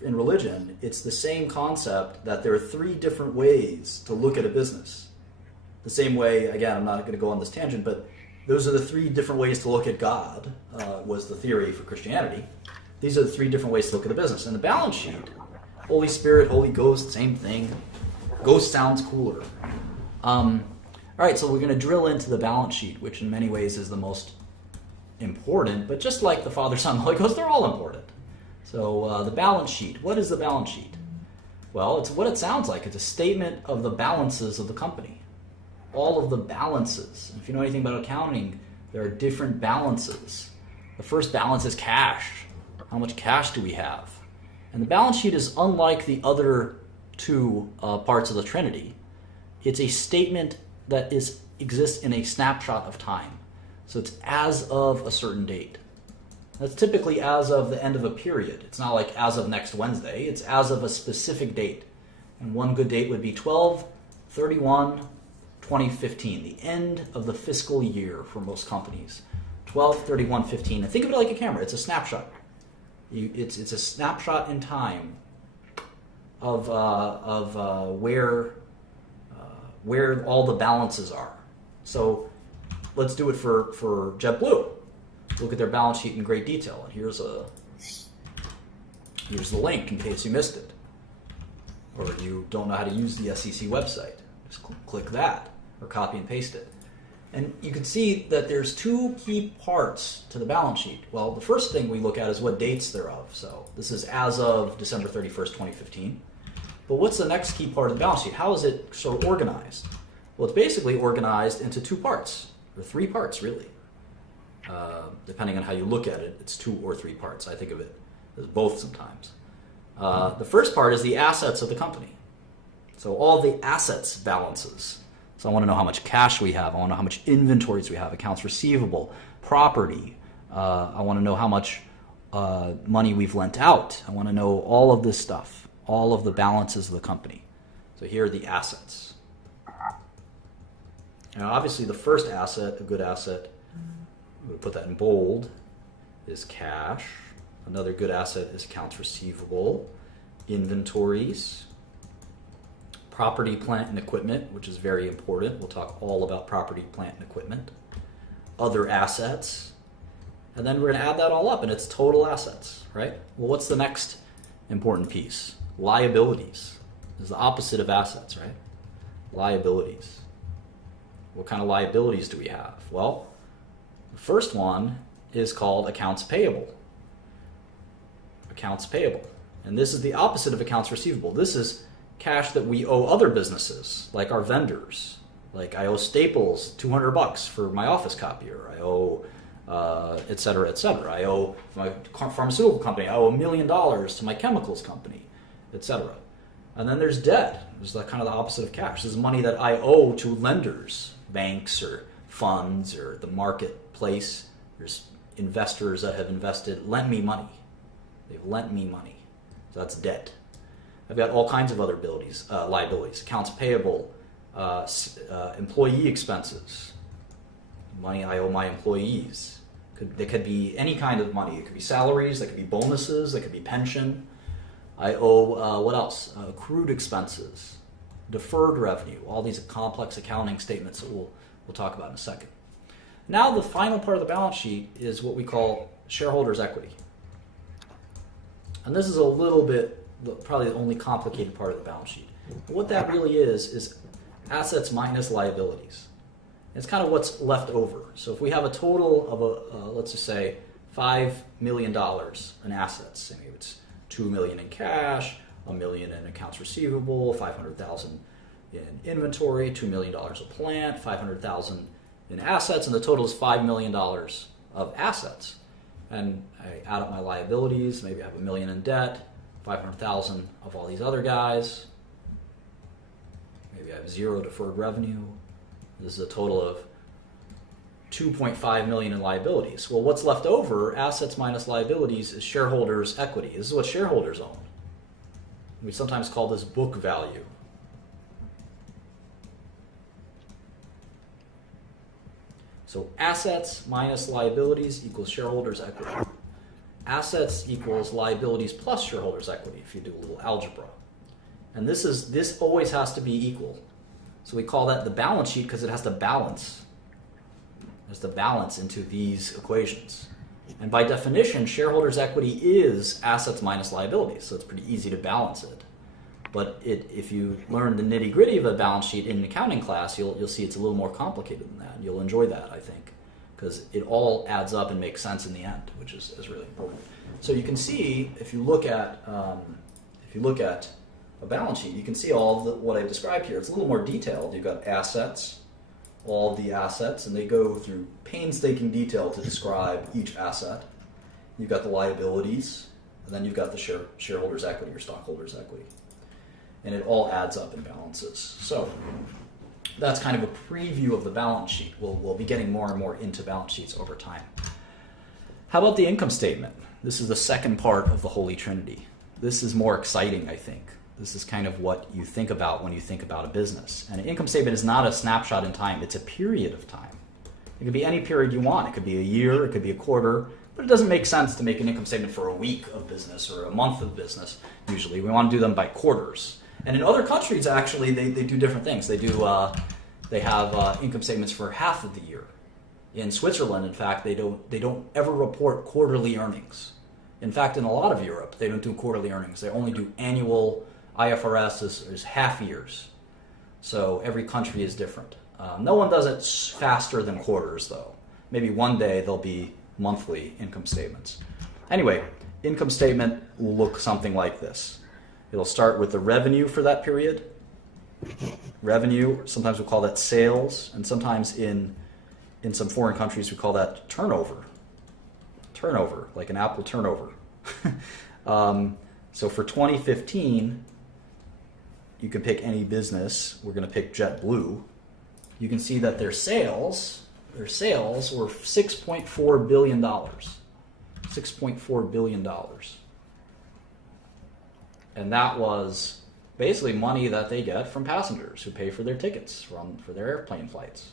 in religion, it's the same concept that there are three different ways to look at a business. The same way, again, I'm not going to go on this tangent, but those are the three different ways to look at God, was the theory for Christianity. These are the three different ways to look at a business. And the balance sheet, Holy Spirit, Holy Ghost, same thing. Ghost sounds cooler. All right, so we're going to drill into the balance sheet, which in many ways is the most important, but just like the Father, Son, Holy Ghost, they're all important. So the balance sheet, what is the balance sheet? Well, it's what it sounds like. It's a statement of the balances of the company. All of the balances. If you know anything about accounting, there are different balances. The first balance is cash. How much cash do we have? And the balance sheet is unlike the other two parts of the Trinity. It's a statement that exists in a snapshot of time. So it's as of a certain date. That's typically as of the end of a period. It's not like as of next Wednesday. It's as of a specific date. And one good date would be 12/31/2015, the end of the fiscal year for most companies. 12/31/15. And think of it like a camera. It's a snapshot. It's a snapshot in time of where all the balances are. So let's do it for JetBlue. Look at their balance sheet in great detail. And here's the link in case you missed it, or you don't know how to use the SEC website. Just click that or copy and paste it. And you can see that there's two key parts to the balance sheet. Well, the first thing we look at is what dates they're of. So this is as of December 31st, 2015. But what's the next key part of the balance sheet? How is it so organized? Well, it's basically organized into two parts, or three parts, really. Depending on how you look at it, it's two or three parts. I think of it as both sometimes. The first part is the assets of the company. So all the assets balances. So I want to know how much cash we have. I want to know how much inventories we have, accounts receivable, property. I want to know how much money we've lent out. I want to know all of this stuff, all of the balances of the company. So here are the assets. Now, obviously, the first asset, a good asset, we'll put that in bold, is cash. Another good asset is accounts receivable, inventories, property, plant, and equipment, which is very important. We'll talk all about property, plant, and equipment. Other assets. And then we're going to add that all up, and it's total assets, right? Well, what's the next important piece? Liabilities. This is the opposite of assets, right? Liabilities. What kind of liabilities do we have? Well, the first one is called accounts payable. Accounts payable. And this is the opposite of accounts receivable. This is cash that we owe other businesses, like our vendors. Like I owe Staples $200 for my office copier. I owe, et cetera, et cetera. I owe my pharmaceutical company. I owe $1 million to my chemicals company, et cetera. And then there's debt. There's the kind of the opposite of cash. This is money that I owe to lenders, banks or funds or the marketplace. There's investors that have lent me money. They've lent me money. So that's debt. I've got all kinds of other liabilities, accounts payable, employee expenses, money I owe my employees. They could be any kind of money. It could be salaries, that could be bonuses, that could be pension. I owe, what else? Accrued expenses, deferred revenue, all these complex accounting statements that we'll talk about in a second. Now the final part of the balance sheet is what we call shareholders' equity. And this is a little bit, probably the only complicated part of the balance sheet. What that really is assets minus liabilities. It's kind of what's left over. So if we have a total of, let's just say, $5 million in assets, maybe it's $2 million in cash, $1 million in accounts receivable, $500,000 in inventory, $2 million of plant, $500,000 in assets, and the total is $5 million of assets. And I add up my liabilities, maybe I have $1 million in debt, 500,000 of all these other guys. Maybe I have 0 deferred revenue. This is a total of $2.5 million in liabilities. Well, what's left over, assets minus liabilities, is shareholders' equity. This is what shareholders own. We sometimes call this book value. So assets minus liabilities equals shareholders' equity. Assets equals liabilities plus shareholders' equity, if you do a little algebra. And this always has to be equal. So we call that the balance sheet because it has to balance. It has to balance into these equations. And by definition, shareholders' equity is assets minus liabilities, so it's pretty easy to balance it. But if you learn the nitty-gritty of a balance sheet in an accounting class, you'll see it's a little more complicated than that. And you'll enjoy that, I think, because it all adds up and makes sense in the end, which is really important. So you can see, if you look at a balance sheet, you can see all of what I've described here. It's a little more detailed. You've got assets, all of the assets, and they go through painstaking detail to describe each asset. You've got the liabilities, and then you've got the shareholders' equity or stockholders' equity. And it all adds up and balances. So that's kind of a preview of the balance sheet. We'll be getting more and more into balance sheets over time. How about the income statement? This is the second part of the Holy Trinity. This is more exciting, I think. This is kind of what you think about when you think about a business. And an income statement is not a snapshot in time. It's a period of time. It could be any period you want. It could be a year. It could be a quarter. But it doesn't make sense to make an income statement for a week of business or a month of business, usually. We want to do them by quarters. And in other countries, actually, they do different things. They have income statements for half of the year. In Switzerland, in fact, they don't ever report quarterly earnings. In fact, in a lot of Europe, they don't do quarterly earnings. They only do annual. IFRS is half years. So every country is different. No one does it faster than quarters, though. Maybe one day there'll be monthly income statements. Anyway, income statement will look something like this. It'll start with the revenue for that period. Revenue, sometimes we call that sales, and sometimes in some foreign countries we call that turnover. Turnover, like an Apple turnover. So for 2015, you can pick any business. We're going to pick JetBlue. You can see that their sales were $6.4 billion. $6.4 billion. And that was basically money that they get from passengers who pay for their tickets for their airplane flights.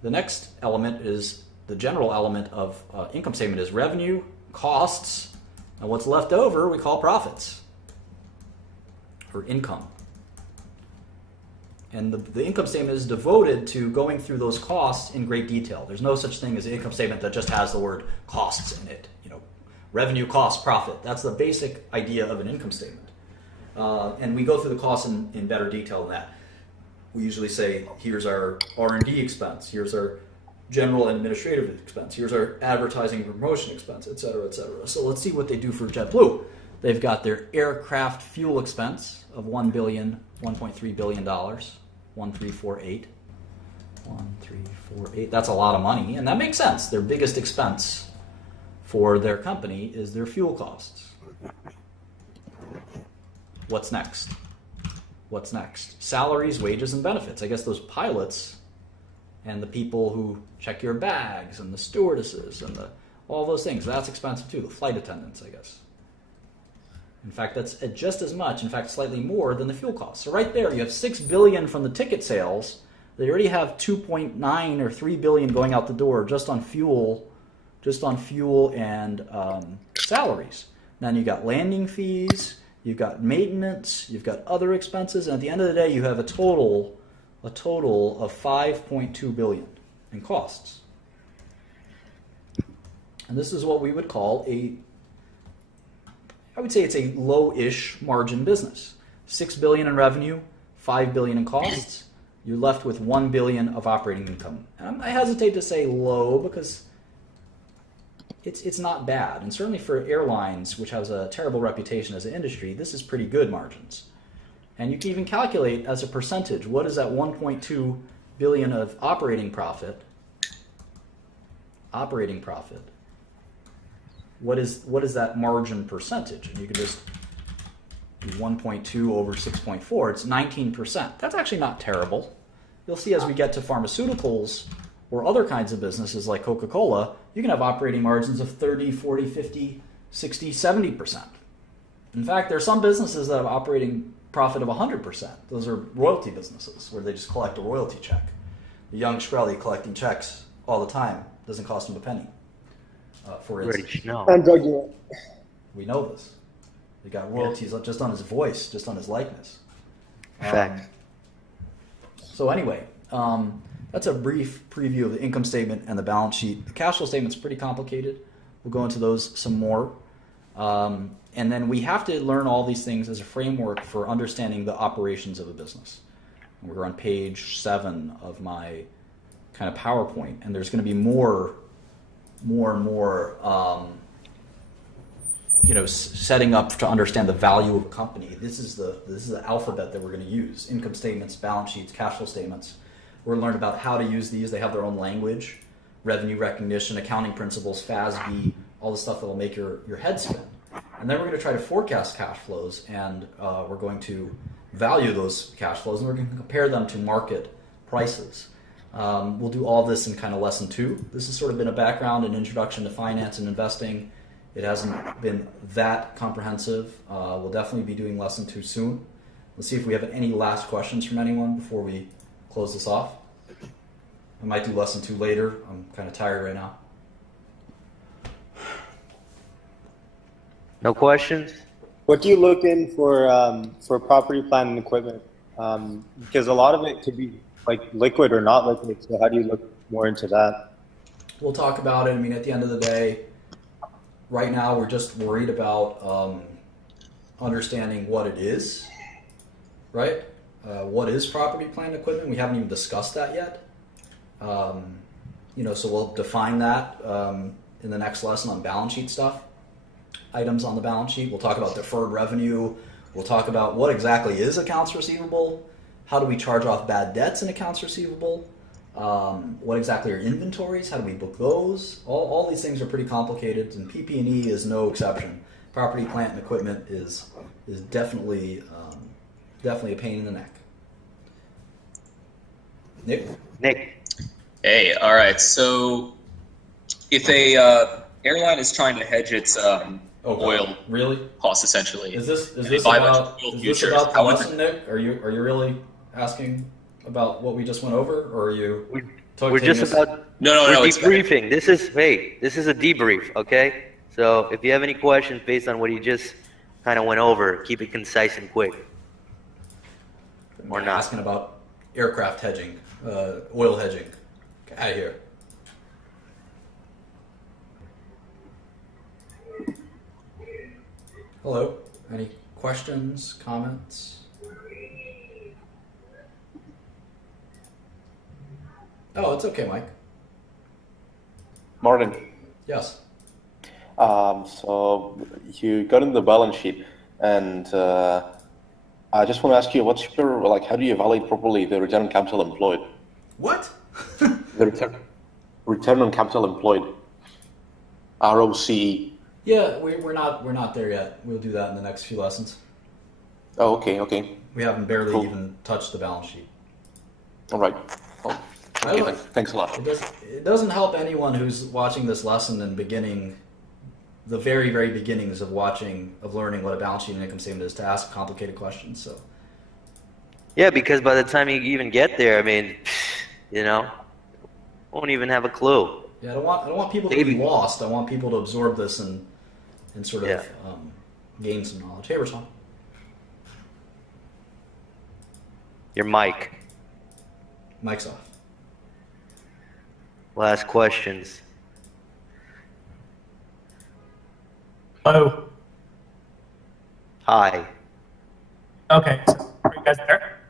The next element is the general element of income statement is revenue, costs, and what's left over we call profits or income. And the income statement is devoted to going through those costs in great detail. There's no such thing as an income statement that just has the word costs in it. Revenue, cost, profit. That's the basic idea of an income statement. And we go through the costs in better detail than that. We usually say, here's our R&D expense, here's our general and administrative expense, here's our advertising and promotion expense, et cetera, et cetera. So let's see what they do for JetBlue. They've got their aircraft fuel expense of $1.3 billion, 1348. 1348. That's a lot of money, and that makes sense. Their biggest expense for their company is their fuel costs. What's next? What's next? Salaries, wages, and benefits. I guess those pilots and the people who check your bags and the stewardesses and all those things, that's expensive too. The flight attendants, I guess. In fact, that's just as much, in fact, slightly more than the fuel costs. So right there, you have $6 billion from the ticket sales. They already have 2.9 or 3 billion going out the door just on fuel and salaries. Then you got landing fees, you've got maintenance, you've got other expenses, and at the end of the day, you have a total of 5.2 billion in costs. And this is what we would call I would say it's a low-ish margin business. 6 billion in revenue, 5 billion in costs. You're left with 1 billion of operating income. And I hesitate to say low because it's not bad. And certainly for airlines, which has a terrible reputation as an industry, this is pretty good margins. And you can even calculate as a percentage, what is that 1.2 billion of operating profit? What is that margin percentage? And you can just do 1.2 over 6.4. It's 19%. That's actually not terrible. You'll see as we get to pharmaceuticals or other kinds of businesses like Coca-Cola, you can have operating margins of 30, 40, 50, 60, 70%. In fact, there are some businesses that have operating profit of 100%. Those are royalty businesses where they just collect a royalty check. The young Shkreli collecting checks all the time doesn't cost him a penny. For instance. We know this. They got royalties just on his voice, just on his likeness. Fact. So anyway, that's a brief preview of the income statement and the balance sheet. The cash flow statement's pretty complicated. We'll go into those some more. And then we have to learn all these things as a framework for understanding the operations of a business. We're on page 7 of my kind of PowerPoint, and there's going to be more and more, setting up to understand the value of a company. This is the alphabet that we're going to use: income statements, balance sheets, cash flow statements. We're going to learn about how to use these. They have their own language, revenue recognition, accounting principles, FASB, all the stuff that will make your head spin. And then we're going to try to forecast cash flows, and we're going to value those cash flows, and we're going to compare them to market prices. We'll do all this in kind of lesson 2. This has sort of been a background and introduction to finance and investing. It hasn't been that comprehensive. We'll definitely be doing lesson 2 soon. Let's see if we have any last questions from anyone before we close this off. I might do lesson 2 later. I'm kind of tired right now. No questions? What do you look in for property, plant, and equipment? Because a lot of it could be like liquid or not liquid. So how do you look more into that? We'll talk about it. I mean, at the end of the day, right now we're just worried about understanding what it is, right? What is property, plant, and equipment? We haven't even discussed that yet. So we'll define that in the next lesson on balance sheet stuff. Items on the balance sheet. We'll talk about deferred revenue. We'll talk about what exactly is accounts receivable. How do we charge off bad debts in accounts receivable? What exactly are inventories? How do we book those? All these things are pretty complicated, and PP&E is no exception. Property, plant, and equipment is definitely a pain in the neck. Nick. Hey, all right. So if a airline is trying to hedge its oil costs, essentially, Is this buy a bunch about of oil the futures. lesson, Nick? Are you really asking about what we just went over, or are you? We're just about No. We're debriefing. This is a debrief, okay? So if you have any questions based on what you just kind of went over, keep it concise and quick. Or not asking about aircraft hedging, oil hedging. Get out of here. Hello. Any questions, comments? Oh, it's okay, Mike. Martin. Yes. So you got in the balance sheet, and I just want to ask you, what's your like? How do you evaluate properly the return on capital employed? What? The return on capital employed. ROCE. Yeah, we're not there yet. We'll do that in the next few lessons. Oh, okay. We haven't barely Cool. even touched the balance sheet. All right. Oh, okay, thanks a lot. It doesn't help anyone who's watching this lesson and beginning the very, very beginnings of learning what a balance sheet and income statement is to ask complicated questions. So Yeah, because by the time you even get there, I mean, won't even have a clue. yeah, I don't want people to be lost. I want people to absorb this and sort of gain some knowledge. Hey, Rashawn. Your mic. Mic's off. Last questions. Hello. Hi. Okay. Are you guys there?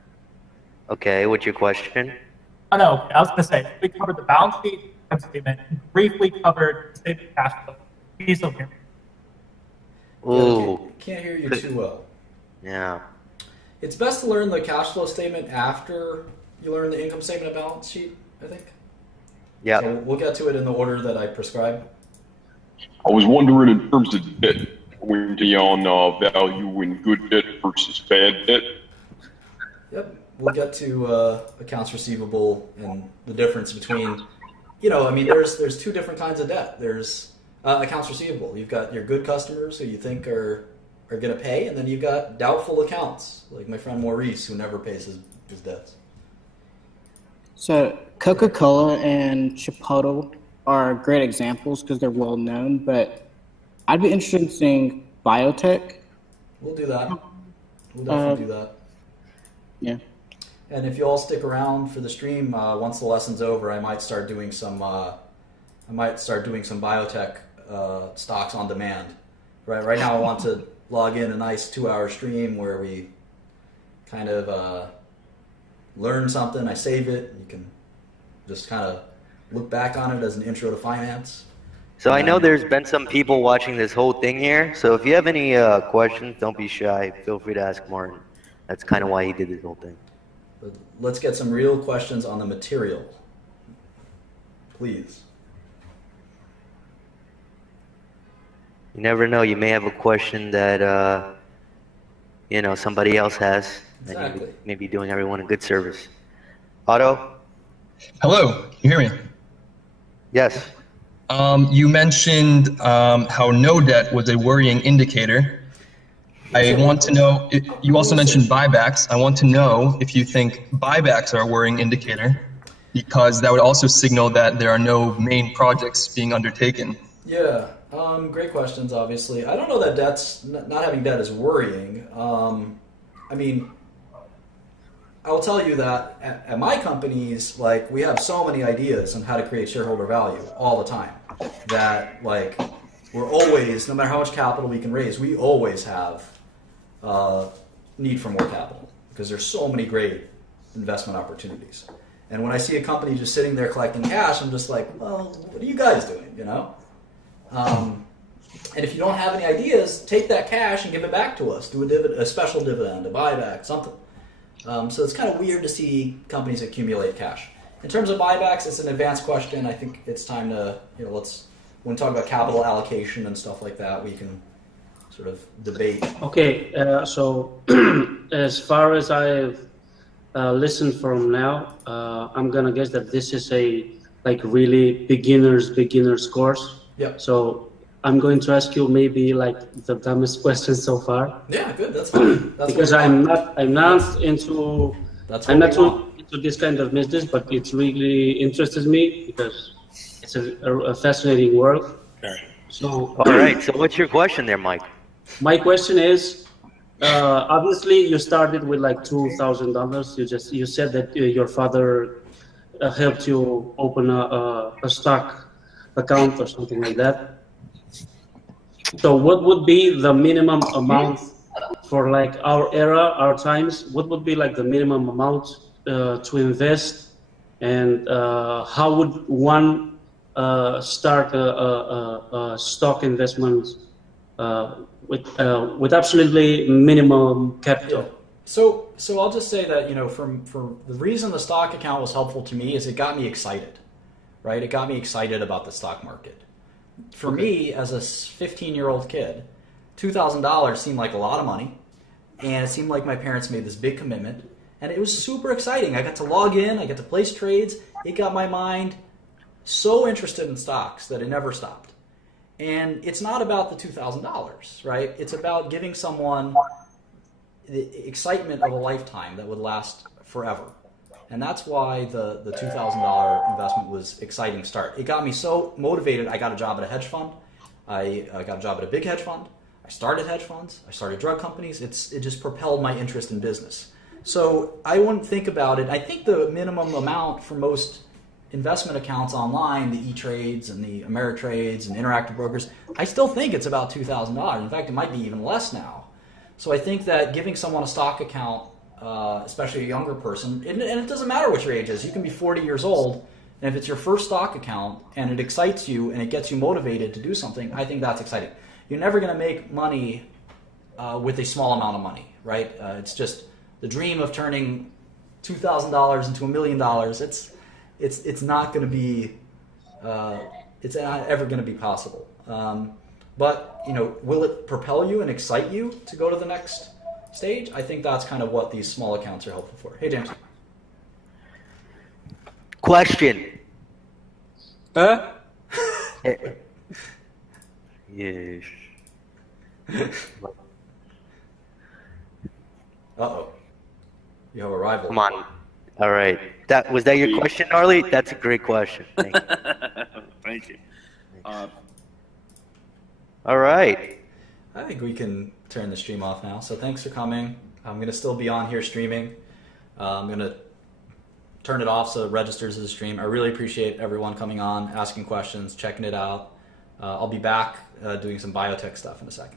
Okay, what's your question? Oh, no. Okay. I was going to say, we covered the balance sheet, income statement, briefly covered the statement of cash flow. Can you still hear me? Ooh. Can't hear you too well. Yeah. It's best to learn the cash flow statement after you learn the income statement and balance sheet, I think. Yeah. So we'll get to it in the order that I prescribed. I was wondering in terms of debt, going on value in good debt versus bad debt. Yep. We'll get to accounts receivable and the difference between, there's two different kinds of debt. There's accounts receivable. You've got your good customers who you think are going to pay, and then you've got doubtful accounts, like my friend Maurice, who never pays his debts. So Coca-Cola and Chipotle are great examples because they're well known, but I'd be interested in seeing biotech. We'll do that. We'll definitely do that. Yeah. And if you all stick around for the stream, once the lesson's over, I might start doing some biotech stocks on demand. Right now, I want to log in a nice 2-hour stream where we kind of learn something. I save it. You can just kind of look back on it as an intro to finance. So I know there's been some people watching this whole thing here, so if you have any questions, don't be shy. Feel free to ask Martin. That's kind of why he did this whole thing. But let's get some real questions on the material. Please. You never know. You may have a question that, somebody else has. Exactly. And you may be doing everyone a good service. Otto? Hello, can you hear me? Yes. You mentioned how no debt was a worrying indicator. I want to know, you also mentioned buybacks. I want to know if you think buybacks are a worrying indicator, because that would also signal that there are no main projects being undertaken. Yeah, great questions, obviously. I don't know that not having debt is worrying. I will tell you that at my companies, we have so many ideas on how to create shareholder value all the time that, we're always, no matter how much capital we can raise, we always have need for more capital because there's so many great investment opportunities. And when I see a company just sitting there collecting cash, I'm just like, well, what are you guys doing, And if you don't have any ideas, take that cash and give it back to us. Do a special dividend, a buyback, something. So it's kind of weird to see companies accumulate cash. In terms of buybacks, it's an advanced question. I think it's time to, when we talk about capital allocation and stuff like that, we can sort of debate. Okay, so as far as I've listened from now, I'm gonna guess that this is a really beginner's course. Yeah. So I'm going to ask you maybe the dumbest question so far. Yeah, good. That's fine. Because I'm not into this kind of business, but it really interests me because it's a fascinating world. So. All right. So what's your question there, Mike? My question is, obviously you started with $2,000. You said that your father helped you open a stock account or something like that. So what would be the minimum amount for our era, our times? What would be the minimum amount to invest, and how would one start stock investments with absolutely minimum capital? So I'll just say that, from the reason the stock account was helpful to me is it got me excited, right? It got me excited about the stock market. For me, as a 15-year-old kid, $2,000 seemed like a lot of money, and it seemed like my parents made this big commitment, and it was super exciting. I got to log in, I got to place trades. It got my mind so interested in stocks that it never stopped. And it's not about the $2,000, right? It's about giving someone the excitement of a lifetime that would last forever. And that's why the $2,000 investment was exciting start. It got me so motivated. I got a job at a hedge fund. I got a job at a big hedge fund. I started hedge funds. I started drug companies. It just propelled my interest in business. So I wouldn't think about it. I think the minimum amount for most investment accounts online, the E-Trades and the Ameritrades and Interactive Brokers, I still think it's about $2,000. In fact, it might be even less now. So I think that giving someone a stock account, especially a younger person, and it doesn't matter what your age is. You can be 40 years old, and if it's your first stock account and it excites you and it gets you motivated to do something, I think that's exciting. You're never going to make money with a small amount of money, right? It's just the dream of turning $2,000 into $1 million. It's not going to be, it's not ever going to be possible. But will it propel you and excite you to go to the next stage? I think that's kind of what these small accounts are helpful for. Hey, James. Question. Yes. Uh-oh. You have a rival. Come on. All right. Was that your question, Gnarly? That's a great question. Thank you. Thank you. All right. I think we can turn the stream off now. So thanks for coming. I'm going to still be on here streaming. I'm going to turn it off so it registers as a stream. I really appreciate everyone coming on, asking questions, checking it out. I'll be back doing some biotech stuff in a second.